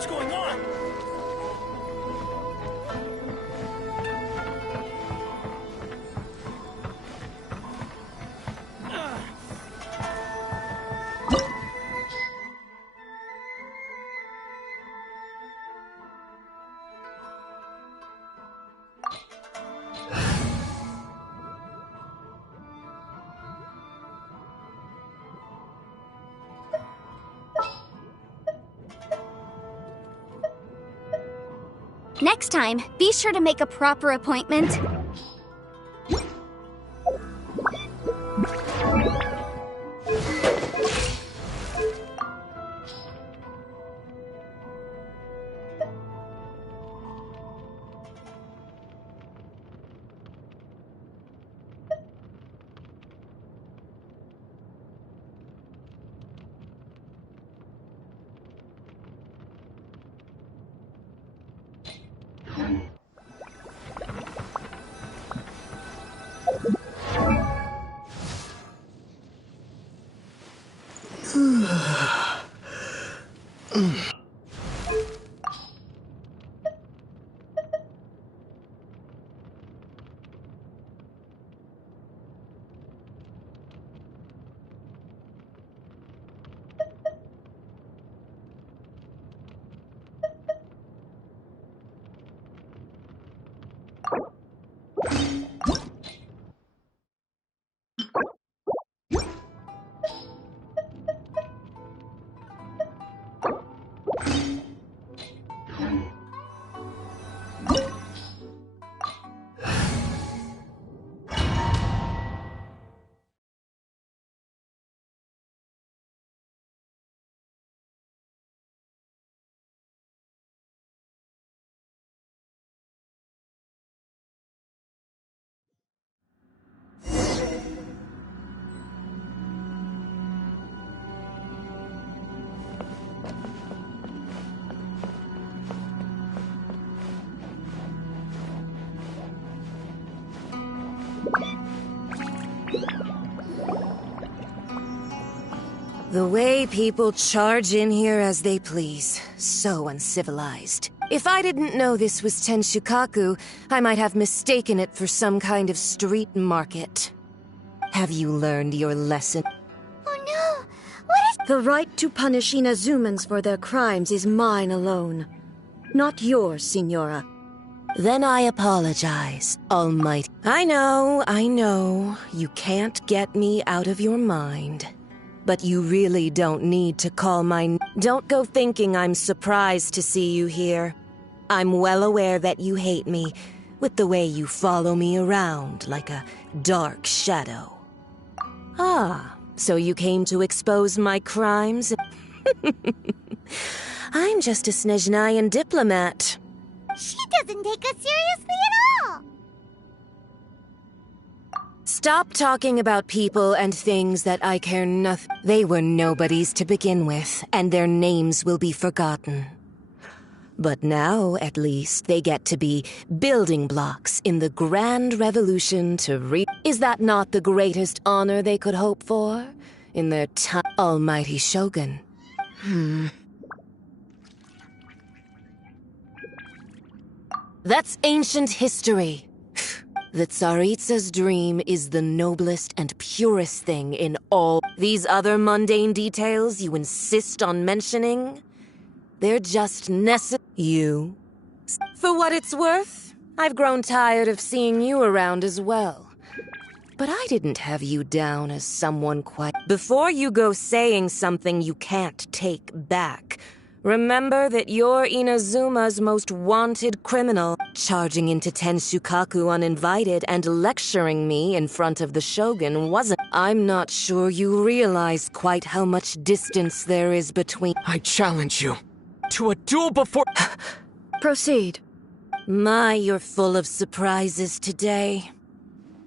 What's going on? Next time, be sure to make a proper appointment. The way people charge in here as they please. So uncivilized. If I didn't know this was Tenshukaku, I might have mistaken it for some kind of street market. Have you learned your lesson? Oh no! What is— The right to punish Inazumans for their crimes is mine alone. Not yours, Signora. Then I apologize, Almighty. I know. You can't get me out of your mind. But you really don't need to call my... Don't go thinking I'm surprised to see you here. I'm well aware that you hate me, with the way you follow me around like a dark shadow. Ah, so you came to expose my crimes? I'm just a Snezhnayan diplomat. She doesn't take us seriously at all! Stop talking about people and things that I care nothing. They were nobodies to begin with, and their names will be forgotten. But now, at least, they get to be building blocks in the grand revolution to Is that not the greatest honor they could hope for? In their time, Almighty Shogun. That's ancient history. The Tsaritsa's dream is the noblest and purest thing in all. These other mundane details you insist on mentioning, they're just You. For what it's worth, I've grown tired of seeing you around as well. But I didn't have you down as someone quite... Before you go saying something you can't take back, remember that you're Inazuma's most wanted criminal, charging into Tenshukaku uninvited and lecturing me in front of the Shogun wasn't... I'm not sure you realize quite how much distance there is between... I challenge you to a duel before... Proceed. My, you're full of surprises today.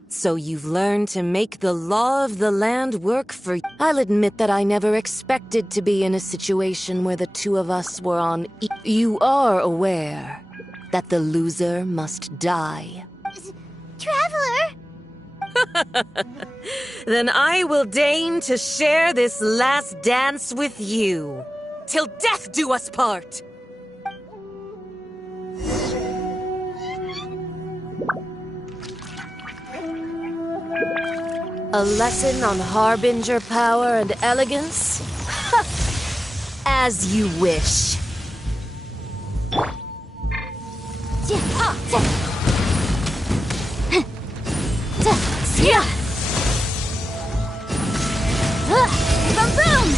So you've learned to make the law of the land work for you. I'll admit that I never expected to be in a situation where the two of us were on... You are aware that the loser must die. Traveler! Then I will deign to share this last dance with you. Till death do us part! A lesson on harbinger power and elegance? As you wish. Boom!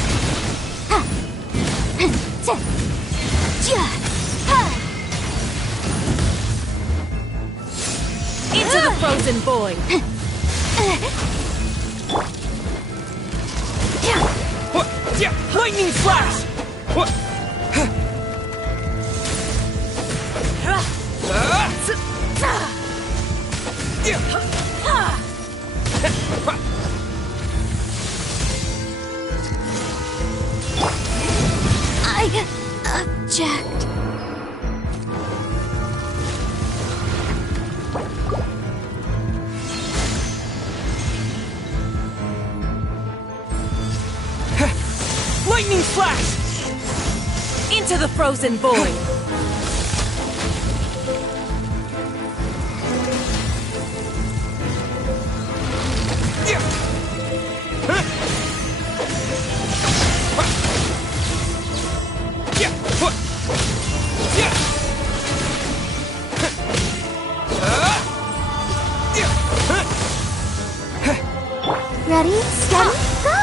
Into the frozen void! Lightning flash! I object. Lightning flash! Into the frozen void! Ready, steady, go!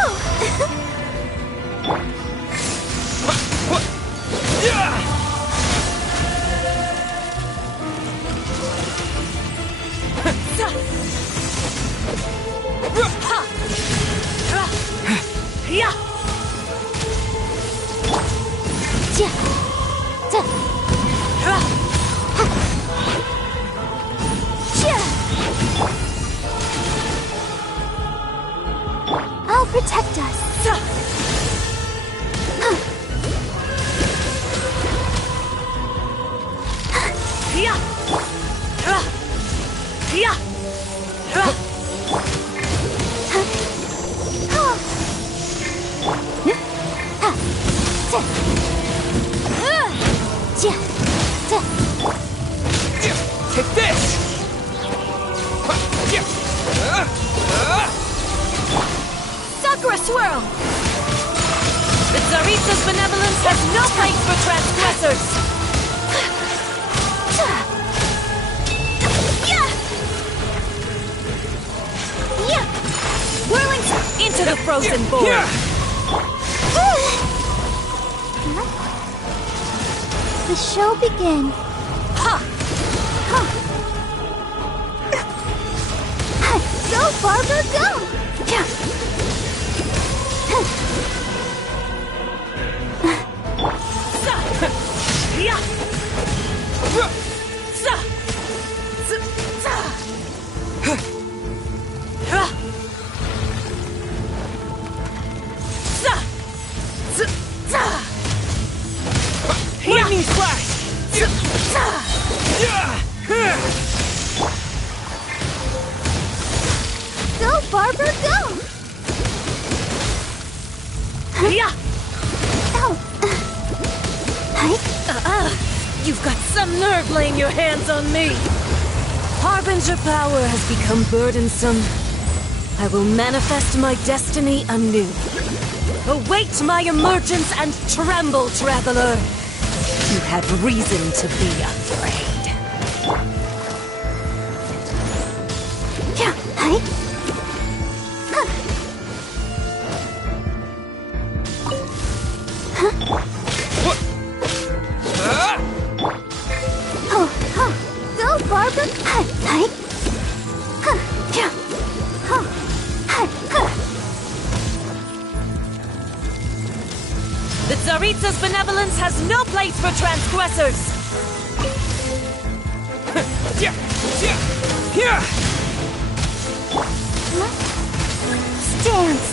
I'll protect us. Take this! Sakura swirl! The Tsaritsa's benevolence has no place for transgressors! Whirling into the frozen void! The show begin. Go, Barbara, go! Lightning flash! Go, Barbara, go! You've got some nerve laying your hands on me! Harbinger power has become burdensome. I will manifest my destiny anew. Await my emergence and tremble, traveler! You had reason to be afraid. Go, Barbara! The Tsaritsa's benevolence has no place for transgressors! Stance!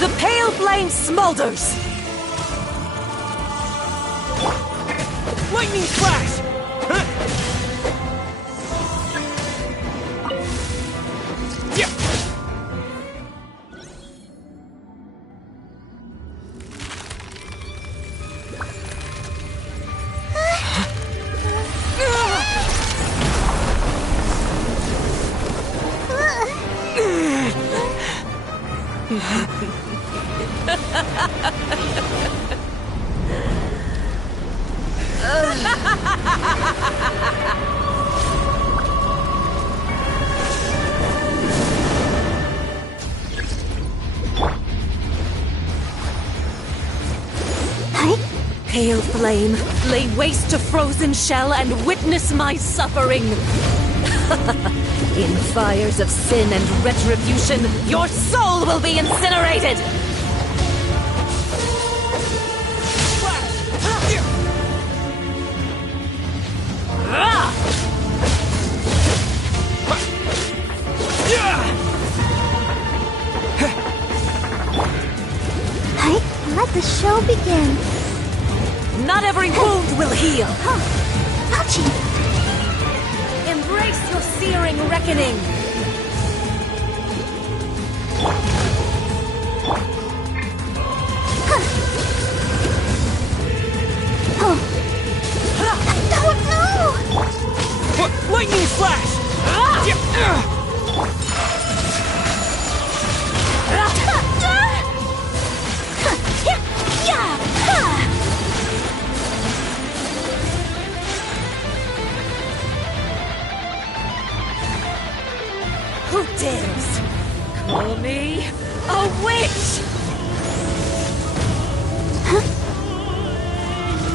The pale flame smolders! Lightning flash! Pale flame, lay waste to frozen shell and witness my suffering. In fires of sin and retribution, your soul will be incinerated! Let the show begin. Not every wound will heal. Ouchie! Embrace your searing reckoning. Don't know! Lightning flash! Who dares call me a witch?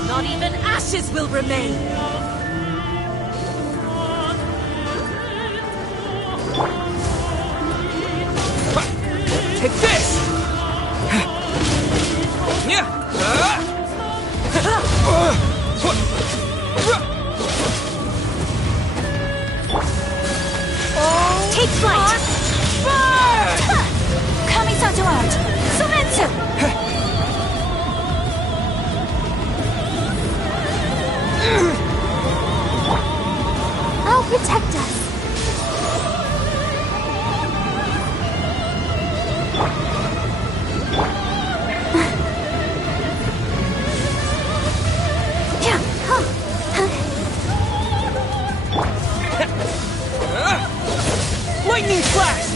Not even ashes will remain. Take this! Take flight! Kamisato out! Sumetsu! I'll protect us. Lightning flash!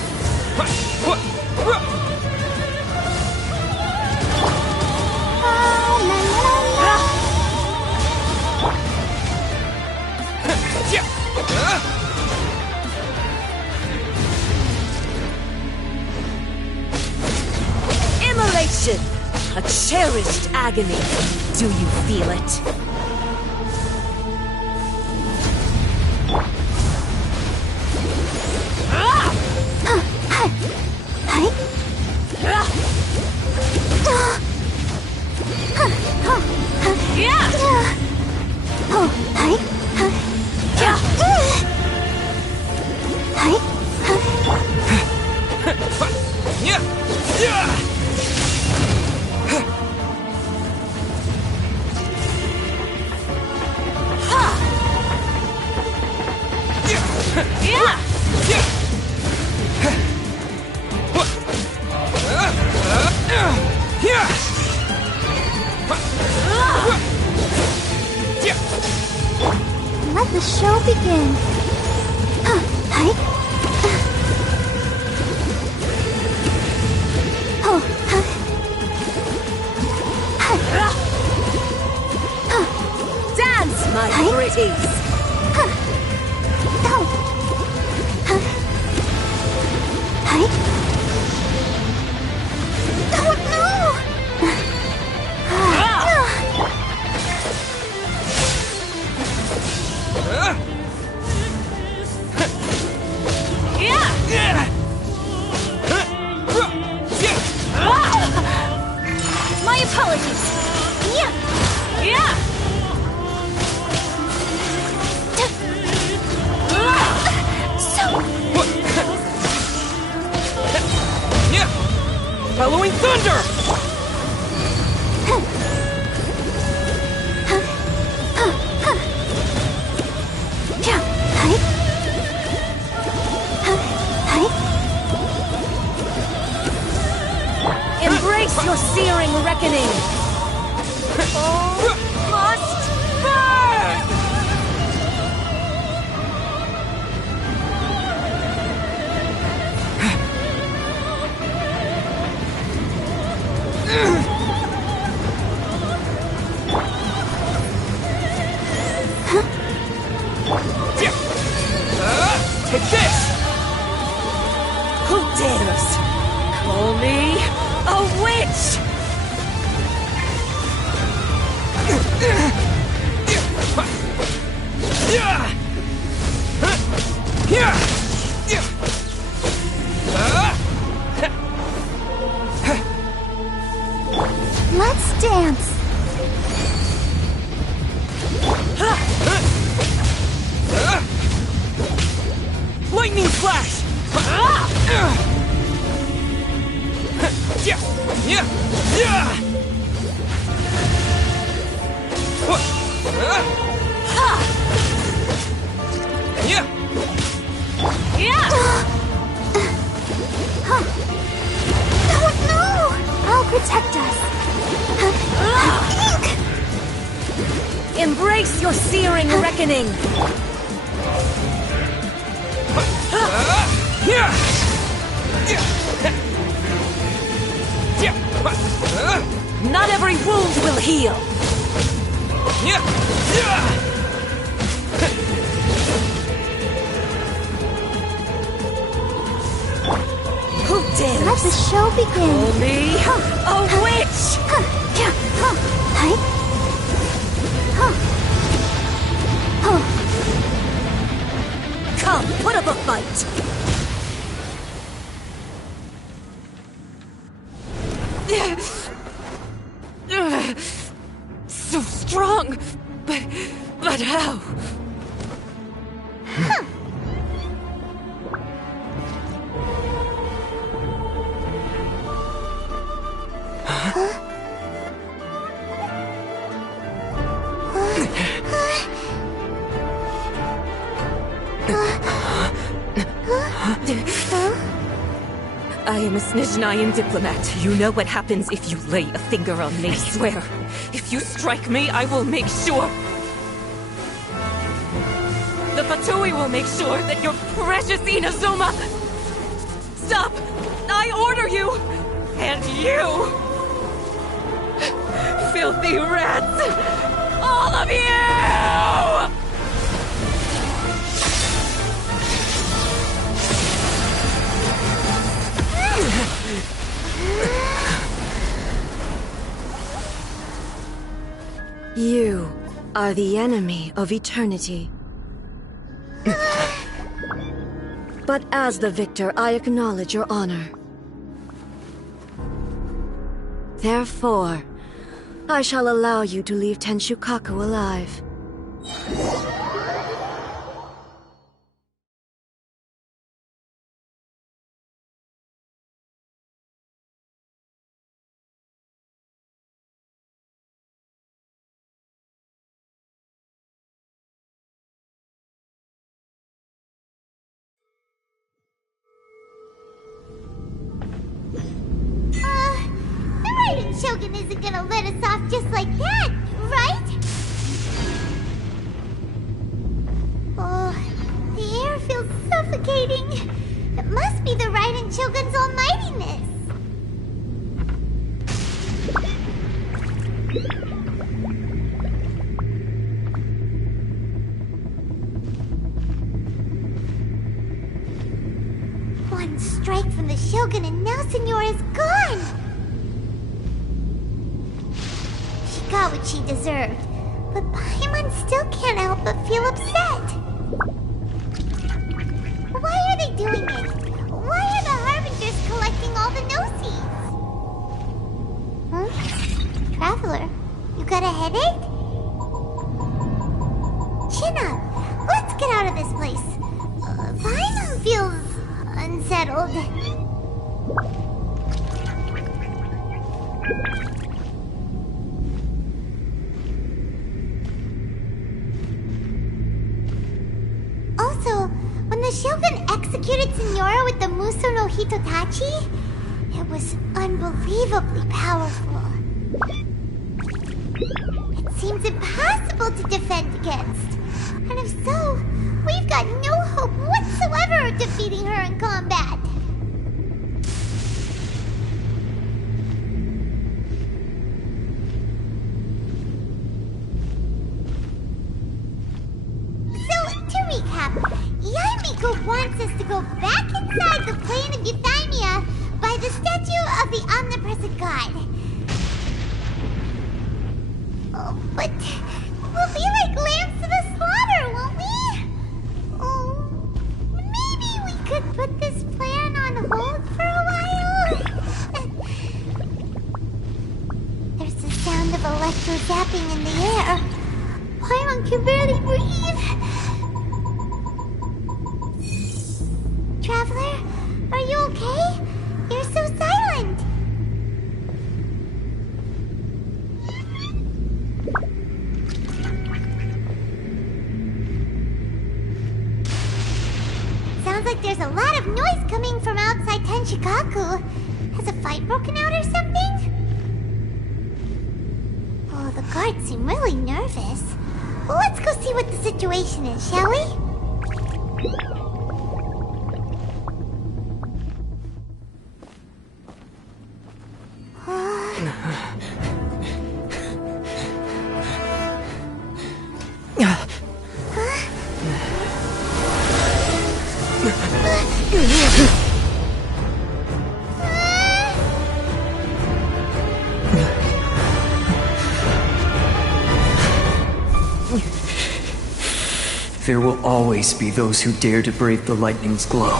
Immolation! A cherished agony. Do you feel it? Let the show begin. Dance, my pretties! Don't know! My apologies! Bellowing thunder! Embrace your searing reckoning! Must burn! Take this! Who dares call me a witch? Let's dance. Lightning flash! Oh no! I'll protect us. Embrace your searing reckoning! Not every wound will heal! Who dares? Let the show begin. Call me a witch! Come, put up a fight! So strong, but how? I am a Snezhnayan diplomat. You know what happens if you lay a finger on me. I swear, if you strike me, I will make sure. The Fatui will make sure that your precious Inazuma... Stop! I order you! And you! Filthy rats! All of you! You are the enemy of eternity. But as the victor, I acknowledge your honor. Therefore, I shall allow you to leave Tenshukaku alive. Shogun isn't gonna let us off just like that, right? Oh, the air feels suffocating. It must be the Raiden Shogun's almightiness. One strike from the Shogun and now Senora is gone! Got what she deserved, but Paimon still can't help but feel upset. Why are they doing it? Why are the Harbingers collecting all the no-seeds? Traveler, you got a headache? Chin up. Let's get out of this place. Paimon feels unsettled. When the Shogun executed Senora with the Muso no Hitotachi, it was unbelievably powerful. It seems impossible to defend against. And if so, we've got no hope whatsoever of defeating her in combat. it wants us to go back inside the plane of Euthymia by the statue of the omnipresent god. Oh, but we'll be like lambs to the slaughter, won't we? Oh, maybe we could put this plan on hold for a while? There's the sound of electro zapping in the air. Paimon can barely breathe. Traveler, are you okay? You're so silent. Sounds like there's a lot of noise coming from outside Tenshikaku. Has a fight broken out or something? Oh, the guards seem really nervous. Well, let's go see what the situation is, shall we? There will always be those who dare to brave the lightning's glow.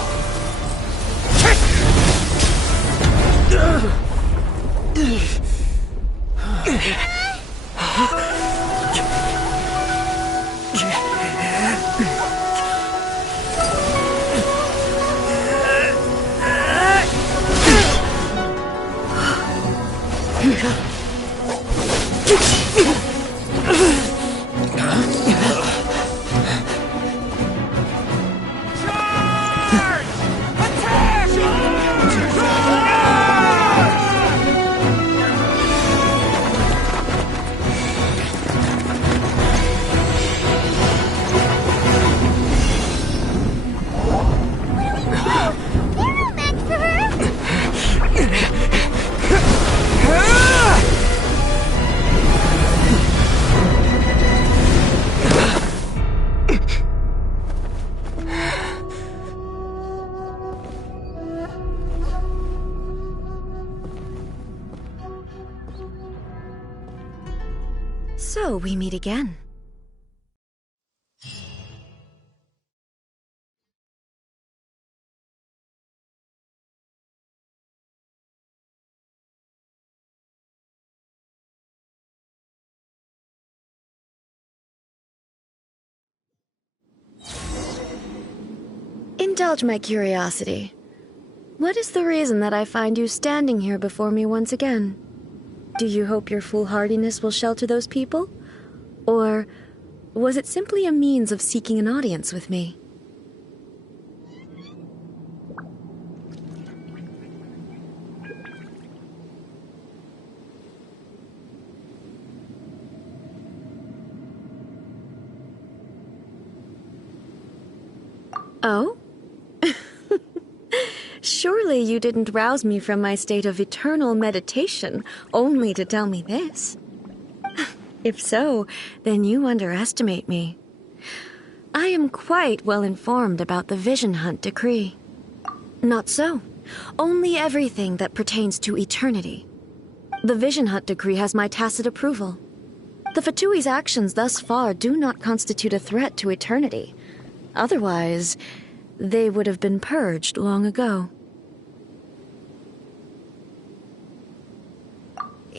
So we meet again. Indulge my curiosity. What is the reason that I find you standing here before me once again? Do you hope your foolhardiness will shelter those people? Or was it simply a means of seeking an audience with me? Oh? Surely you didn't rouse me from my state of eternal meditation only to tell me this. If so, then you underestimate me. I am quite well informed about the Vision Hunt decree. Not so. Only everything that pertains to eternity. The Vision Hunt decree has my tacit approval. The Fatui's actions thus far do not constitute a threat to eternity. Otherwise, they would have been purged long ago.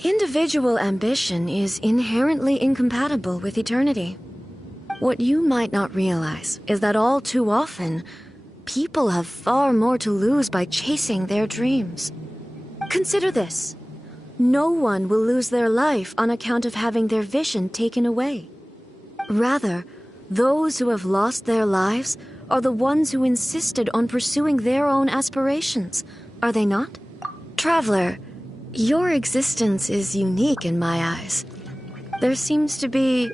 Individual ambition is inherently incompatible with eternity. What you might not realize is that all too often, people have far more to lose by chasing their dreams. Consider this. No one will lose their life on account of having their vision taken away. Rather, those who have lost their lives are the ones who insisted on pursuing their own aspirations, are they not? Traveler, your existence is unique in my eyes. There seems to be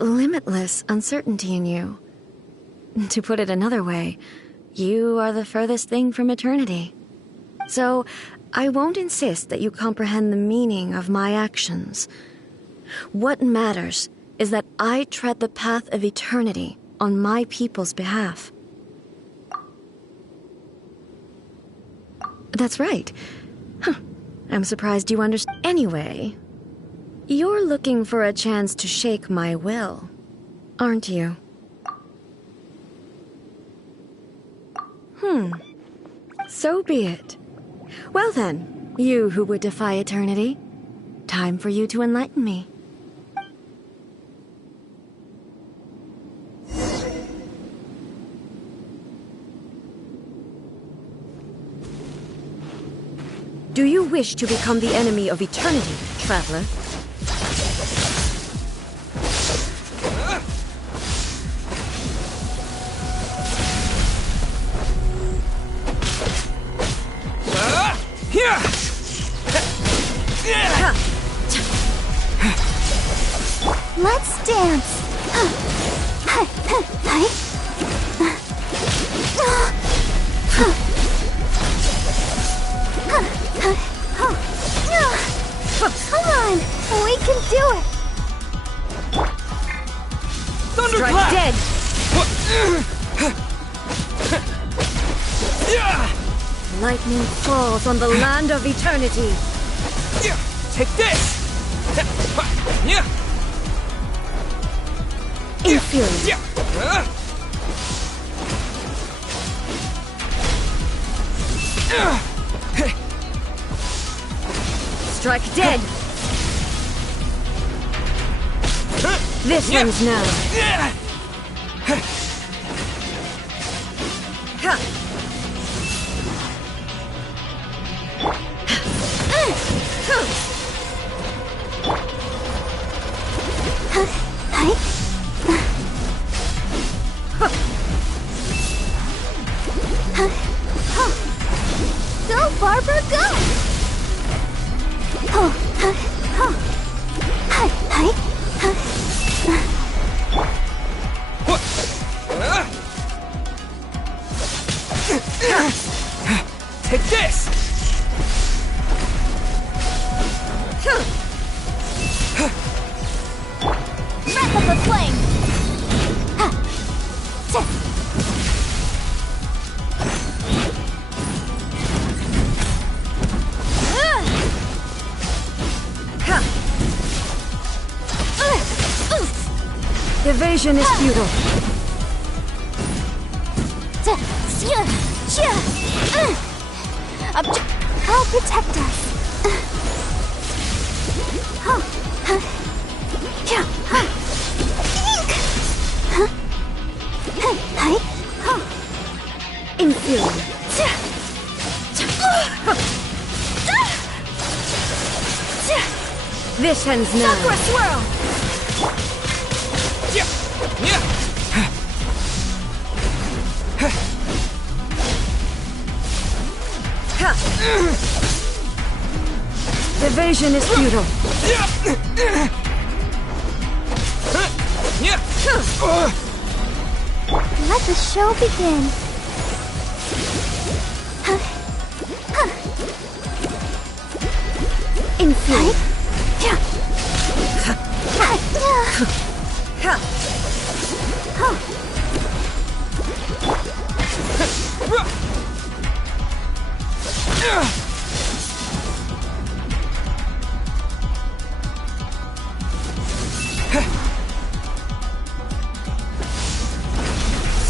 limitless uncertainty in you. To put it another way, you are the furthest thing from eternity. So, I won't insist that you comprehend the meaning of my actions. What matters is that I tread the path of eternity on my people's behalf. That's right. Huh. I'm surprised you understand. Anyway, you're looking for a chance to shake my will, aren't you? So be it. Well then, you who would defy eternity, time for you to enlighten me. Do you wish to become the enemy of eternity, traveler? Let's dance. Come on, we can do it. Strike dead. Lightning falls on the land of eternity. Take this! Infuriate. Strike dead. This ends now. Go, Barbara, go! Take this! Wrap up the flame! Evasion is futile. I'll protect us. Infuriate. This ends now. Chakra swirl! Evasion is futile. Let the show begin. Infuriate.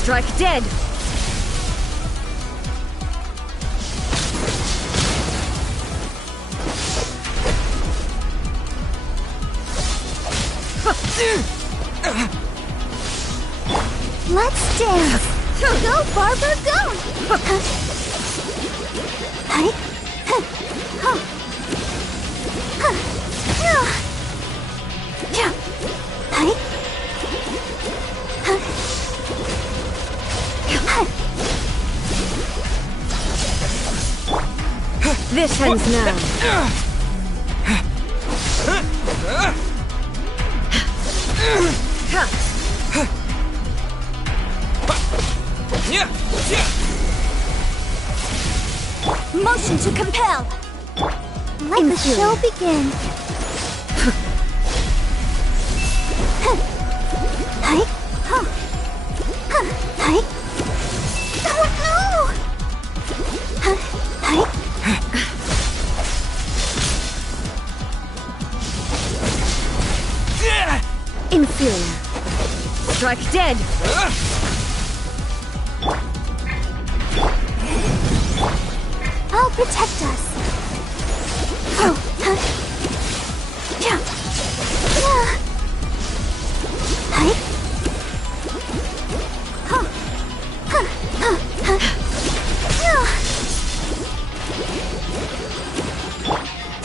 Strike dead. Let's dance. Go, Barbara, go! This ends now. Motion to compel. Let the show begin. Oh no! Strike dead! I'll protect us. Oh, yeah. Yeah. Hi. Huh. Huh. Huh. Huh.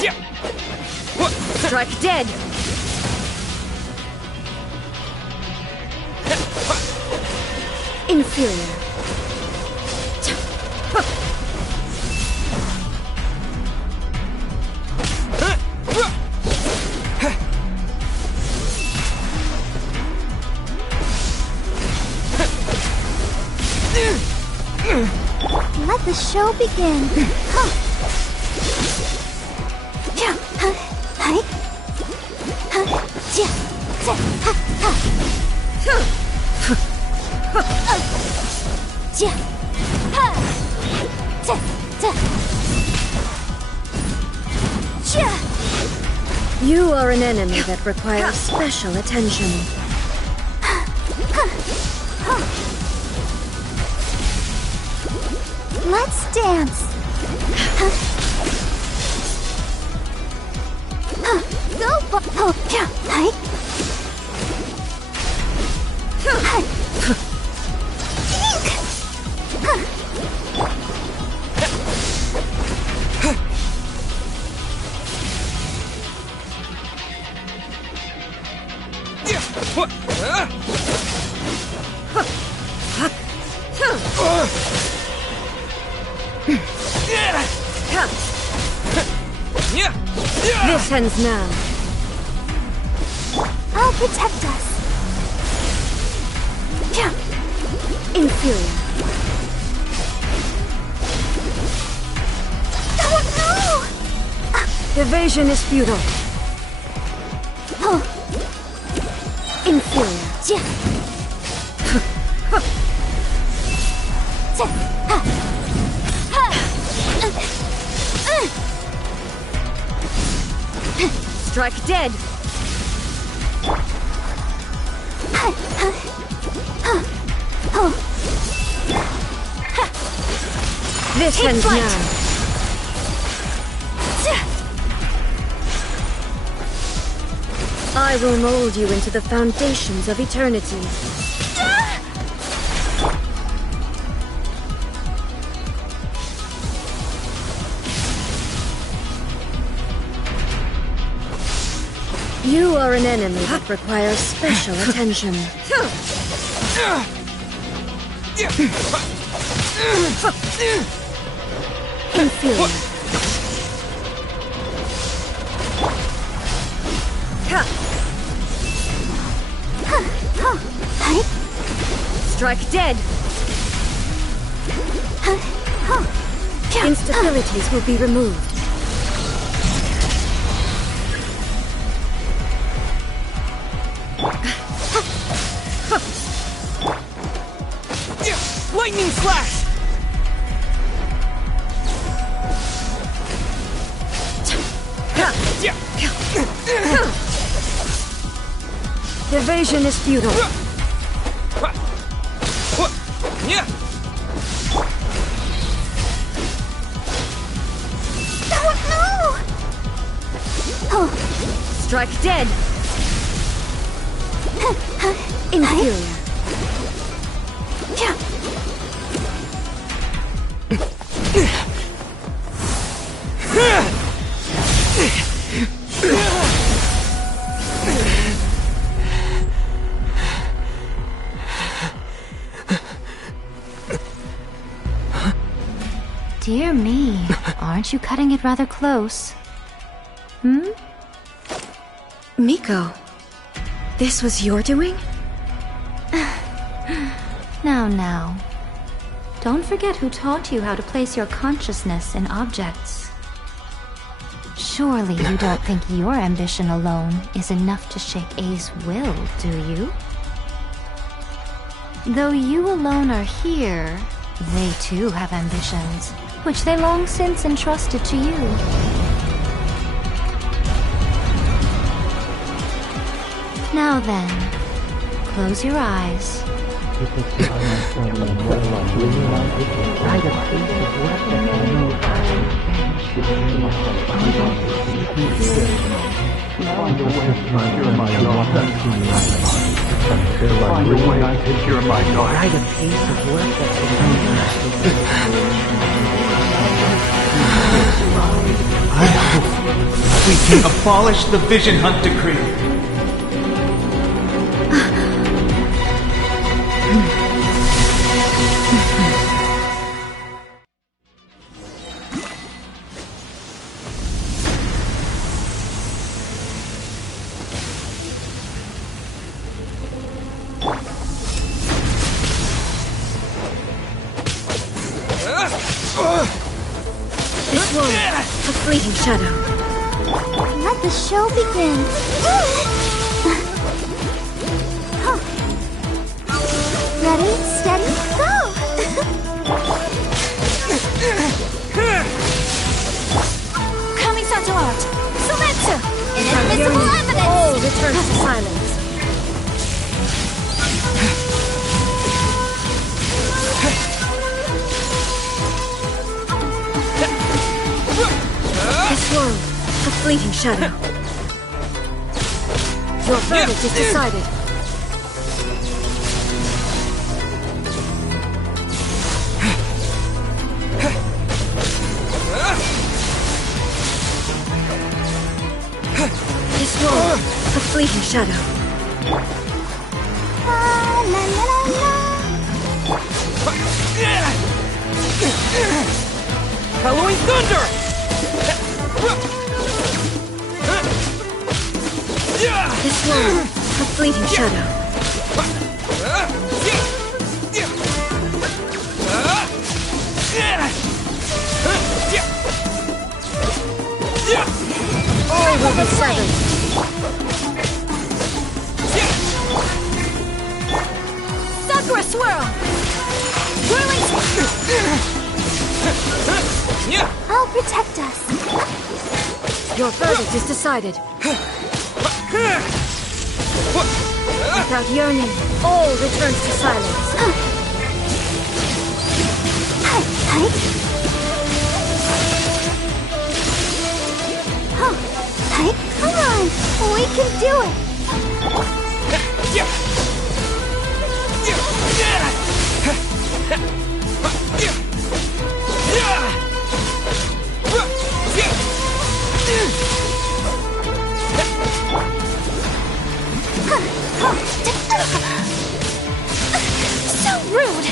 Yeah. Strike dead! Inferior. Let the show begin. Huh. Yeah. Huh. Hi. Huh. Yeah. Ha. Ha. Yeah. Ha. Ta. Ta. Yeah. You are an enemy that requires special attention. Let's dance. Go for yeah. Hi. Hi. This ends now. I'll protect us. Yeah. Inferior. Oh no! Evasion is futile. Oh. Inferior. Yeah. Strike dead. This ends now. I will mold you into the foundations of eternity. You are an enemy that requires special attention. Inferior. Strike dead. Instabilities will be removed. Lightning slash! Evasion is futile. Strike dead. Inferior. Dear me, aren't you cutting it rather close? Hmm? Miko, this was your doing? Now. Don't forget who taught you how to place your consciousness in objects. Surely you don't think your ambition alone is enough to shake A's will, do you? Though you alone are here, they too have ambitions, which they long since entrusted to you. Now then, Close your eyes. We can abolish the Vision Hunt Decree. This one, a fleeting shadow. Let the show begin. Ready, steady, go! Kamisato art! Sumetsu! Inadmissible evidence! All returns to silence. This world, a fleeting shadow. Your verdict is decided. This world, a fleeting shadow. La la la la. Halloween Thunder! This world, a fleeting shadow. All will be severed. Sakura swirl! Whirling... I'll protect us. Your verdict is decided. Without yearning, all returns to silence. Come on, we can do it. So rude!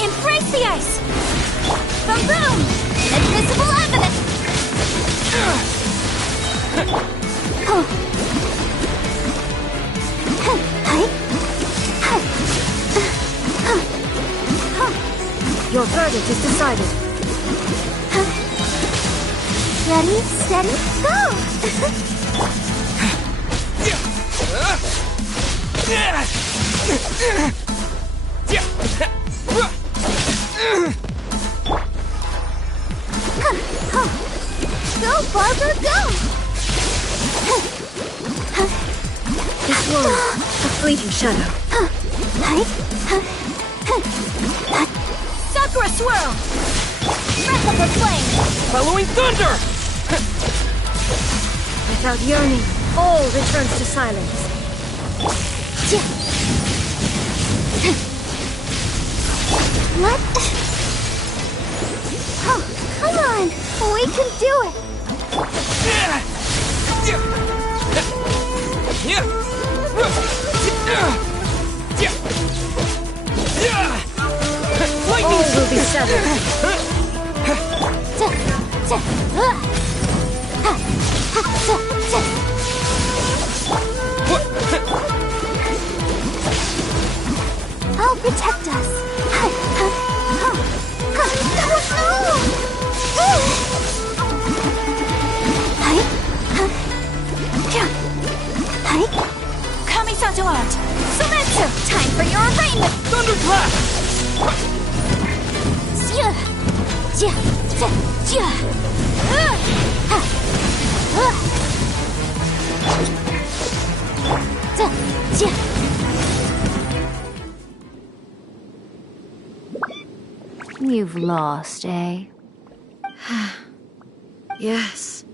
Embrace the ice! Boom boom! Inadmissible evidence! Your verdict is decided. Ready, steady, go! Go, Barbara, go! This world, a fleeting shadow. Sakura swirl! Breath of the flame! Halloween Thunder! Without yearning, all returns to silence. What? Oh, come on! We can do it! All will be severed. I'll protect us. Kamisato art! Sumetsu! Time for your arraignment! Thunderclap! You've lost, eh? Yes,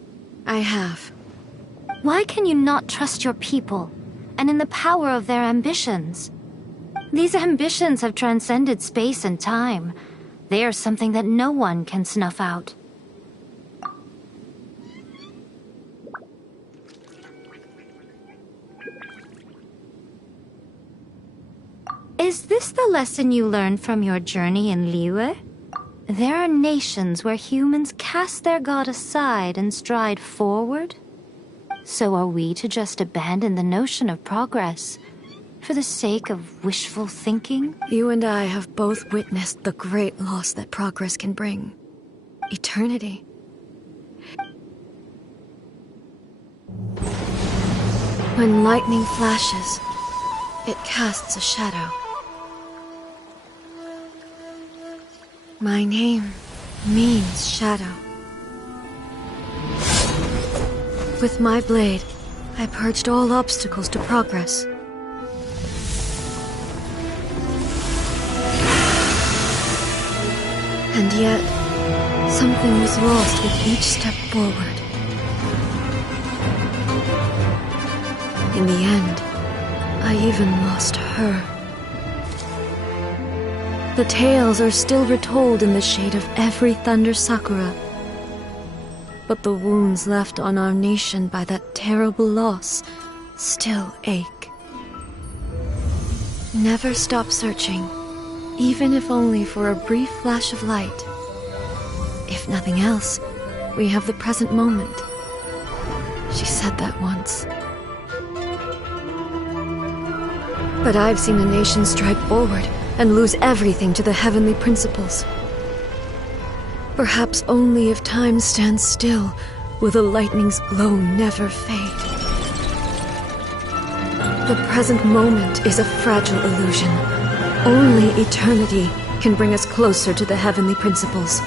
I have. Why can you not trust your people, and in the power of their ambitions? These ambitions have transcended space and time. They are something that no one can snuff out. Is this the lesson you learned from your journey in Liyue? There are nations where humans cast their god aside and stride forward. So are we to just abandon the notion of progress for the sake of wishful thinking? You and I have both witnessed the great loss that progress can bring. Eternity. When lightning flashes, it casts a shadow. My name means shadow. With my blade, I purged all obstacles to progress. And yet, something was lost with each step forward. In the end, I even lost her. The tales are still retold in the shade of every thunder sakura. But the wounds left on our nation by that terrible loss still ache. Never stop searching, even if only for a brief flash of light. If nothing else, we have the present moment. She said that once. But I've seen a nation stride forward and lose everything to the heavenly principles. Perhaps only if time stands still will the lightning's glow never fade. The present moment is a fragile illusion. Only eternity can bring us closer to the heavenly principles.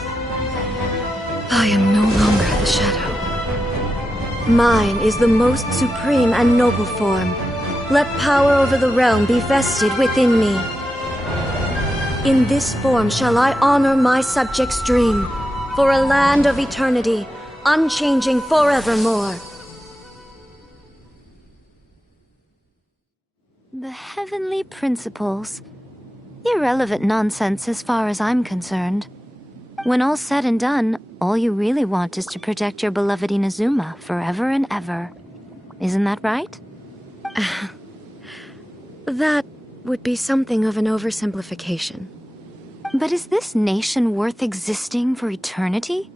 I am no longer the shadow. Mine is the most supreme and noble form. Let power over the realm be vested within me. In this form shall I honor my subjects' dream, for a land of eternity, unchanging forevermore. The heavenly principles. Irrelevant nonsense as far as I'm concerned. When all's said and done, all you really want is to protect your beloved Inazuma forever and ever. Isn't that right? That would be something of an oversimplification. But is this nation worth existing for eternity?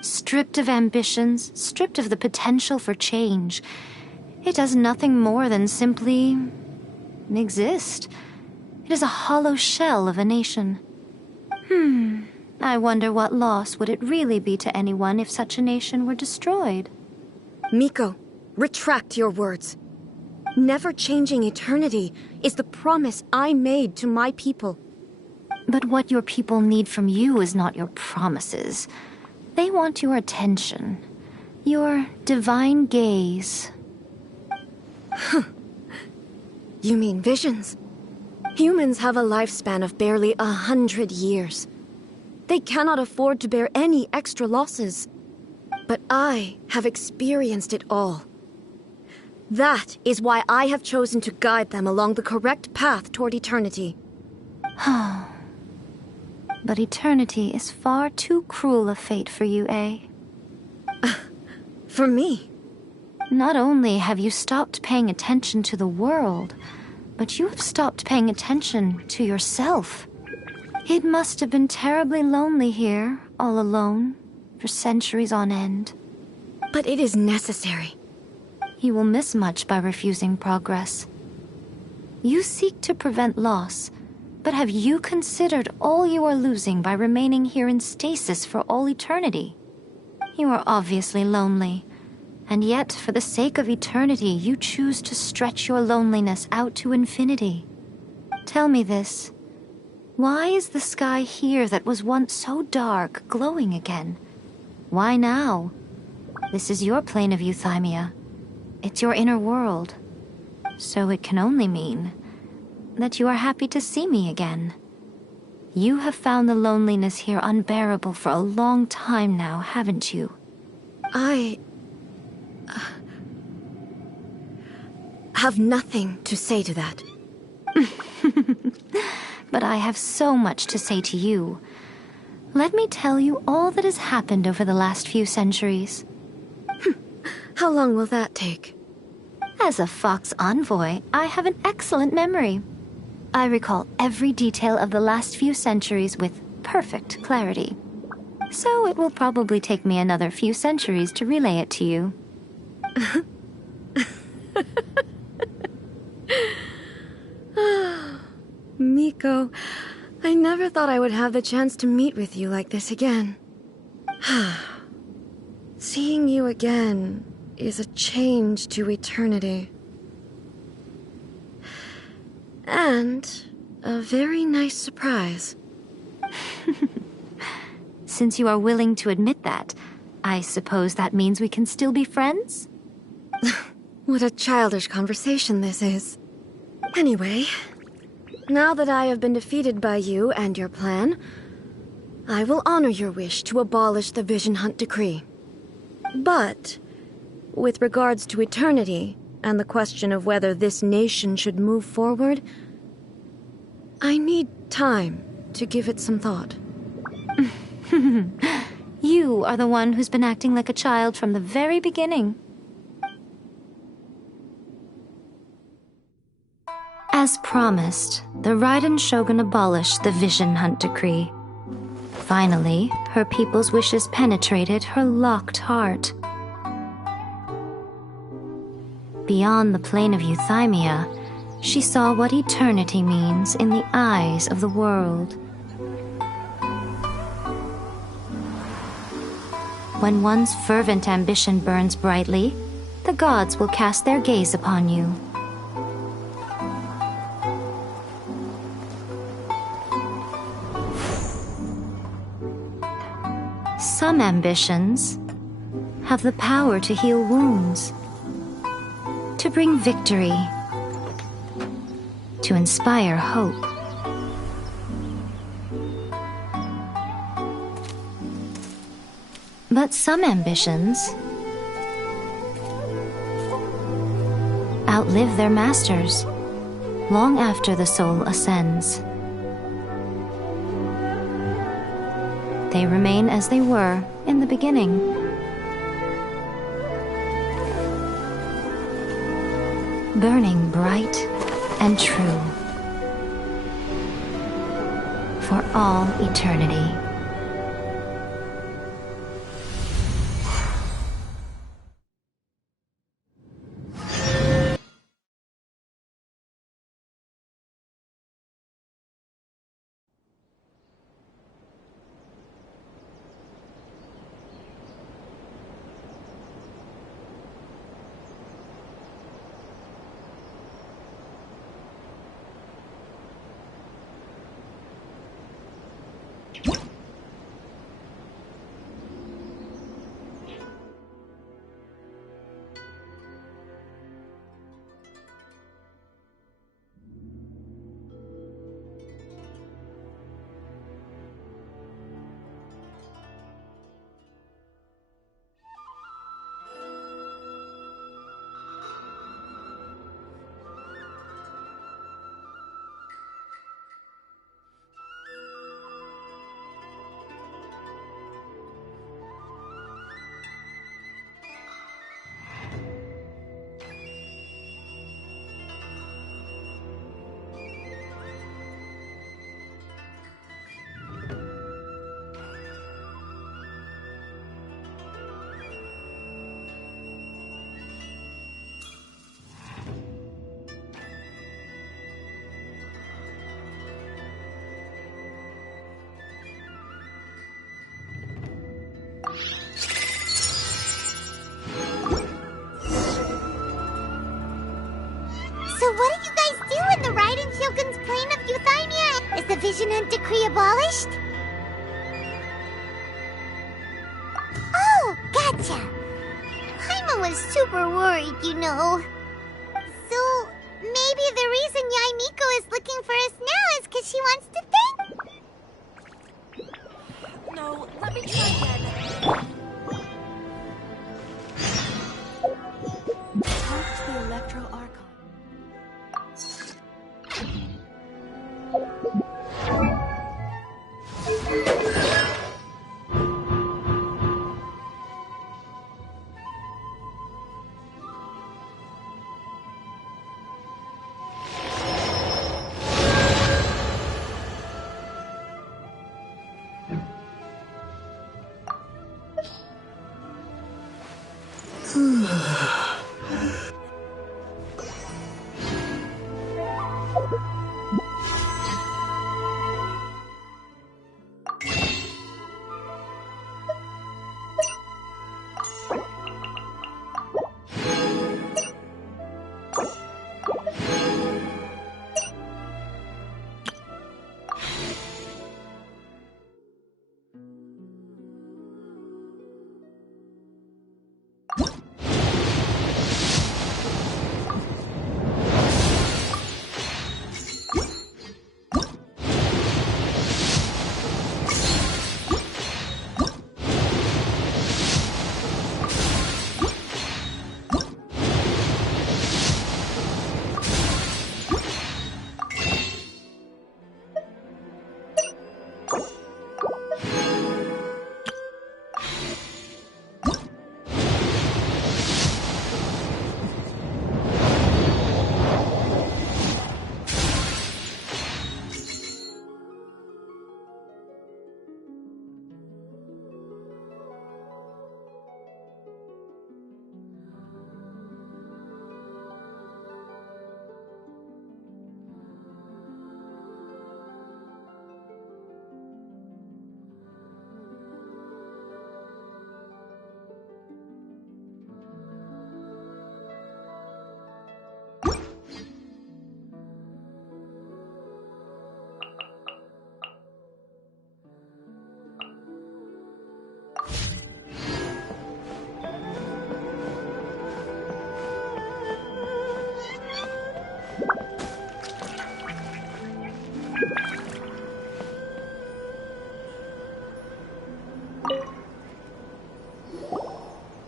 Stripped of ambitions, stripped of the potential for change, it does nothing more than simply exist. It is a hollow shell of a nation. I wonder what loss would it really be to anyone if such a nation were destroyed? Miko, retract your words. Never changing eternity is the promise I made to my people. But what your people need from you is not your promises. They want your attention. Your divine gaze. You mean visions? Humans have a lifespan of barely 100 years. They cannot afford to bear any extra losses. But I have experienced it all. That is why I have chosen to guide them along the correct path toward eternity. But eternity is far too cruel a fate for you, eh? For me? Not only have you stopped paying attention to the world, but you have stopped paying attention to yourself. It must have been terribly lonely here, all alone, for centuries on end. But it is necessary. You will miss much by refusing progress. You seek to prevent loss, but have you considered all you are losing by remaining here in stasis for all eternity? You are obviously lonely, and yet for the sake of eternity you choose to stretch your loneliness out to infinity. Tell me this. Why is the sky here that was once so dark glowing again? Why now? This is your plane of euthymia. It's your inner world. So it can only mean that you are happy to see me again. You have found the loneliness here unbearable for a long time now, haven't you? I have nothing to say to that. But I have so much to say to you. Let me tell you all that has happened over the last few centuries. How long will that take? As a Fox envoy, I have an excellent memory. I recall every detail of the last few centuries with perfect clarity. So it will probably take me another few centuries to relay it to you. Miko, I never thought I would have the chance to meet with you like this again. Seeing you again is a change to eternity. And a very nice surprise. Since you are willing to admit that, I suppose that means we can still be friends? What a childish conversation this is. Anyway, now that I have been defeated by you and your plan, I will honor your wish to abolish the Vision Hunt Decree. But, with regards to eternity, and the question of whether this nation should move forward, I need time to give it some thought. You are the one who's been acting like a child from the very beginning. As promised, the Raiden Shogun abolished the Vision Hunt Decree. Finally, her people's wishes penetrated her locked heart. Beyond the plane of Euthymia, she saw what eternity means in the eyes of the world. When one's fervent ambition burns brightly, the gods will cast their gaze upon you. Some ambitions have the power to heal wounds, to bring victory, to inspire hope. But some ambitions outlive their masters long after the soul ascends. They remain as they were in the beginning. Burning bright and true for all eternity. So what do you guys do in the Raiden Shogun's plane of Euthymia? Is the Vision Hunt Decree abolished? Oh, gotcha. Paimon was super worried, you know. So maybe the reason Yaimiko is looking for us now is because she wants to thank... no. Let me try again. Talk to the Electro Archon.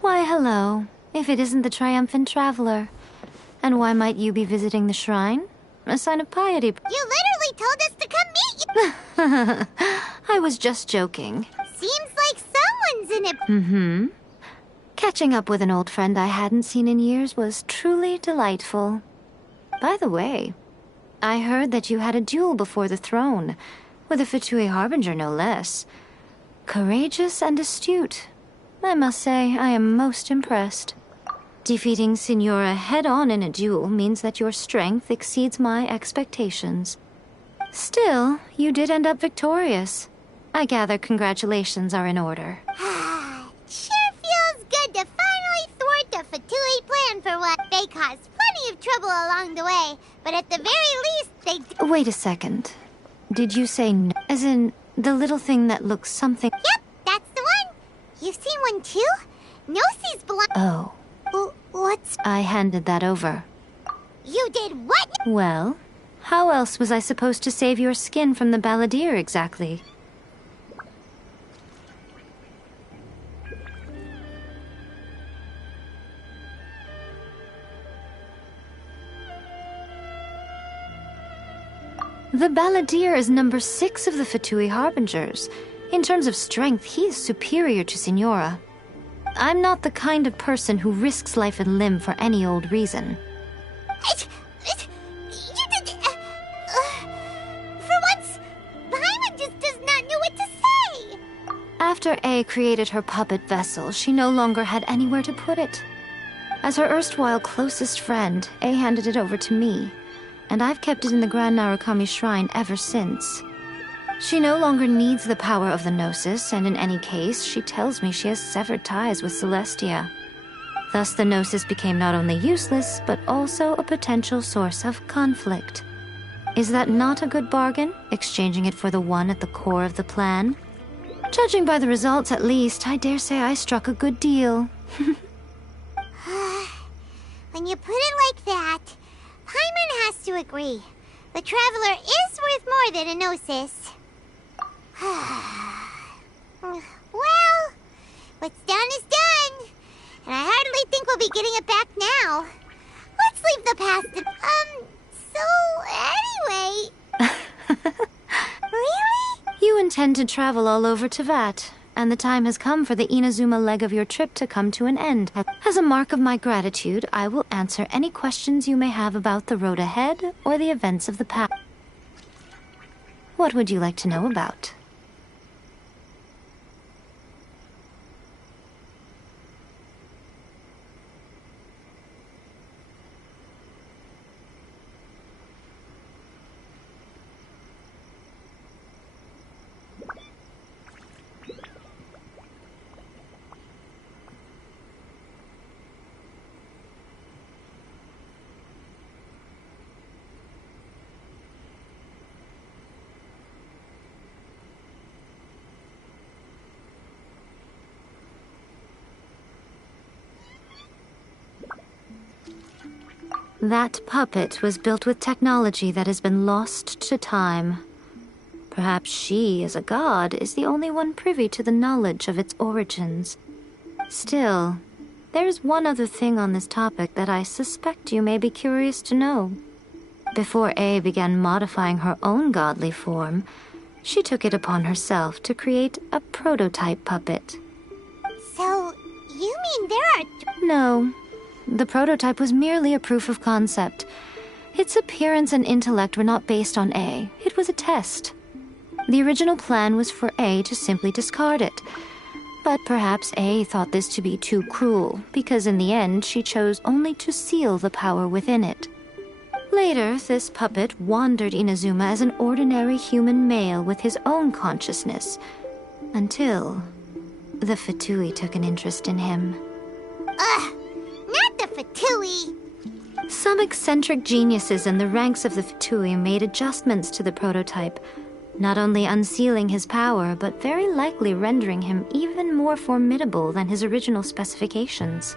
Why, hello. If it isn't the triumphant traveler. And why might you be visiting the shrine? A sign of piety. You literally told us to come meet you! I was just joking. Seems like someone's in it. Mm-hmm. Catching up with an old friend I hadn't seen in years was truly delightful. By the way, I heard that you had a duel before the throne, with a Fatui Harbinger no less. Courageous and astute. I must say, I am most impressed. Defeating Signora head-on in a duel means that your strength exceeds my expectations. Still, you did end up victorious. I gather congratulations are in order. Sure feels good to finally thwart the Fatui plan for what. They caused plenty of trouble along the way, but at the very least, they... Wait a second. Did you say as in the little thing that looks something... Yep, that's the one. You've seen one too? Nosie's belong... Oh. What's... I handed that over. You did what? Well, how else was I supposed to save your skin from the balladeer exactly? The balladeer is number 6 of the Fatui Harbingers. In terms of strength, he is superior to Signora. I'm not the kind of person who risks life and limb for any old reason. For once, Paimon just does not know what to say. After A created her puppet vessel, she no longer had anywhere to put it. As her erstwhile closest friend, A handed it over to me, and I've kept it in the Grand Narukami Shrine ever since. She no longer needs the power of the Gnosis, and in any case, she tells me she has severed ties with Celestia. Thus, the Gnosis became not only useless, but also a potential source of conflict. Is that not a good bargain, exchanging it for the one at the core of the plan? Judging by the results, at least, I dare say I struck a good deal. When you put it like that, Paimon has to agree. The Traveler is worth more than a Gnosis. Well, what's done is done. And I hardly think we'll be getting it back now. Let's leave the past. So anyway. Really? You intend to travel all over Teyvat, and the time has come for the Inazuma leg of your trip to come to an end. As a mark of my gratitude, I will answer any questions you may have about the road ahead or the events of the past. What would you like to know about? That puppet was built with technology that has been lost to time. Perhaps she, as a god, is the only one privy to the knowledge of its origins. Still, there's one other thing on this topic that I suspect you may be curious to know. Before A began modifying her own godly form, she took it upon herself to create a prototype puppet. So, you mean there are... No. The prototype was merely a proof of concept. Its appearance and intellect were not based on A. It was a test. The original plan was for A to simply discard it. But perhaps A thought this to be too cruel, because in the end she chose only to seal the power within it. Later, this puppet wandered Inazuma as an ordinary human male with his own consciousness, until the Fatui took an interest in him. Ugh! Not the Fatui! Some eccentric geniuses in the ranks of the Fatui made adjustments to the prototype, not only unsealing his power, but very likely rendering him even more formidable than his original specifications.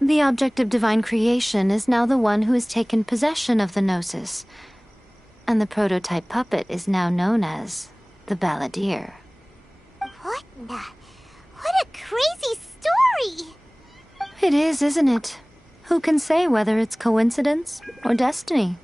The object of divine creation is now the one who has taken possession of the Gnosis, and the prototype puppet is now known as the Balladeer. What a crazy story! It is, isn't it? Who can say whether it's coincidence or destiny?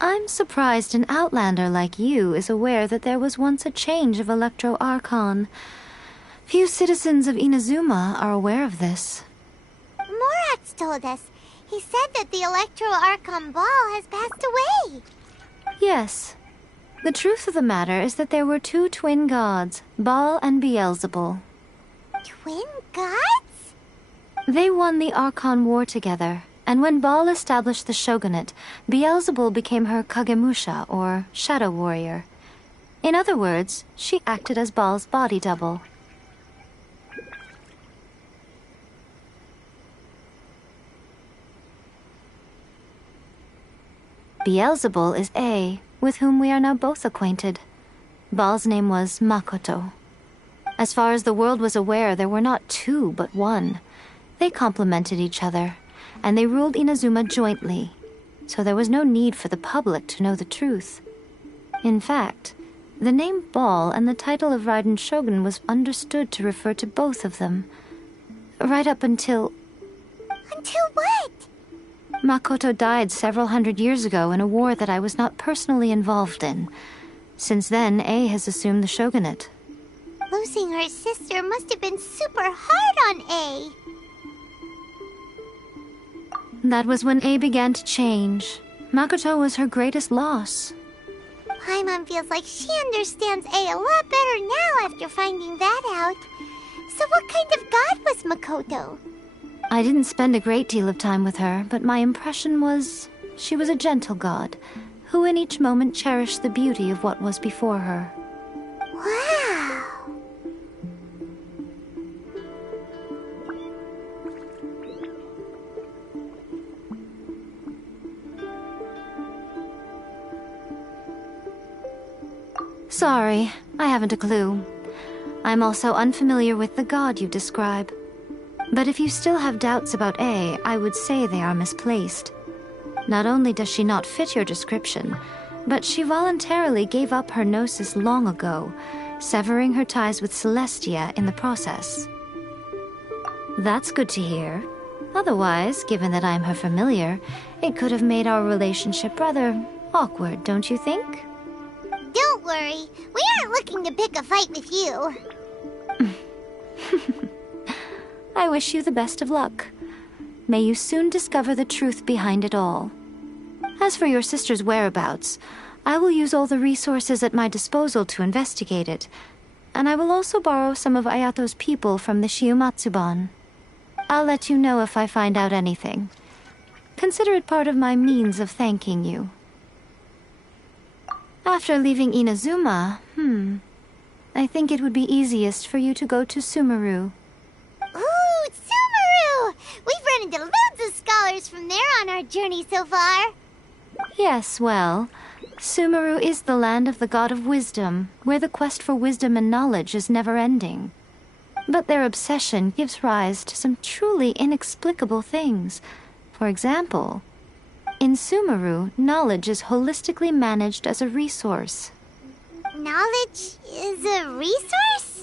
I'm surprised an outlander like you is aware that there was once a change of Electro Archon. Few citizens of Inazuma are aware of this. Morat's told us. He said that the Electro Archon Ball has passed away. Yes. The truth of the matter is that there were two twin gods, Baal and Beelzebul. Twin gods? They won the Archon War together, and when Baal established the shogunate, Beelzebul became her Kagemusha, or shadow warrior. In other words, she acted as Baal's body double. Beelzebul is A, with whom we are now both acquainted. Baal's name was Makoto. As far as the world was aware, there were not two, but one. They complemented each other, and they ruled Inazuma jointly, so there was no need for the public to know the truth. In fact, the name Baal and the title of Raiden Shogun was understood to refer to both of them. Right up until... Until what? Makoto died several hundred years ago in a war that I was not personally involved in. Since then, A has assumed the shogunate. Losing her sister must have been super hard on A. That was when A began to change. Makoto was her greatest loss. Paimon feels like she understands A a lot better now after finding that out. So what kind of god was Makoto? I didn't spend a great deal of time with her, but my impression was she was a gentle god, who in each moment cherished the beauty of what was before her. Wow! Sorry, I haven't a clue. I'm also unfamiliar with the god you describe. But if you still have doubts about A, I would say they are misplaced. Not only does she not fit your description, but she voluntarily gave up her gnosis long ago, severing her ties with Celestia in the process. That's good to hear. Otherwise, given that I'm her familiar, it could have made our relationship rather awkward, don't you think? Don't worry, we aren't looking to pick a fight with you. I wish you the best of luck. May you soon discover the truth behind it all. As for your sister's whereabouts, I will use all the resources at my disposal to investigate it, and I will also borrow some of Ayato's people from the Shiumatsuban. I'll let you know if I find out anything. Consider it part of my means of thanking you. After leaving Inazuma, I think it would be easiest for you to go to Sumeru. Ooh, Sumeru! We've run into loads of scholars from there on our journey so far. Yes, well, Sumeru is the land of the god of wisdom, where the quest for wisdom and knowledge is never-ending. But their obsession gives rise to some truly inexplicable things. For example, in Sumeru, knowledge is holistically managed as a resource. Knowledge is a resource?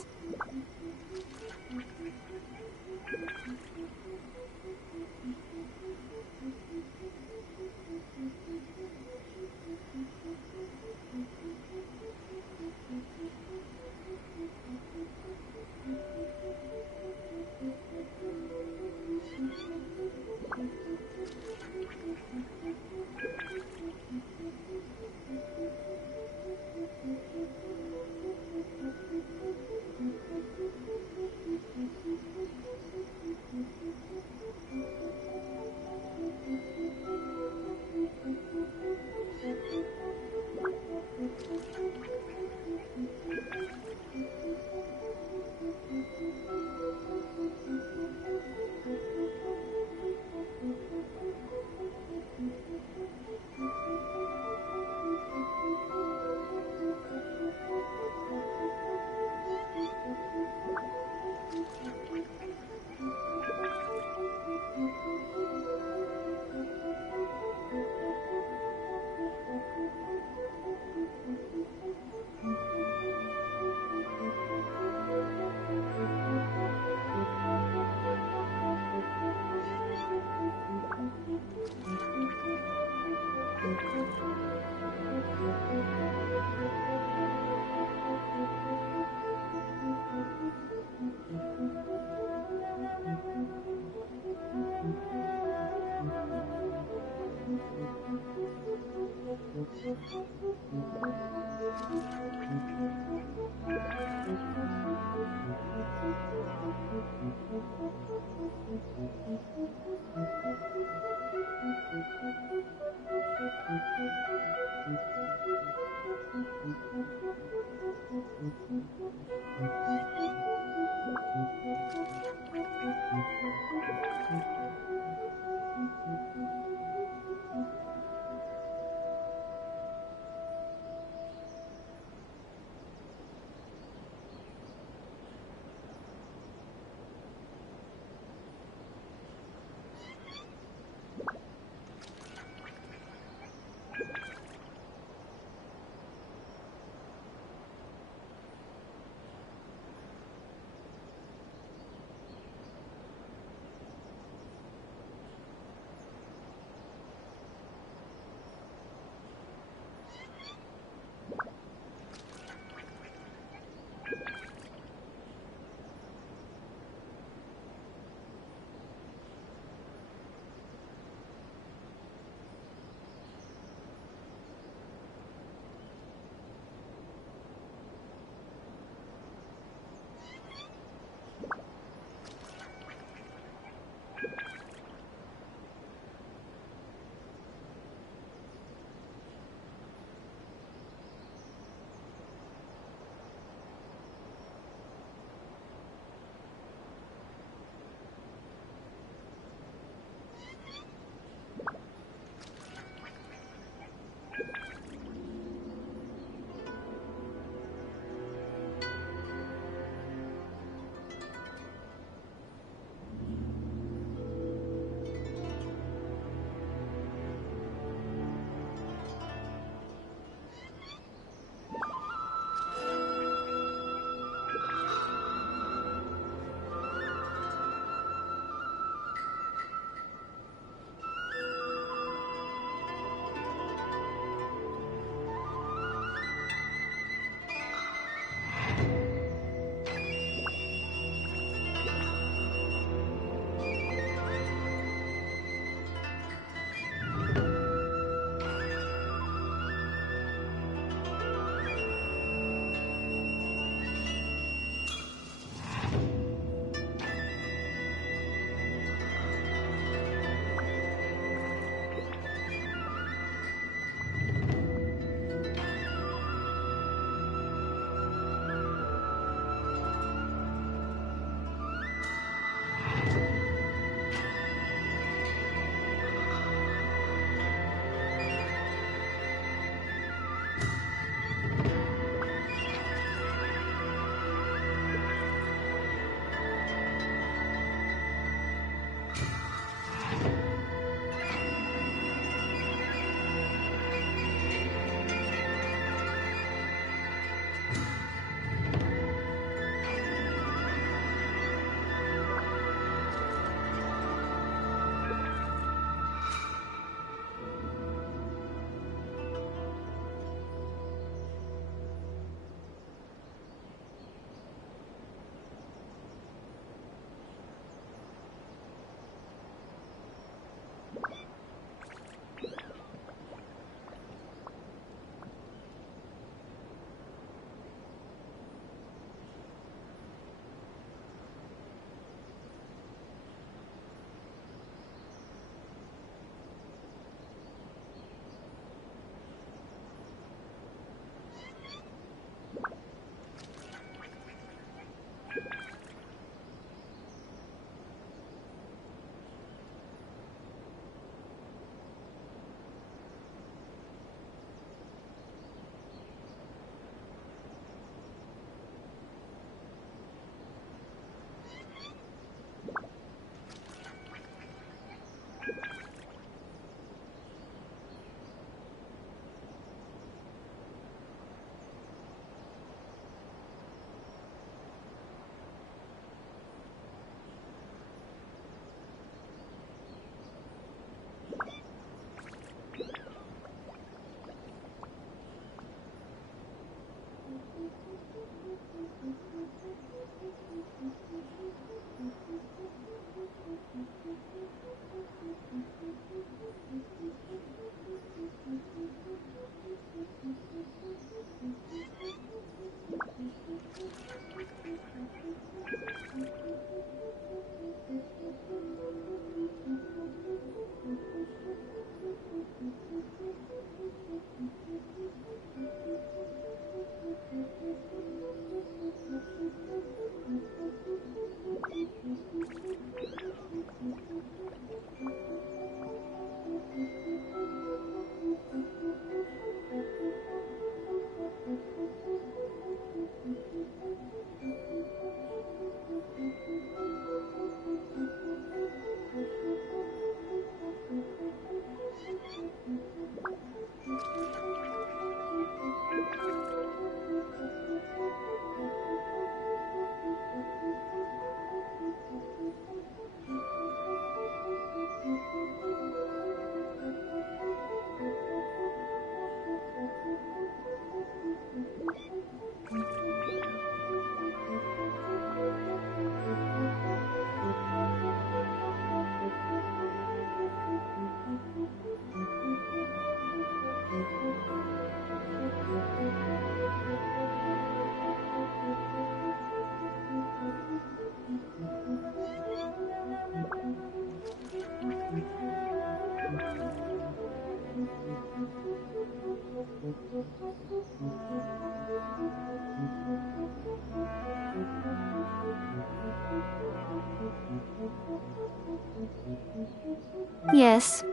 Yes.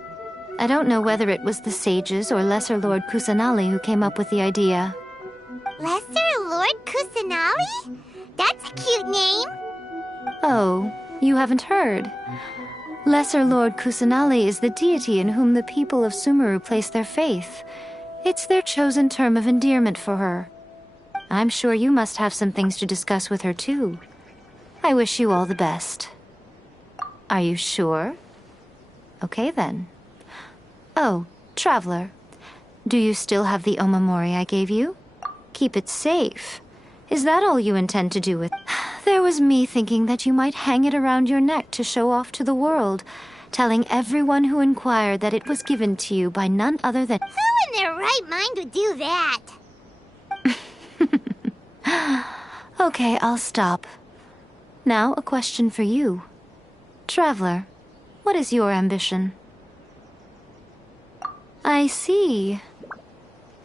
I don't know whether it was the sages or Lesser Lord Kusanali who came up with the idea. Lesser Lord Kusanali? That's a cute name. Oh, you haven't heard. Lesser Lord Kusanali is the deity in whom the people of Sumeru place their faith. It's their chosen term of endearment for her. I'm sure you must have some things to discuss with her too. I wish you all the best. Are you sure? Okay then. Oh, Traveler. Do you still have the omamori I gave you? Keep it safe. Is that all you intend to do with? There was me thinking that you might hang it around your neck to show off to the world, telling everyone who inquired that it was given to you by none other than— Who in their right mind would do that? Okay, I'll stop. Now, a question for you. Traveler, what is your ambition? I see.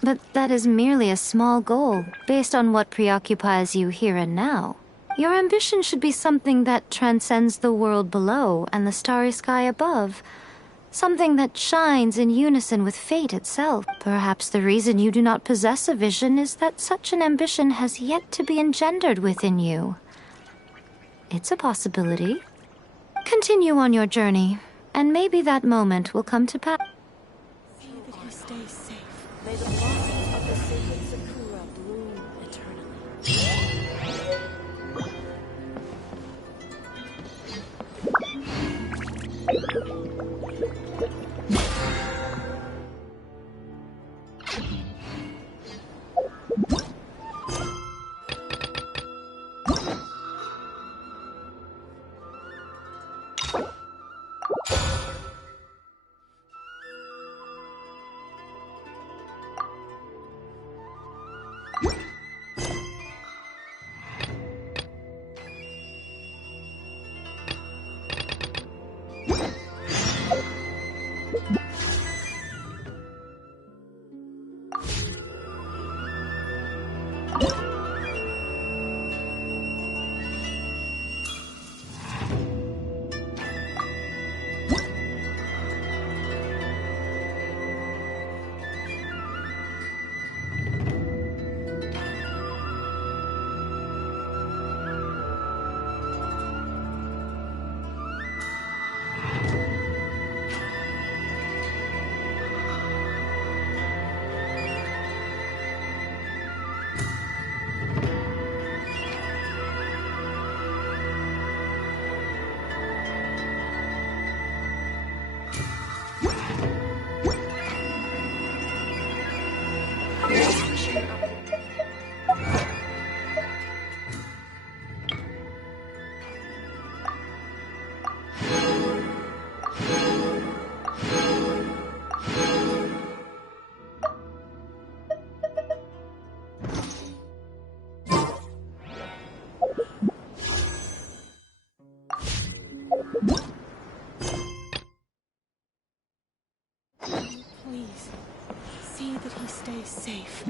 But that is merely a small goal, based on what preoccupies you here and now. Your ambition should be something that transcends the world below and the starry sky above. Something that shines in unison with fate itself. Perhaps the reason you do not possess a vision is that such an ambition has yet to be engendered within you. It's a possibility. Continue on your journey, and maybe that moment will come to pass. See that he stays safe. May the blossoms of the sacred sakura bloom eternally. Please, see that he stays safe.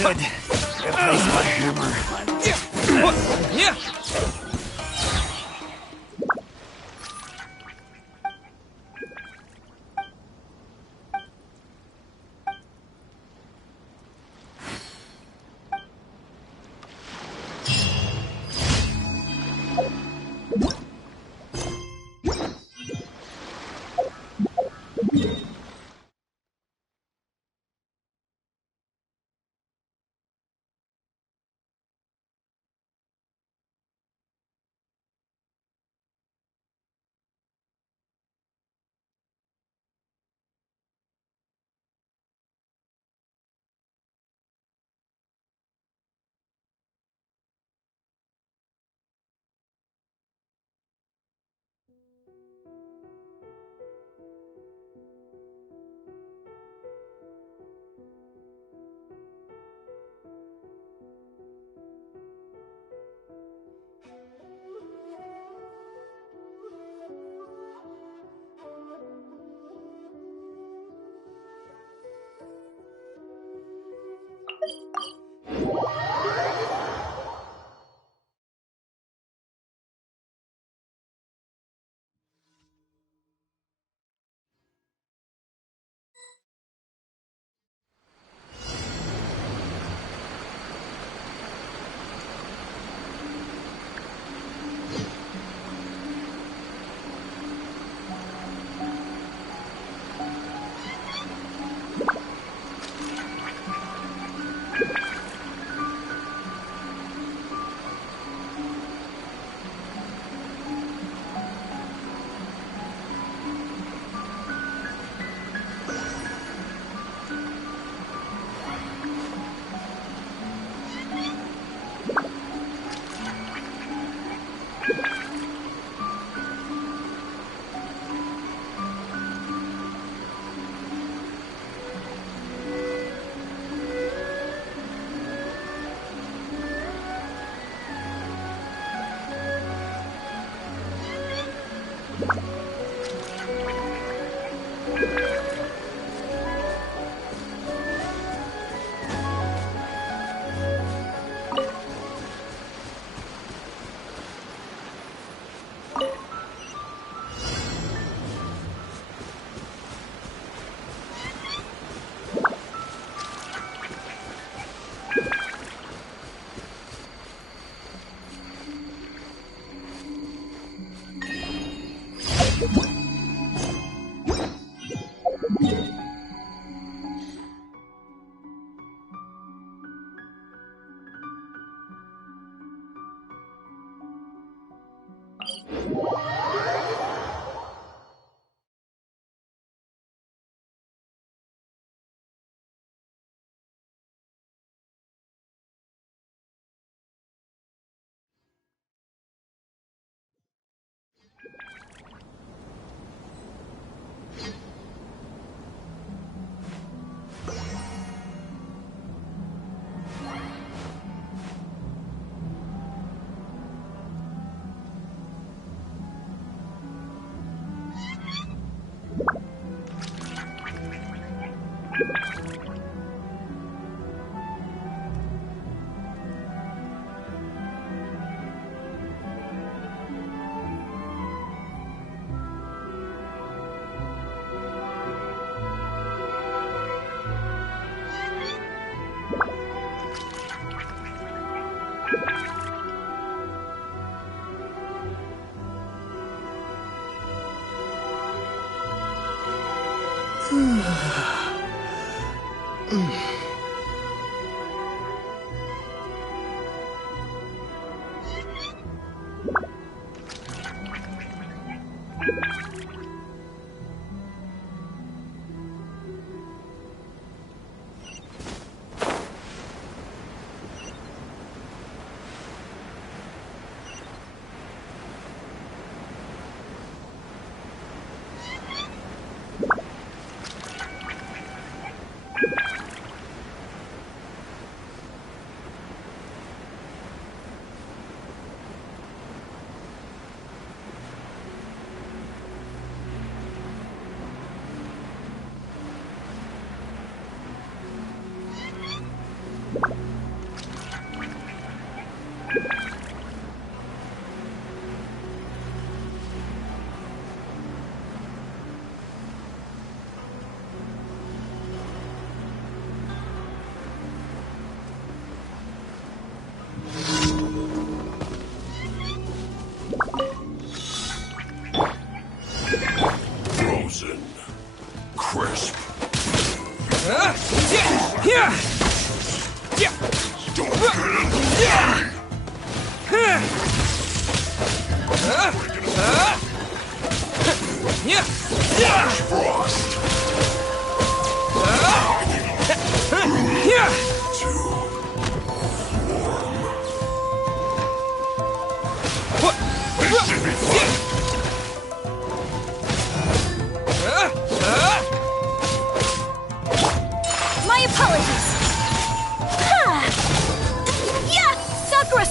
should replace my hammer. Yeah.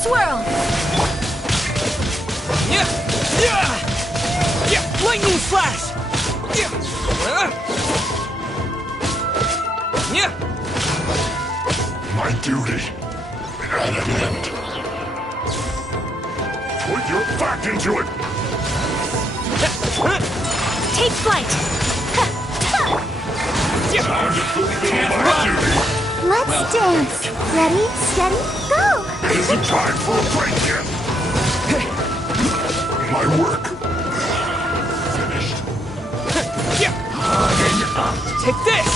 swirl! Yeah! Lightning slash! Yeah! My duty at an end. Put your back into it! Take flight! Let's dance. Ready, steady, go! Isn't time for a break yet! My work finished. Take this!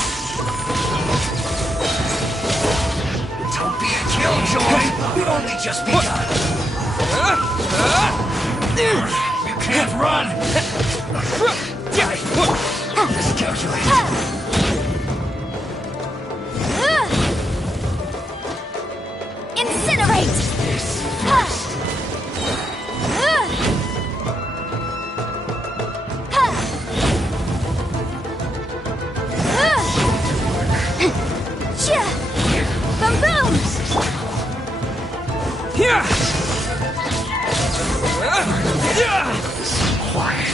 Don't be a killjoy! We've only just begun! You can't run! Miscalculate. Incinerate! Boom boom! Yeah! Quiet.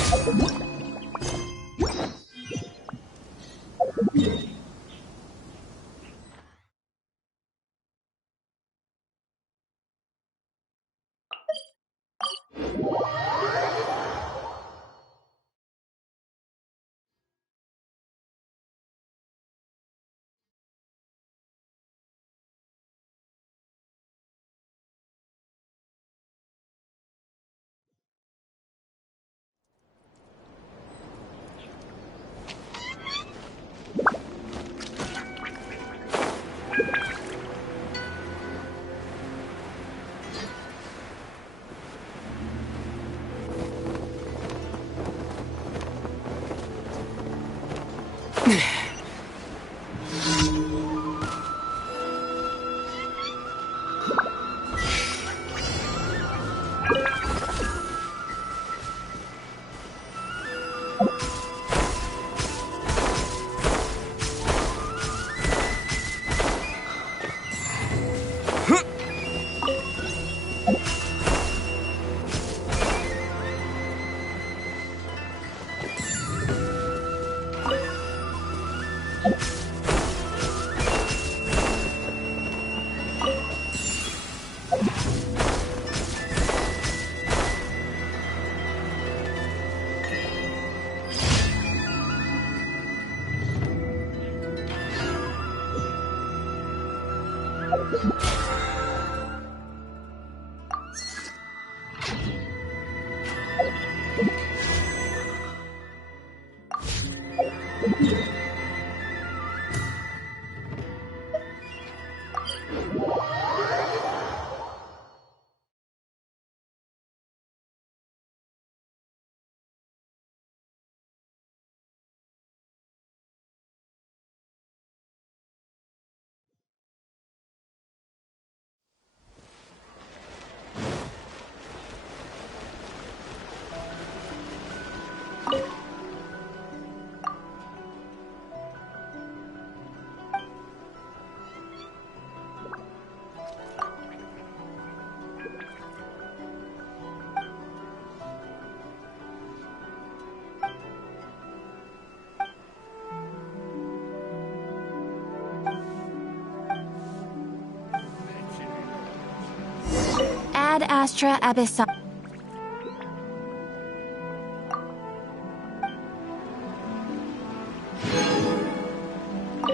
Ad Astra Abyssal.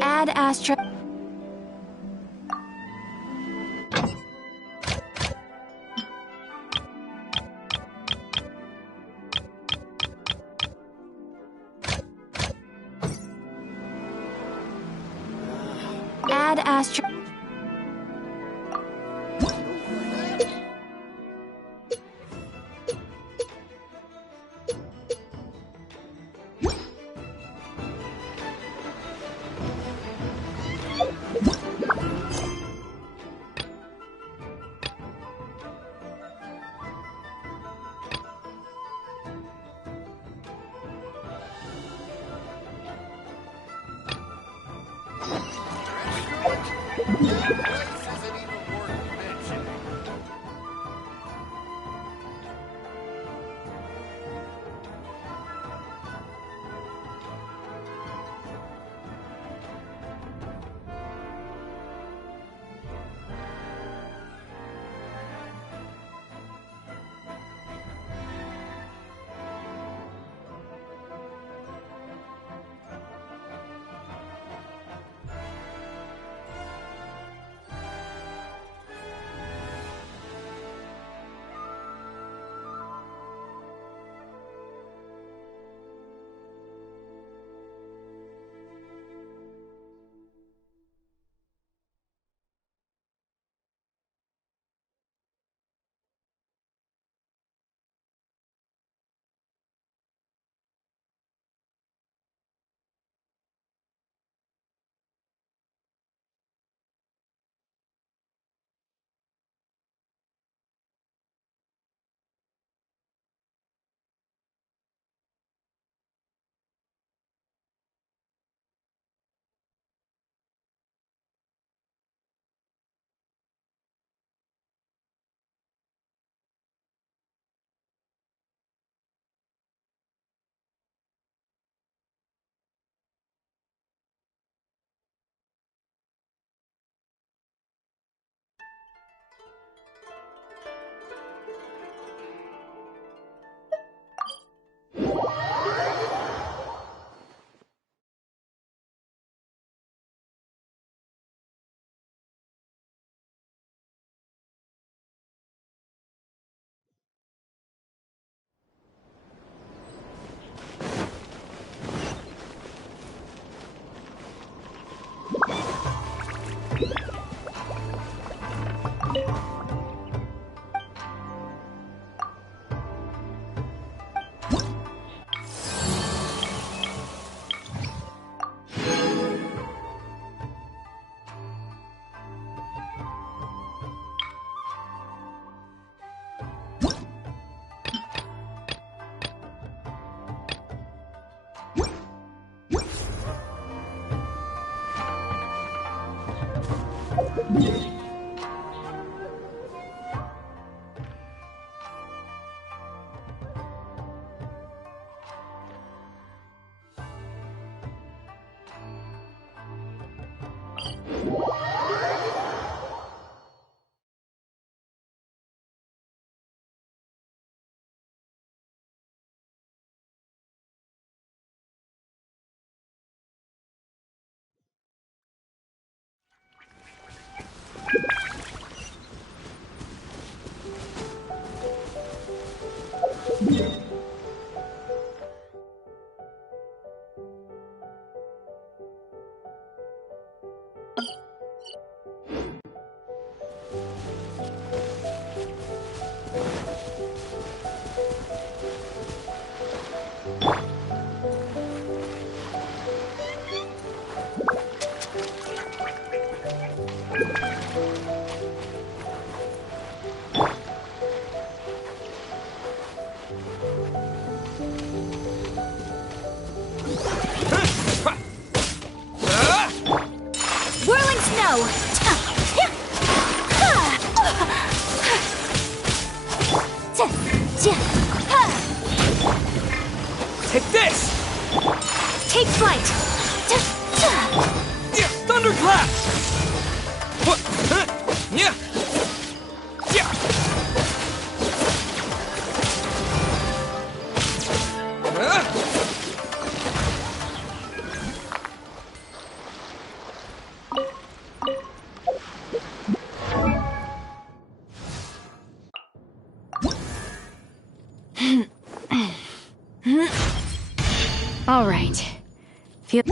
Ad Astra. Ad Astra. Whirling snow! Take this! Take flight! Thunderclap! Yeah! Yeah! All right. Feel.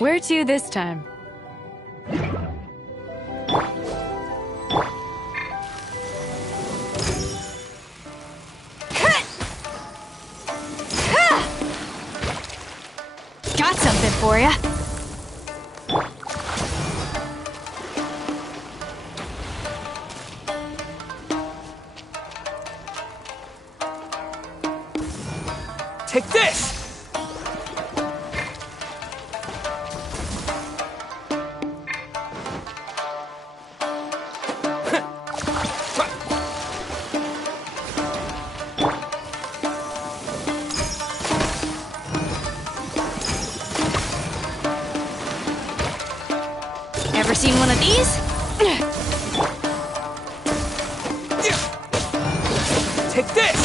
Where to this time? Got something for ya. Take this! Ever seen one of these? Take this!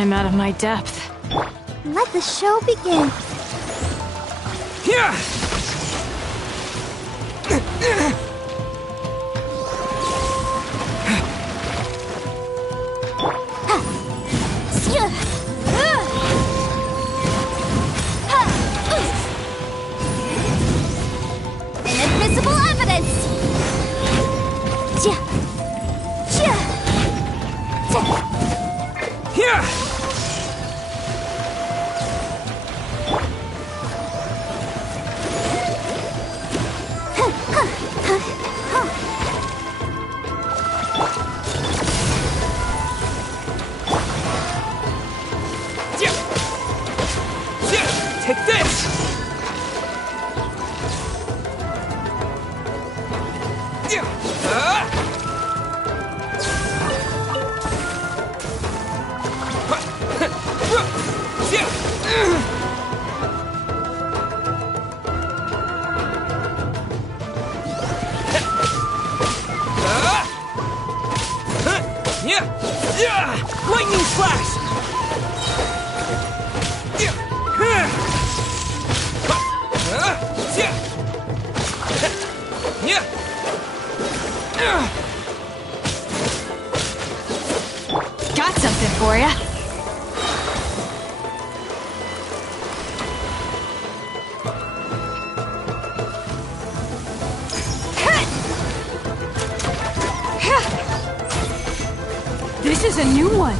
I'm out of my depth. Let the show begin. Yeah! Inadmissible evidence! Here! Take this! Lightning slash! Got something for ya. This is a new one.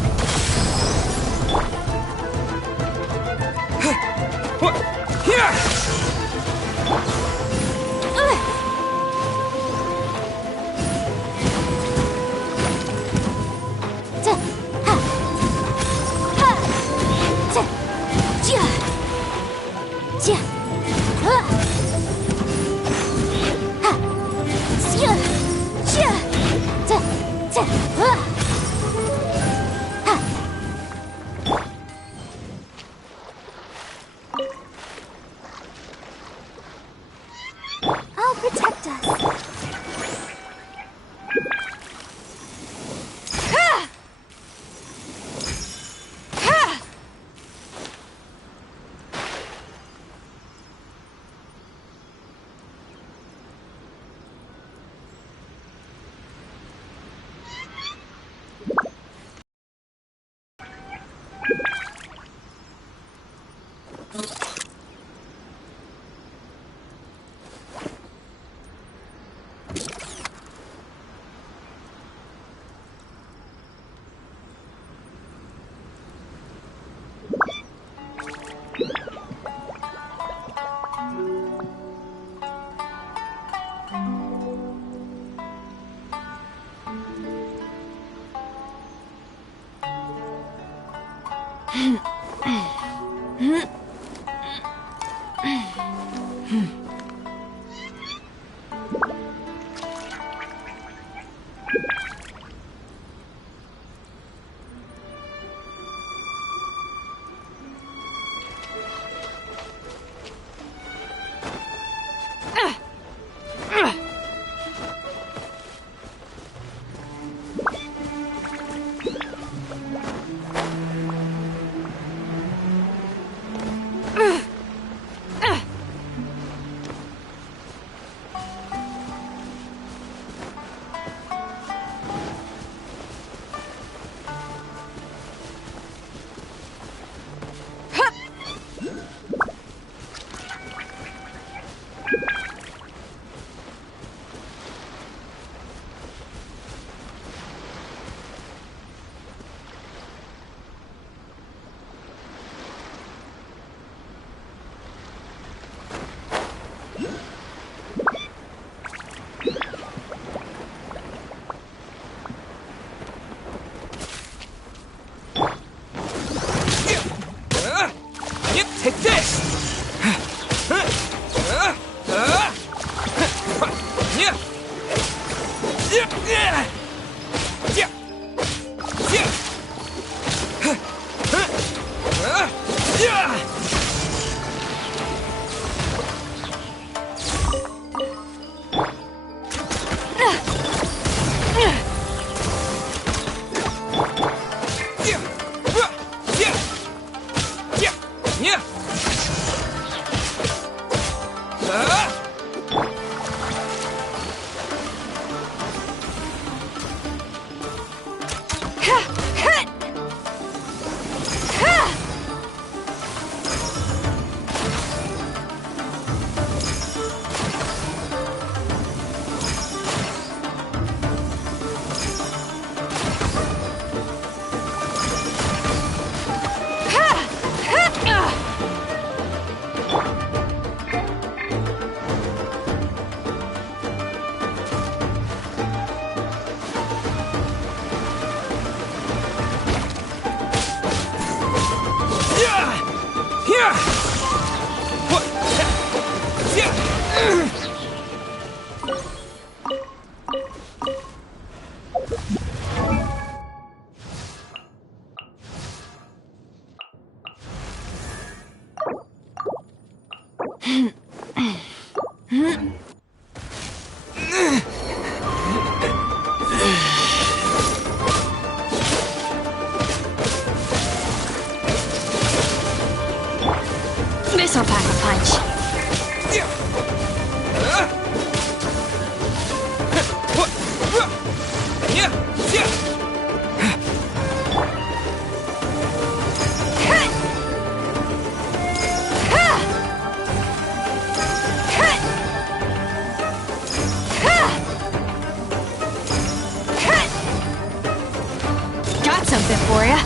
I'll protect us. Take this! This'll pack a punch. Got something for ya.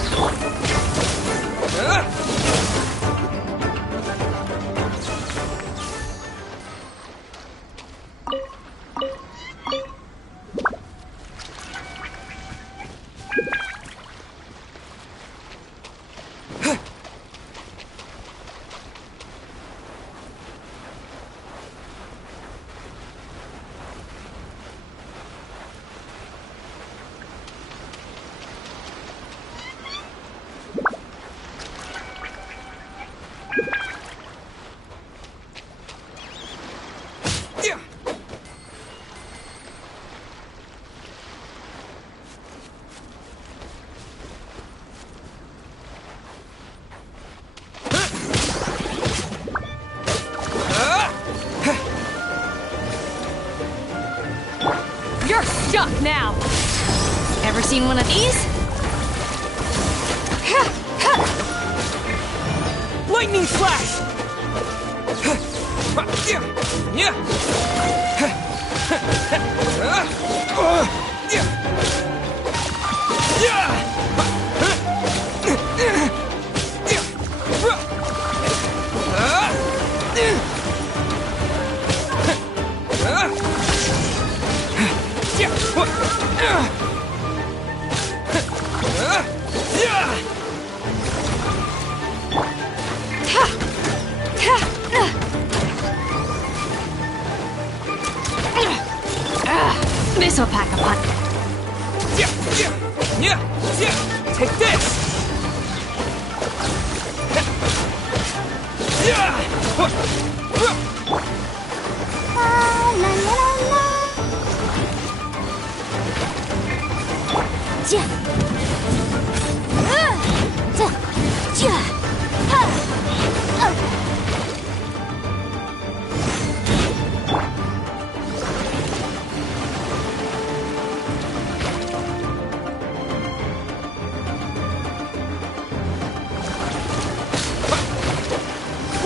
You're stuck now! Ever seen one of these? Lightning slash! This'll pack a punch. Take this!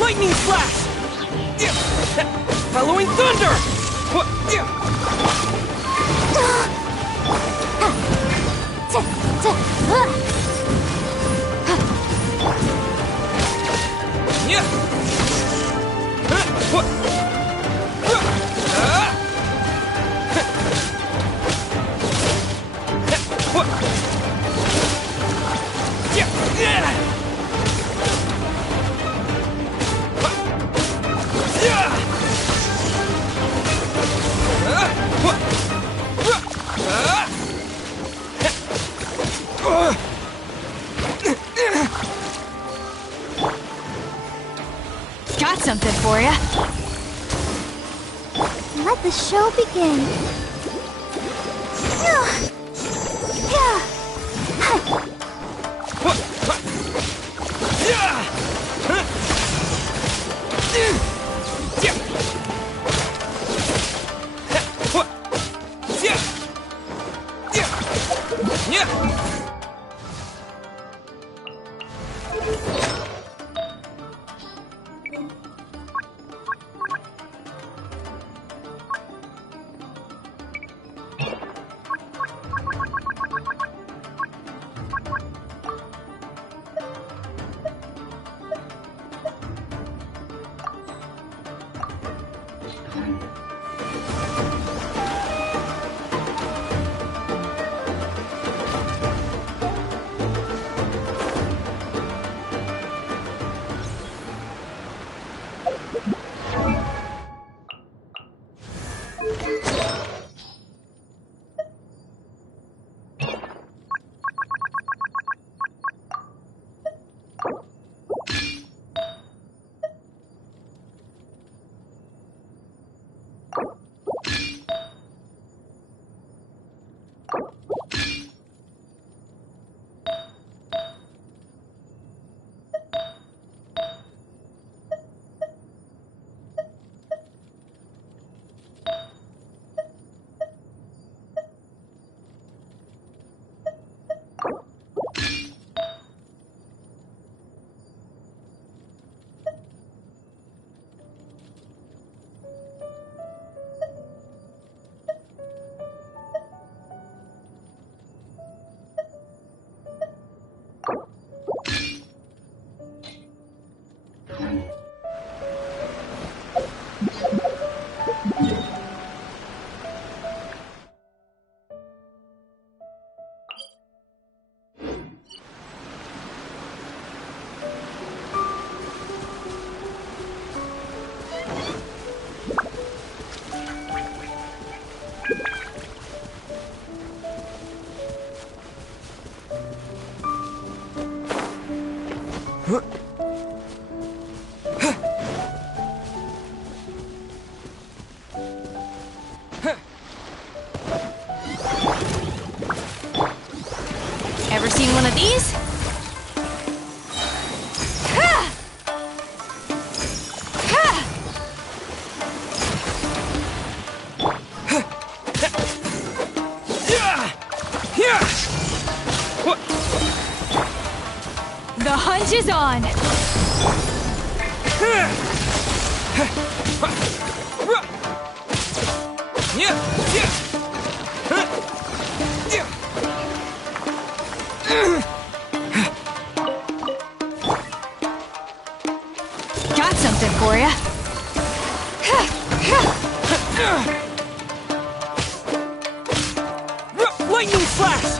Lightning slash! Following thunder! Got something for ya. Let the show begin. Ever seen one of these? The hunt is on! Got something for ya. Lightning flash!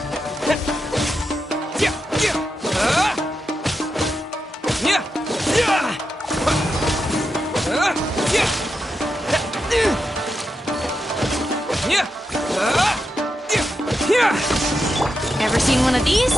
Ever seen one of these?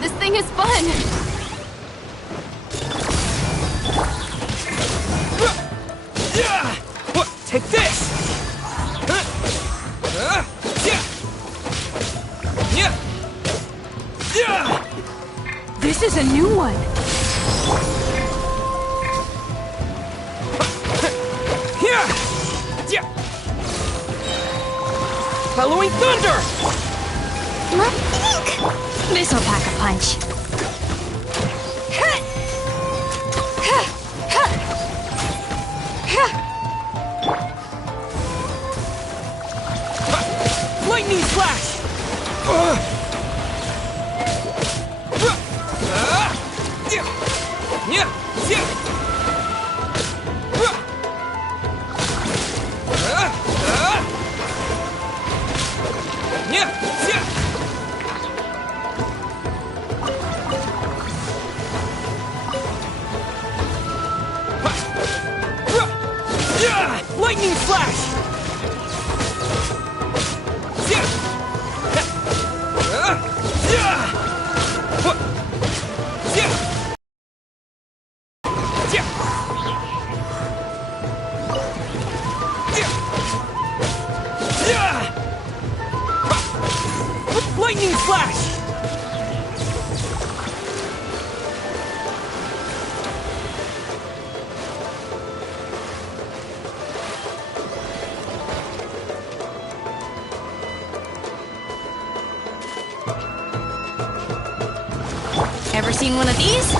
This thing is fun! Take this! This is a new one! Bellowing thunder! This'll pack a punch. Lightning flash! Lightning flash! Lightning flash! Ever seen one of these?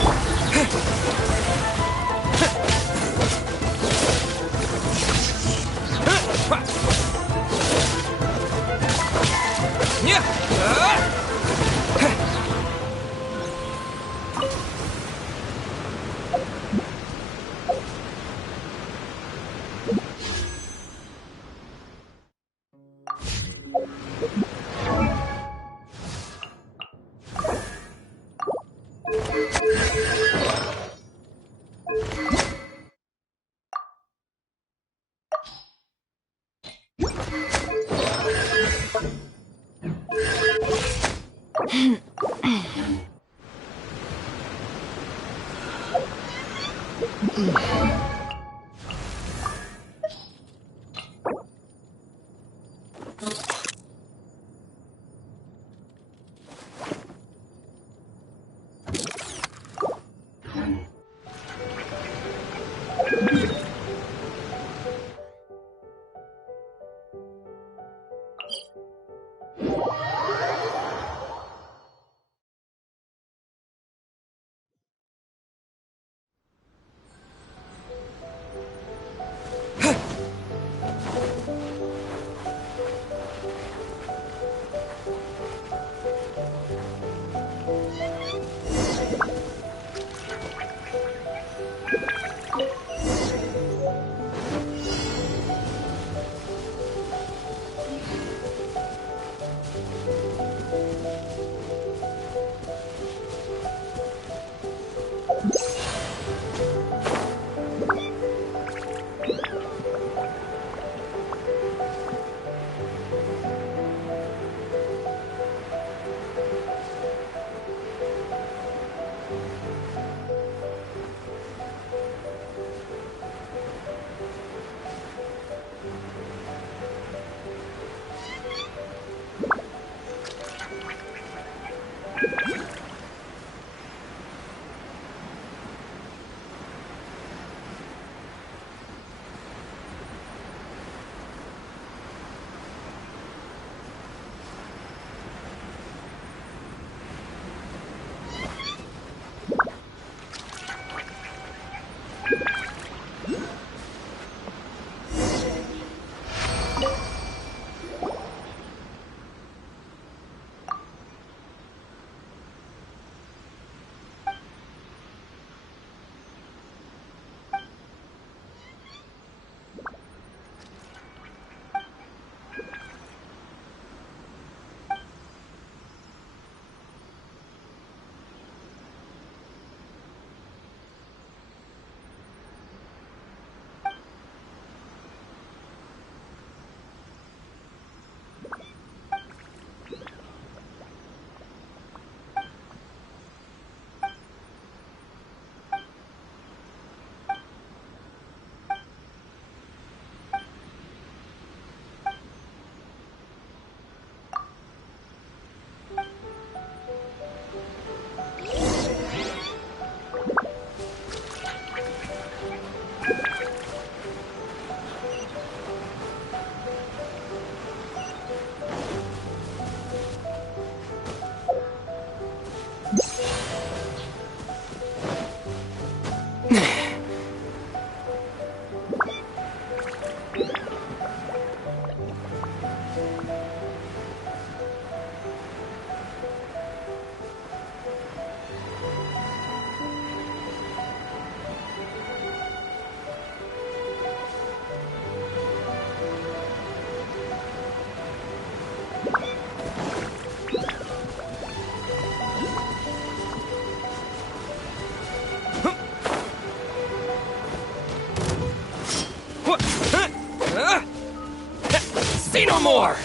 Say no more!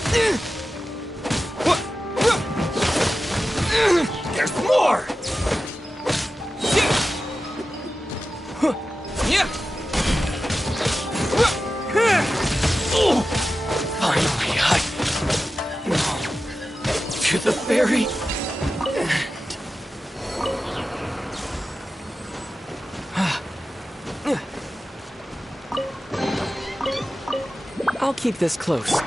There's more! Finally, to the very end. I'll keep this close.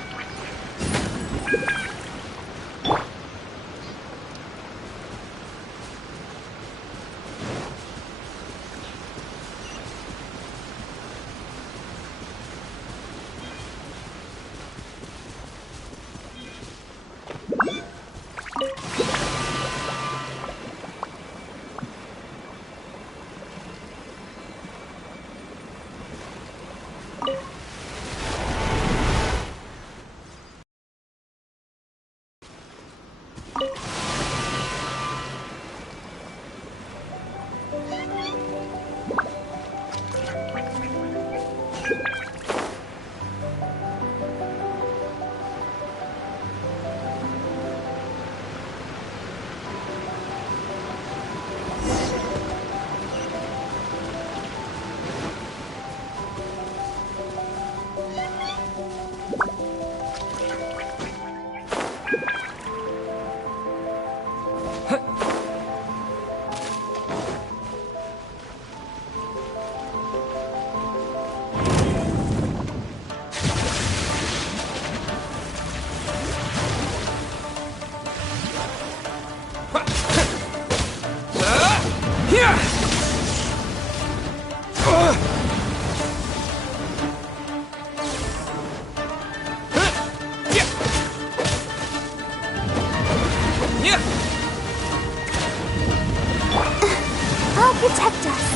I'll protect us.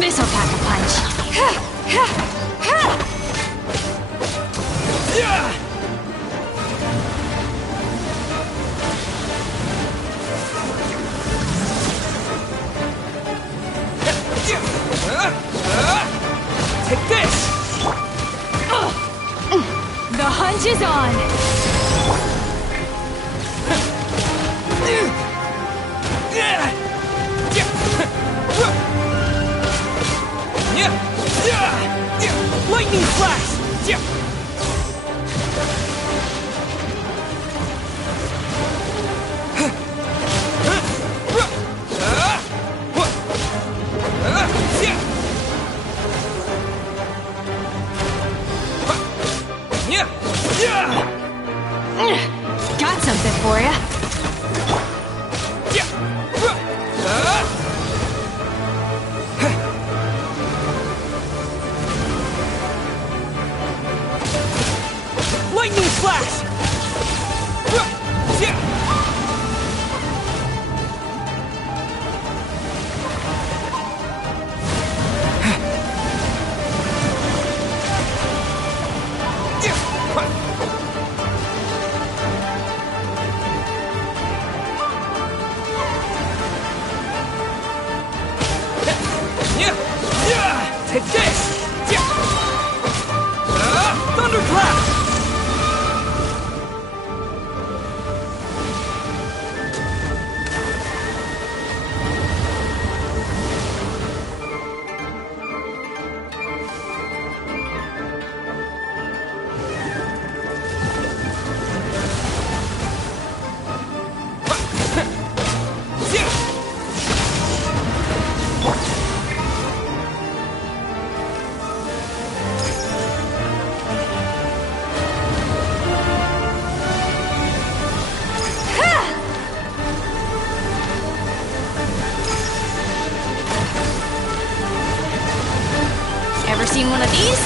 This'll pack a punch. Take this! The hunt is on! Yeah! Lightning flash! Got something for ya. Lightning flash! Take this! Thunderclap! Ever seen one of these?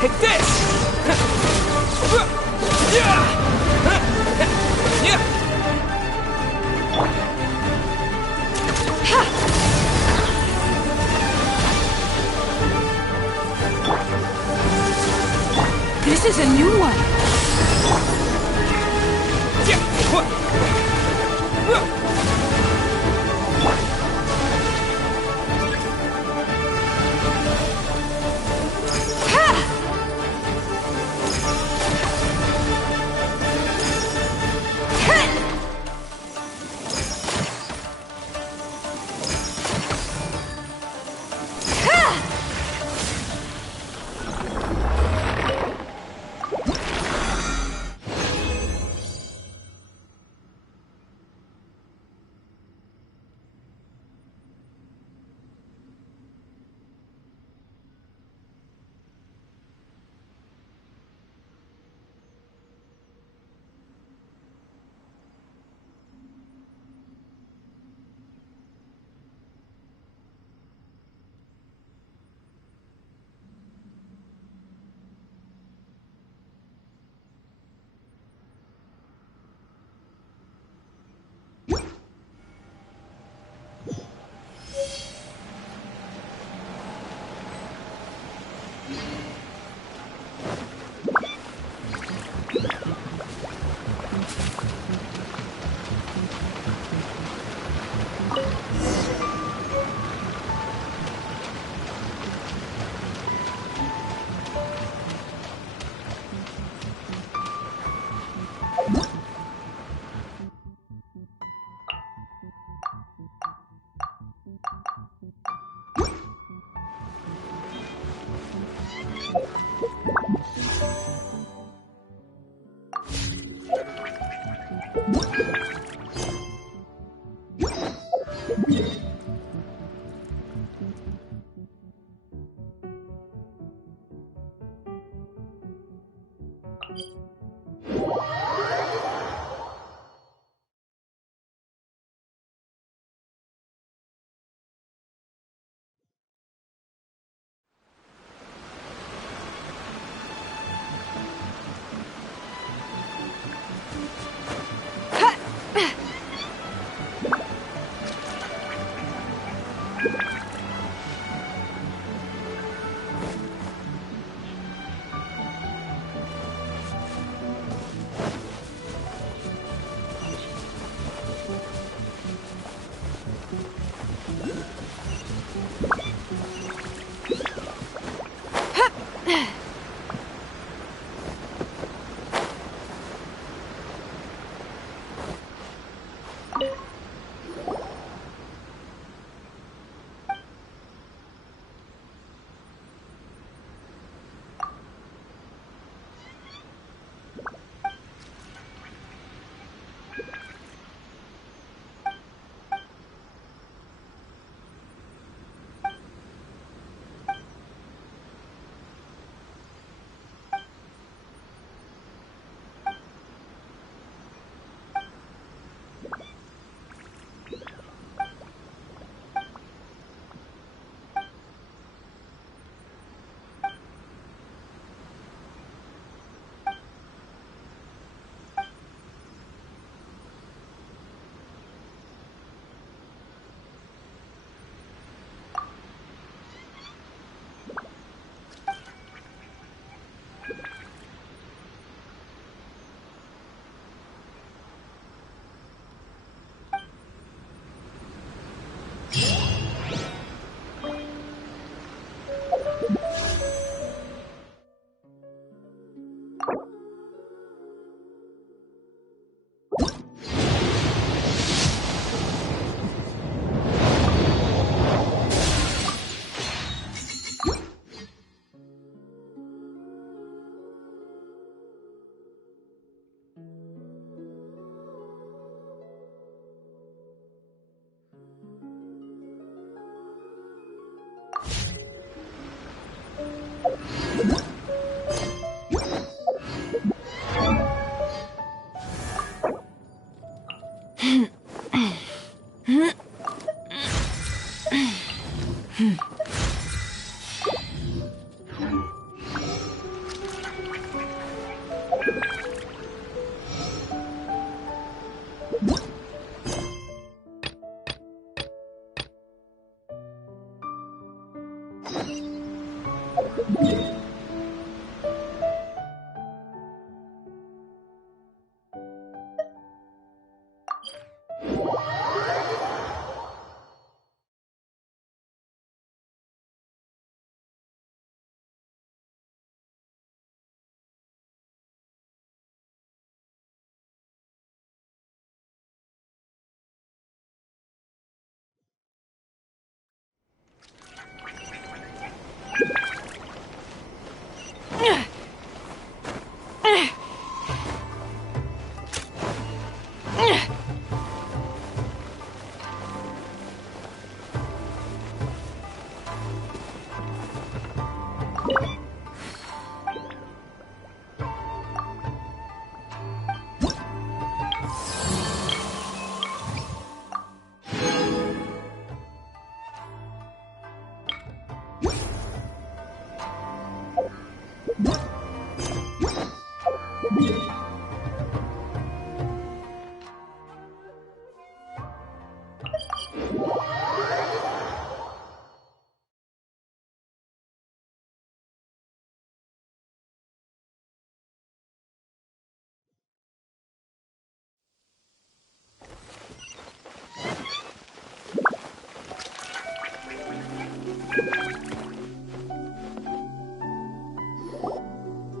Take this! This is a new one.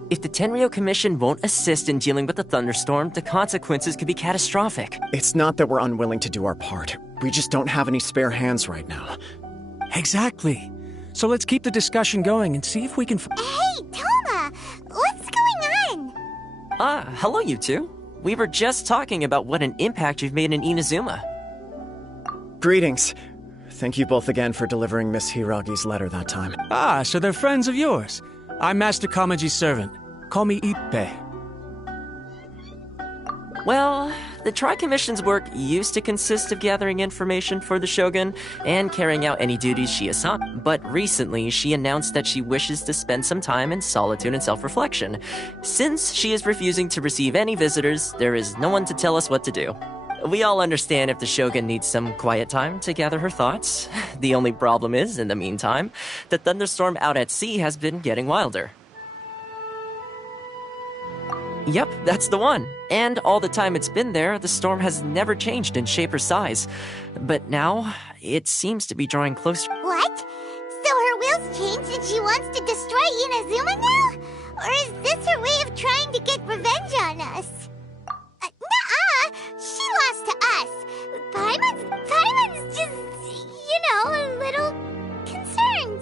If the Tenryo Commission won't assist in dealing with the thunderstorm, the consequences could be catastrophic. It's not that we're unwilling to do our part. We just don't have any spare hands right now. Exactly. So let's keep the discussion going and see if we can... Hey, Toma! What's going on? Hello you two. We were just talking about what an impact you've made in Inazuma. Greetings. Thank you both again for delivering Miss Hiragi's letter that time. Ah, so they're friends of yours. I'm Master Kamaji's servant. Call me Ippei. Well, the Tri-Commission's work used to consist of gathering information for the Shogun and carrying out any duties she assigned. But recently, she announced that she wishes to spend some time in solitude and self-reflection. Since she is refusing to receive any visitors, there is no one to tell us what to do. We all understand if the Shogun needs some quiet time to gather her thoughts. The only problem is, in the meantime, the thunderstorm out at sea has been getting wilder. Yep, that's the one. And all the time it's been there, the storm has never changed in shape or size. But now, it seems to be drawing closer. What? So her will's changed and she wants to destroy Inazuma now? Or is this her way of trying to get revenge on us? Nuh-uh! She lost to us. Paimon's just, a little concerned.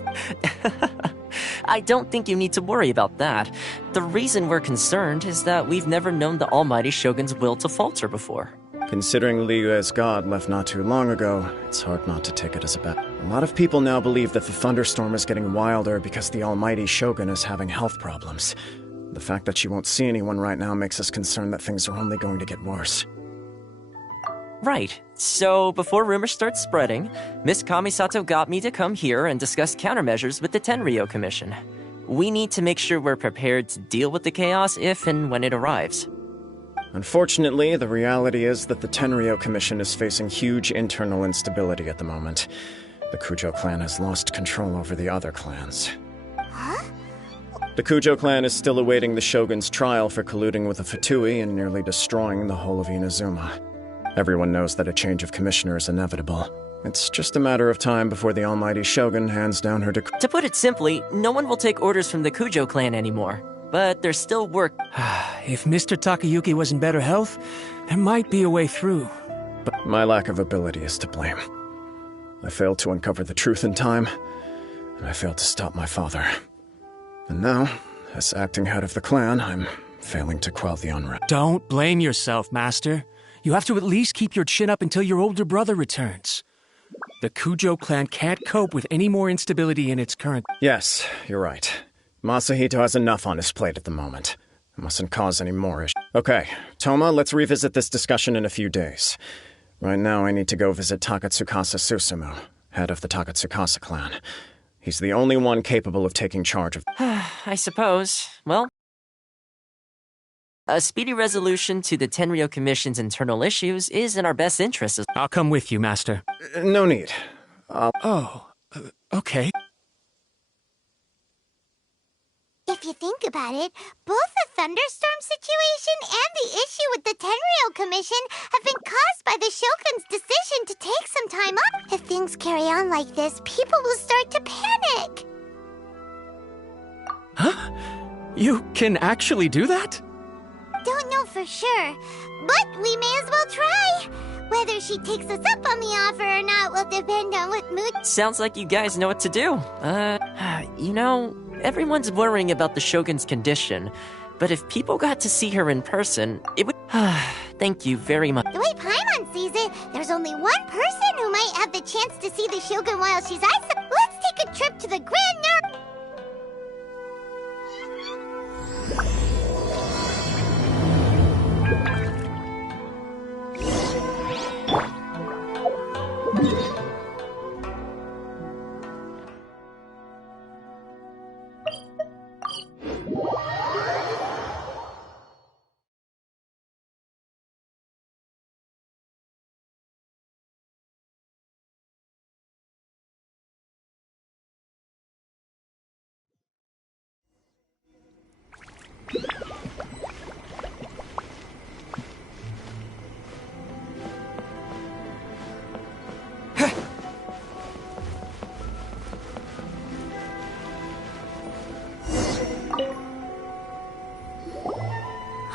I don't think you need to worry about that. The reason we're concerned is that we've never known the almighty Shogun's will to falter before. Considering Liyue's god left not too long ago, it's hard not to take it as a bet. A lot of people now believe that the thunderstorm is getting wilder because the almighty Shogun is having health problems. The fact that she won't see anyone right now makes us concerned that things are only going to get worse. Right. So, before rumors start spreading, Miss Kamisato got me to come here and discuss countermeasures with the Tenryo Commission. We need to make sure we're prepared to deal with the chaos if and when it arrives. Unfortunately, the reality is that the Tenryo Commission is facing huge internal instability at the moment. The Kujo clan has lost control over the other clans. Huh? The Kujo clan is still awaiting the Shogun's trial for colluding with the Fatui and nearly destroying the whole of Inazuma. Everyone knows that a change of commissioner is inevitable. It's just a matter of time before the almighty Shogun hands down her decree. To put it simply, no one will take orders from the Kujo clan anymore. But there's still work. If Mr. Takayuki was in better health, there might be a way through. But my lack of ability is to blame. I failed to uncover the truth in time, and I failed to stop my father. And now, as acting head of the clan, I'm failing to quell the unrest. Don't blame yourself, Master. You have to at least keep your chin up until your older brother returns. The Kujo clan can't cope with any more instability in its current... Yes, you're right. Masahito has enough on his plate at the moment. It mustn't cause any more issues. Okay, Toma, let's revisit this discussion in a few days. Right now, I need to go visit Takatsukasa Susumu, head of the Takatsukasa clan. He's the only one capable of taking charge of... I suppose. Well, a speedy resolution to the Tenryo Commission's internal issues is in our best interest. I'll come with you, Master. No need. Okay. If you think about it, both the thunderstorm situation and the issue with the Tenryo Commission have been caused by the Shogun's decision to take some time off. If things carry on like this, people will start to panic. Huh? You can actually do that? Don't know for sure, but we may as well try. Whether she takes us up on the offer or not will depend on what mood... Sounds like you guys know what to do. You know, everyone's worrying about the Shogun's condition, but if people got to see her in person, it would... Thank you very much. The way Paimon sees it, there's only one person who might have the chance to see the Shogun while she's isolated. Let's take a trip to the Grand Ner...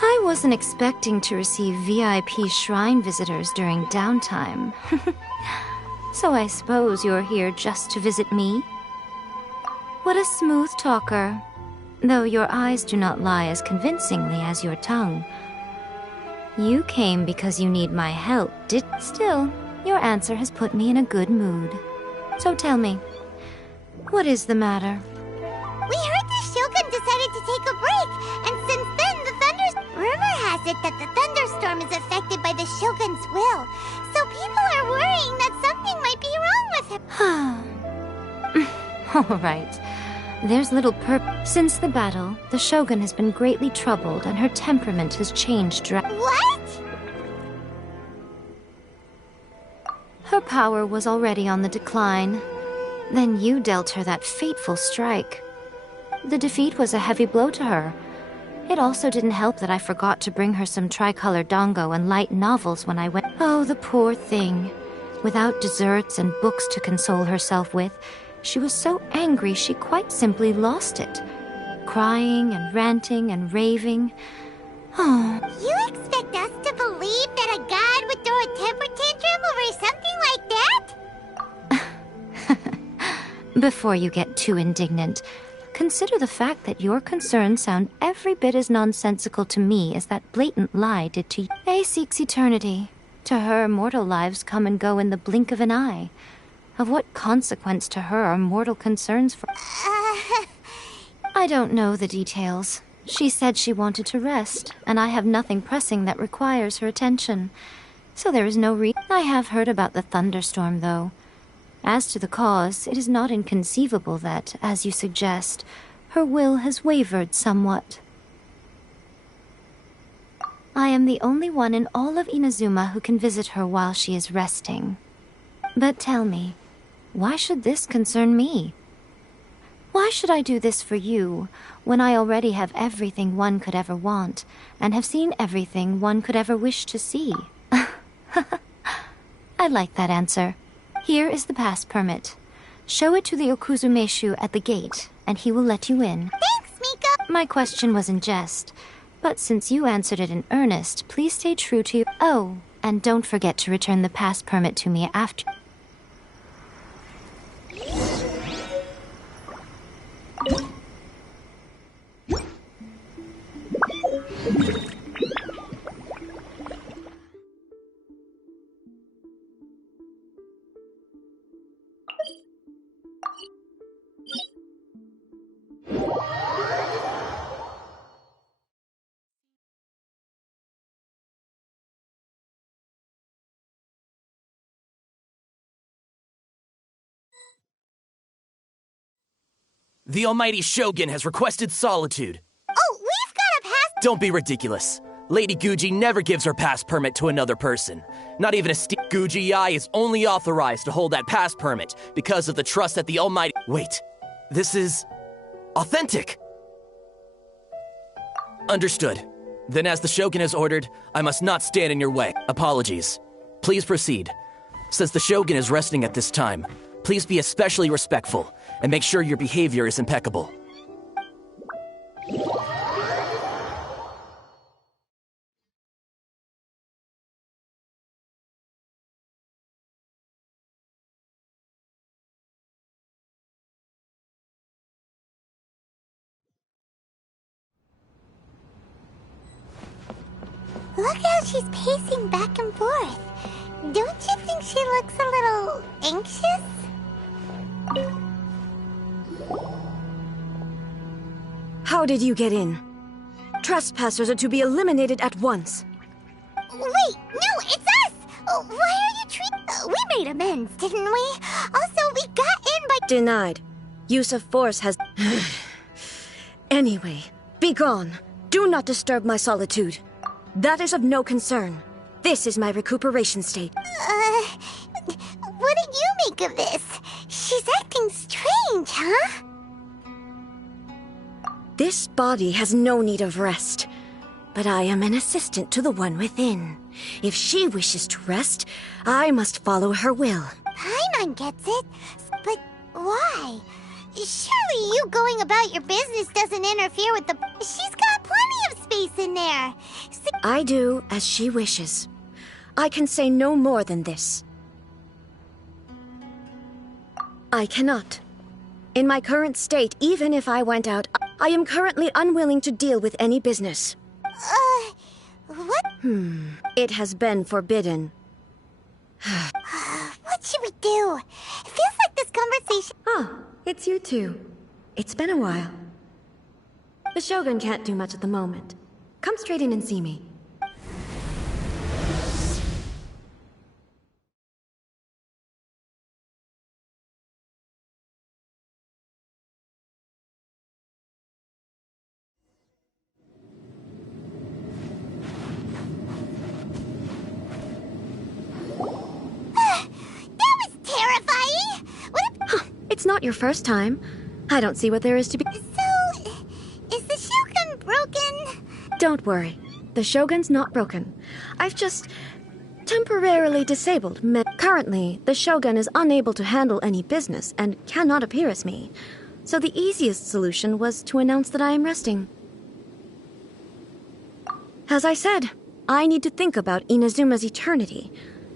I wasn't expecting to receive VIP shrine visitors during downtime. So I suppose you're here just to visit me? What a smooth talker. Though your eyes do not lie as convincingly as your tongue. You came because you need my help, Still, your answer has put me in a good mood. So tell me, what is the matter? We heard the Shogun decided to take a break, and since then the Rumor has it that the thunderstorm is affected by the Shogun's will, so people are worrying that something might be wrong with him. All right. There's little Since the battle, the Shogun has been greatly troubled and her temperament has changed What? Her power was already on the decline. Then you dealt her that fateful strike. The defeat was a heavy blow to her. It also didn't help that I forgot to bring her some tricolor dango and light novels when I went. Oh, the poor thing. Without desserts and books to console herself with, she was so angry she quite simply lost it. Crying and ranting and raving. Oh. You expect us to believe that a god would throw a temper tantrum over something like that? Before you get too indignant, consider the fact that your concerns sound every bit as nonsensical to me as that blatant lie did to you. A seeks eternity. To her, mortal lives come and go in the blink of an eye. Of what consequence to her are mortal concerns for... I don't know the details. She said she wanted to rest, and I have nothing pressing that requires her attention. So there is no reason. I have heard about the thunderstorm, though. As to the cause, it is not inconceivable that, as you suggest, her will has wavered somewhat. I am the only one in all of Inazuma who can visit her while she is resting. But tell me, why should this concern me? Why should I do this for you, when I already have everything one could ever want, and have seen everything one could ever wish to see? I like that answer. Here is the pass permit. Show it to the Okuzumeshu at the gate, and he will let you in. Thanks, Miko! My question was in jest, but since you answered it in earnest, please stay true to you. Oh, and don't forget to return the pass permit to me after. The almighty Shogun has requested solitude. Oh, we've got a pass— Don't be ridiculous. Lady Guji never gives her pass permit to another person. Not even a Guji Ai is only authorized to hold that pass permit because of the trust that the almighty— Wait, this is authentic. Understood. Then as the Shogun has ordered, I must not stand in your way. Apologies. Please proceed. Since the Shogun is resting at this time, please be especially respectful and make sure your behavior is impeccable. Look how she's pacing back and forth. Don't you think she looks a little anxious? How did you get in? Trespassers are to be eliminated at once. Wait, no, it's us! Why are you treating— We made amends, didn't we? Also, we got in by— Denied. Use of force has— Anyway, be gone. Do not disturb my solitude. That is of no concern. This is my recuperation state. What do you make of this? She's acting strange, huh? This body has no need of rest, but I am an assistant to the one within. If she wishes to rest, I must follow her will. Paimon gets it, but why? Surely you going about your business doesn't interfere with the— She's got plenty of space in there. I do as she wishes. I can say no more than this. I cannot. In my current state, even if I went out, I am currently unwilling to deal with any business. What? It has been forbidden. What should we do? It feels like this conversation— Oh, it's you two. It's been a while. The Shogun can't do much at the moment. Come straight in and see me. It's not your first time. I don't see what there is to be— So, is the Shogun broken? Don't worry. The Shogun's not broken. I've just temporarily disabled me. Currently, the Shogun is unable to handle any business and cannot appear as me. So the easiest solution was to announce that I am resting. As I said, I need to think about Inazuma's eternity,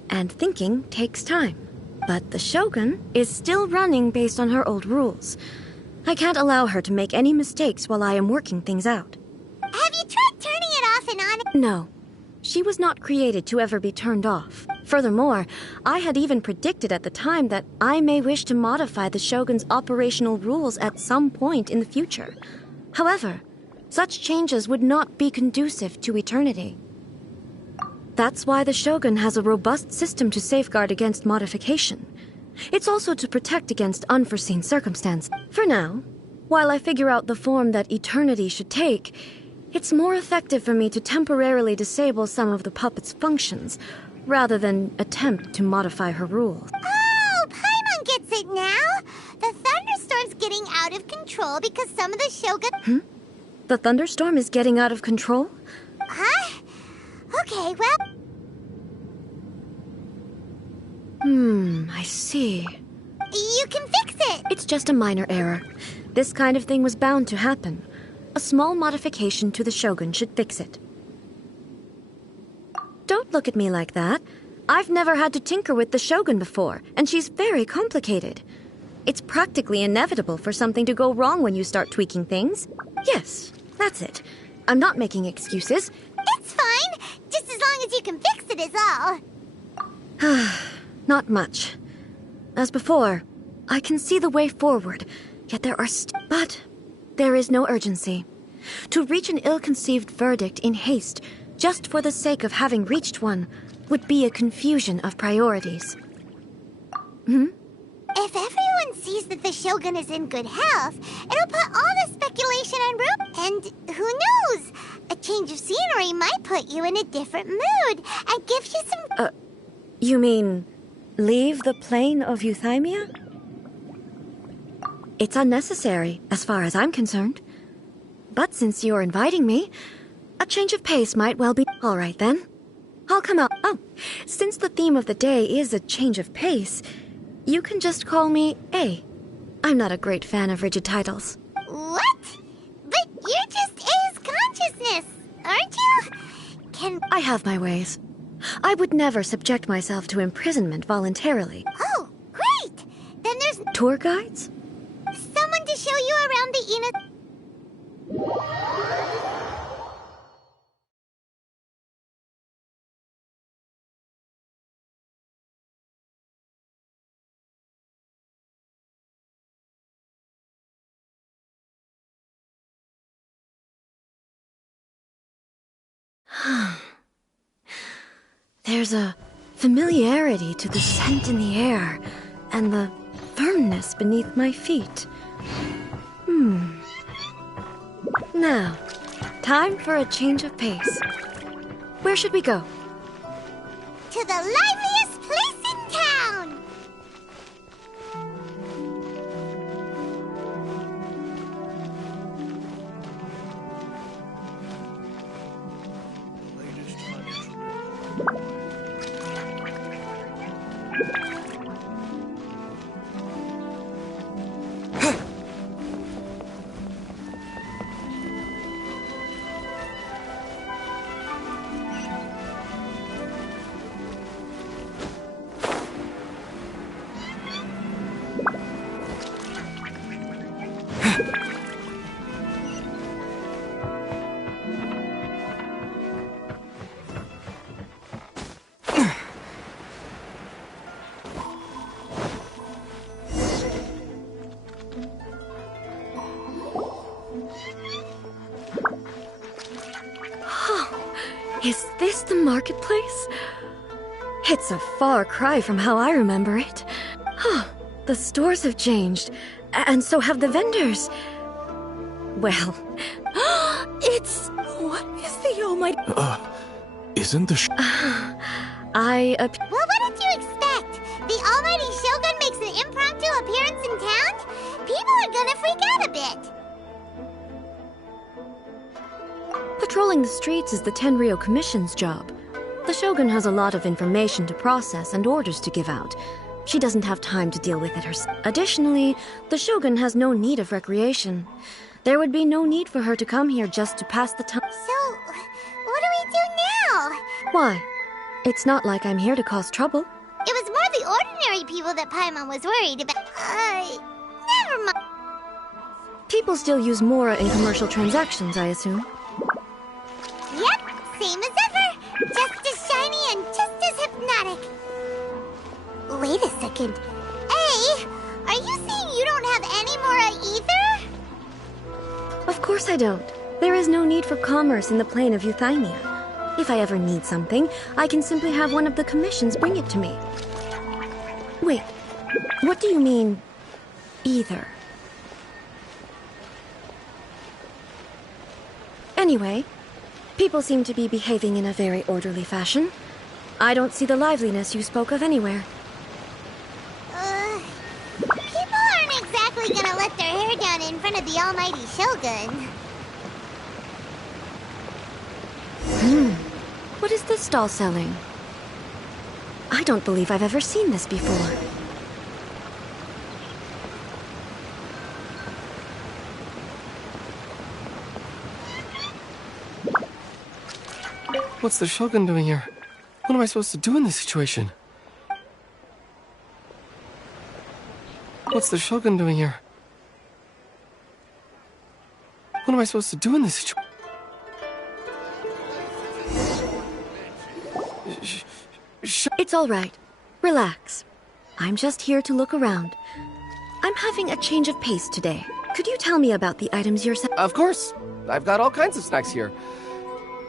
and thinking takes time. But the Shogun is still running based on her old rules. I can't allow her to make any mistakes while I am working things out. Have you tried turning it off and on? No. She was not created to ever be turned off. Furthermore, I had even predicted at the time that I may wish to modify the Shogun's operational rules at some point in the future. However, such changes would not be conducive to eternity. That's why the Shogun has a robust system to safeguard against modification. It's also to protect against unforeseen circumstances. For now, while I figure out the form that eternity should take, it's more effective for me to temporarily disable some of the puppet's functions, rather than attempt to modify her rules. Oh, Paimon gets it now! The thunderstorms getting out of control because some of the Shogun... The thunderstorm is getting out of control? Huh? Okay, well... I see. You can fix it! It's just a minor error. This kind of thing was bound to happen. A small modification to the Shogun should fix it. Don't look at me like that. I've never had to tinker with the Shogun before, and she's very complicated. It's practically inevitable for something to go wrong when you start tweaking things. Yes, that's it. I'm not making excuses. It's fine! Just as long as you can fix it is all. Not much. As before, I can see the way forward, yet there are but there is no urgency. To reach an ill-conceived verdict in haste, just for the sake of having reached one, would be a confusion of priorities. If everyone sees that the Shogun is in good health, it'll put all the speculation on room. And who knows? A change of scenery might put you in a different mood and give you some... You mean leave the plane of euthymia? It's unnecessary, as far as I'm concerned. But since you're inviting me, a change of pace might well be... All right, then. I'll come out. Oh, since the theme of the day is a change of pace, you can just call me A. I'm not a great fan of rigid titles. What? But you're just A's consciousness, aren't you? I have my ways. I would never subject myself to imprisonment voluntarily. Oh, great! Then there's... Tour guides? Someone to show you around the Ina... There's a familiarity to the scent in the air and the firmness beneath my feet. Now, time for a change of pace. Where should we go? To the liveliest place in town! Is this the marketplace? It's a far cry from how I remember it. The stores have changed, and so have the vendors. Well, it's... What is the almighty... Isn't the I... Well, what did you expect? The almighty Shogun makes an impromptu appearance in town? People are gonna freak out a bit. Patrolling the streets is the Tenryou Commission's job. The Shogun has a lot of information to process and orders to give out. She doesn't have time to deal with it herself. Additionally, the Shogun has no need of recreation. There would be no need for her to come here just to pass the time. So, what do we do now? Why? It's not like I'm here to cause trouble. It was more the ordinary people that Paimon was worried about. Never mind. People still use Mora in commercial transactions, I assume. Yep, same as ever. Just as shiny and just as hypnotic. Wait a second. Hey, are you saying you don't have any Mora either? Of course I don't. There is no need for commerce in the plane of Euthymia. If I ever need something, I can simply have one of the commissions bring it to me. Wait, what do you mean, either? Anyway, people seem to be behaving in a very orderly fashion. I don't see the liveliness you spoke of anywhere. People aren't exactly actually gonna let their hair down in front of the almighty Shogun. What is this stall selling? I don't believe I've ever seen this before. What's the Shogun doing here? What am I supposed to do in this situation? What's the Shogun doing here? What am I supposed to do in this situation? It's all right. Relax. I'm just here to look around. I'm having a change of pace today. Could you tell me about the items you're selling? Of course. I've got all kinds of snacks here.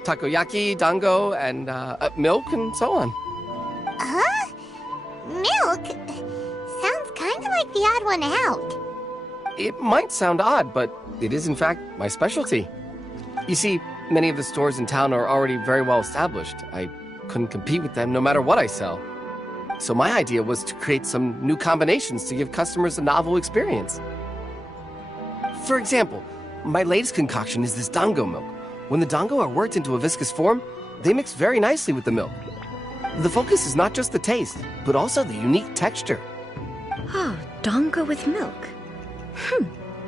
Takoyaki, dango, and milk, and so on. Huh? Milk? Sounds kind of like the odd one out. It might sound odd, but it is in fact my specialty. You see, many of the stores in town are already very well established. I couldn't compete with them no matter what I sell. So my idea was to create some new combinations to give customers a novel experience. For example, my latest concoction is this dango milk. When the dango are worked into a viscous form, they mix very nicely with the milk. The focus is not just the taste, but also the unique texture. Oh, dango with milk.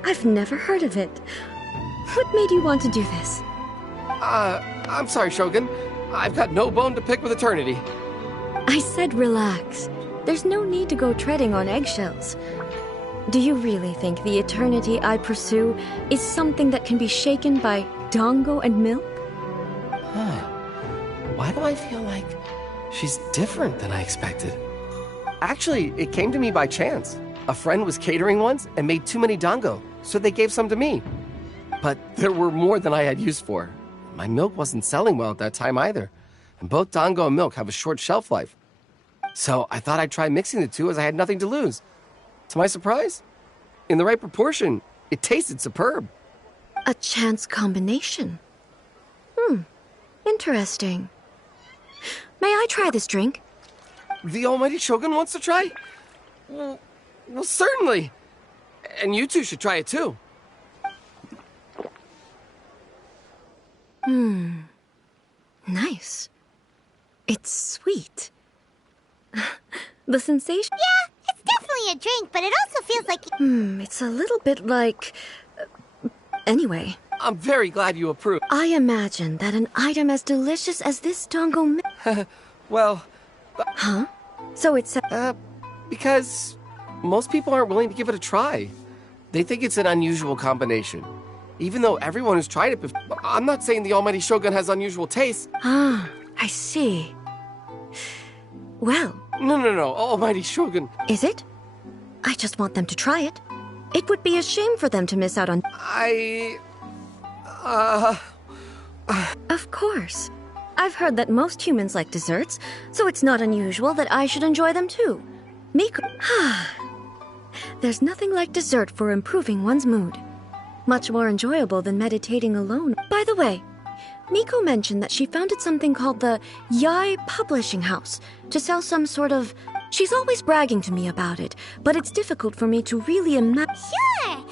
I've never heard of it. What made you want to do this? I'm sorry, Shogun. I've got no bone to pick with eternity. I said relax. There's no need to go treading on eggshells. Do you really think the eternity I pursue is something that can be shaken by dango and milk? Why do I feel like she's different than I expected? Actually, it came to me by chance. A friend was catering once and made too many dango, so they gave some to me. But there were more than I had use for. My milk wasn't selling well at that time either, and both dango and milk have a short shelf life. So I thought I'd try mixing the two as I had nothing to lose. To my surprise, in the right proportion, it tasted superb. A chance combination. Interesting. May I try this drink? The almighty Shogun wants to try? Well, certainly. And you two should try it too. Nice. It's sweet. The sensation... Yeah, it's definitely a drink, but it also feels like... It's a little bit like... Anyway. I'm very glad you approve. I imagine that an item as delicious as this dango... Well... Huh? So it's... Because most people aren't willing to give it a try. They think it's an unusual combination. Even though everyone who's tried it before... I'm not saying the almighty Shogun has unusual taste. Ah, I see. Well... No, almighty Shogun... Is it? I just want them to try it. It would be a shame for them to miss out on... Of course. I've heard that most humans like desserts, so it's not unusual that I should enjoy them too. Miko... There's nothing like dessert for improving one's mood. Much more enjoyable than meditating alone. By the way, Miko mentioned that she founded something called the Yai Publishing House to sell some sort of... She's always bragging to me about it, but it's difficult for me to really imagine... Sure!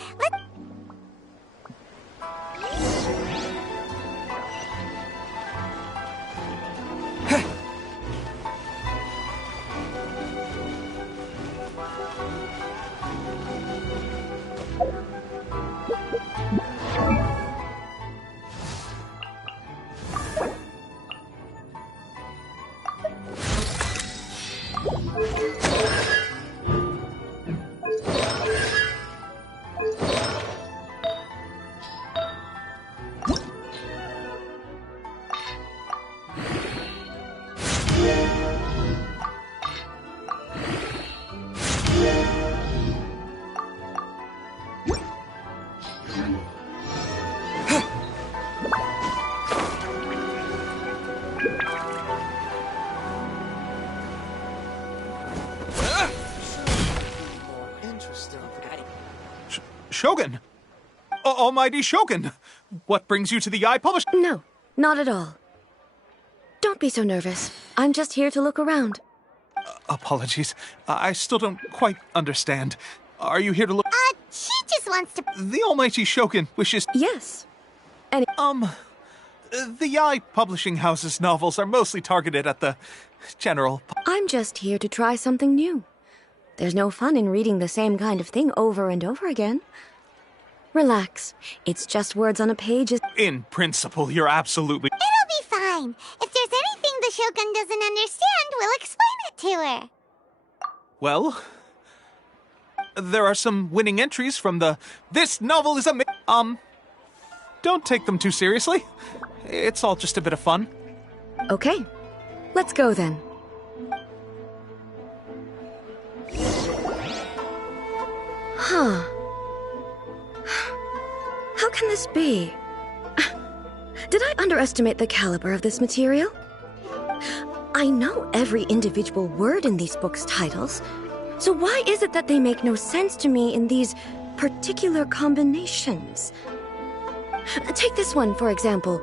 Shogun! Almighty Shogun! What brings you to the Eye Publish? No, not at all. Don't be so nervous. I'm just here to look around. Apologies. I still don't quite understand. Are you here to look... She just wants to... The almighty Shogun wishes... Yes. The Yae Publishing House's novels are mostly targeted at the general... I'm just here to try something new. There's no fun in reading the same kind of thing over and over again. Relax. It's just words on a page. In principle, you're absolutely... It'll be fine. If there's anything the Shogun doesn't understand, we'll explain it to her. Well, there are some winning entries from the "This novel is amazing." Don't take them too seriously. It's all just a bit of fun. Okay, let's go then. Huh. How can this be? Did I underestimate the caliber of this material? I know every individual word in these books' titles, so why is it that they make no sense to me in these particular combinations? Take this one, for example.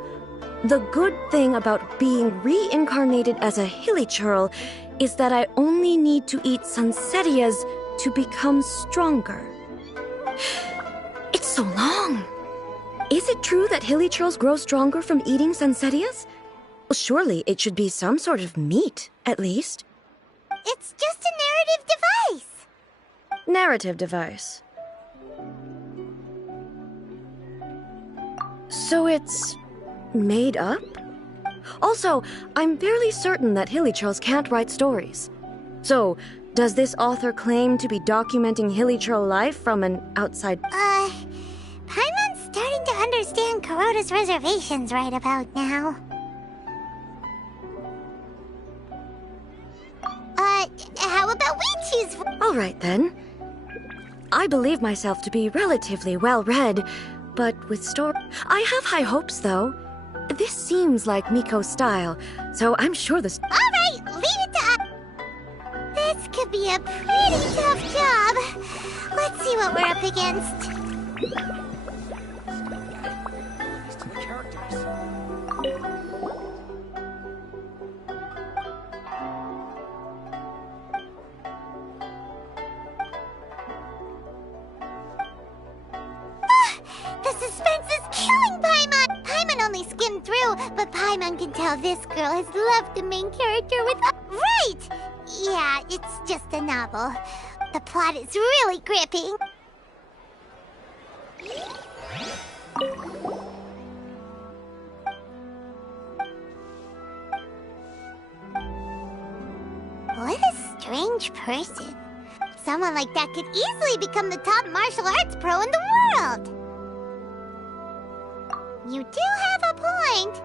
The good thing about being reincarnated as a hilichurl is that I only need to eat sunsettias to become stronger. It's so long. Is it true that hilichurls grow stronger from eating sunsettias? Well, surely it should be some sort of meat, at least. It's just a narrative device. Narrative device. So it's made up? Also, I'm fairly certain that hilichurls can't write stories. So, does this author claim to be documenting hilichurl life from an outside... Paimon's starting to understand Kuroda's reservations right about now. How about we choose... All right, then. I believe myself to be relatively well-read, but with story... I have high hopes, though. This seems like Miko's style, so I'm sure this... All right, leave it to us. This could be a pretty tough job. Let's see what we're up against. The suspense is killing Paimon! Paimon only skimmed through, but Paimon can tell this girl has loved the main character with... Right! Yeah, it's just a novel. The plot is really gripping. What a strange person. Someone like that could easily become the top martial arts pro in the world. You do have a point.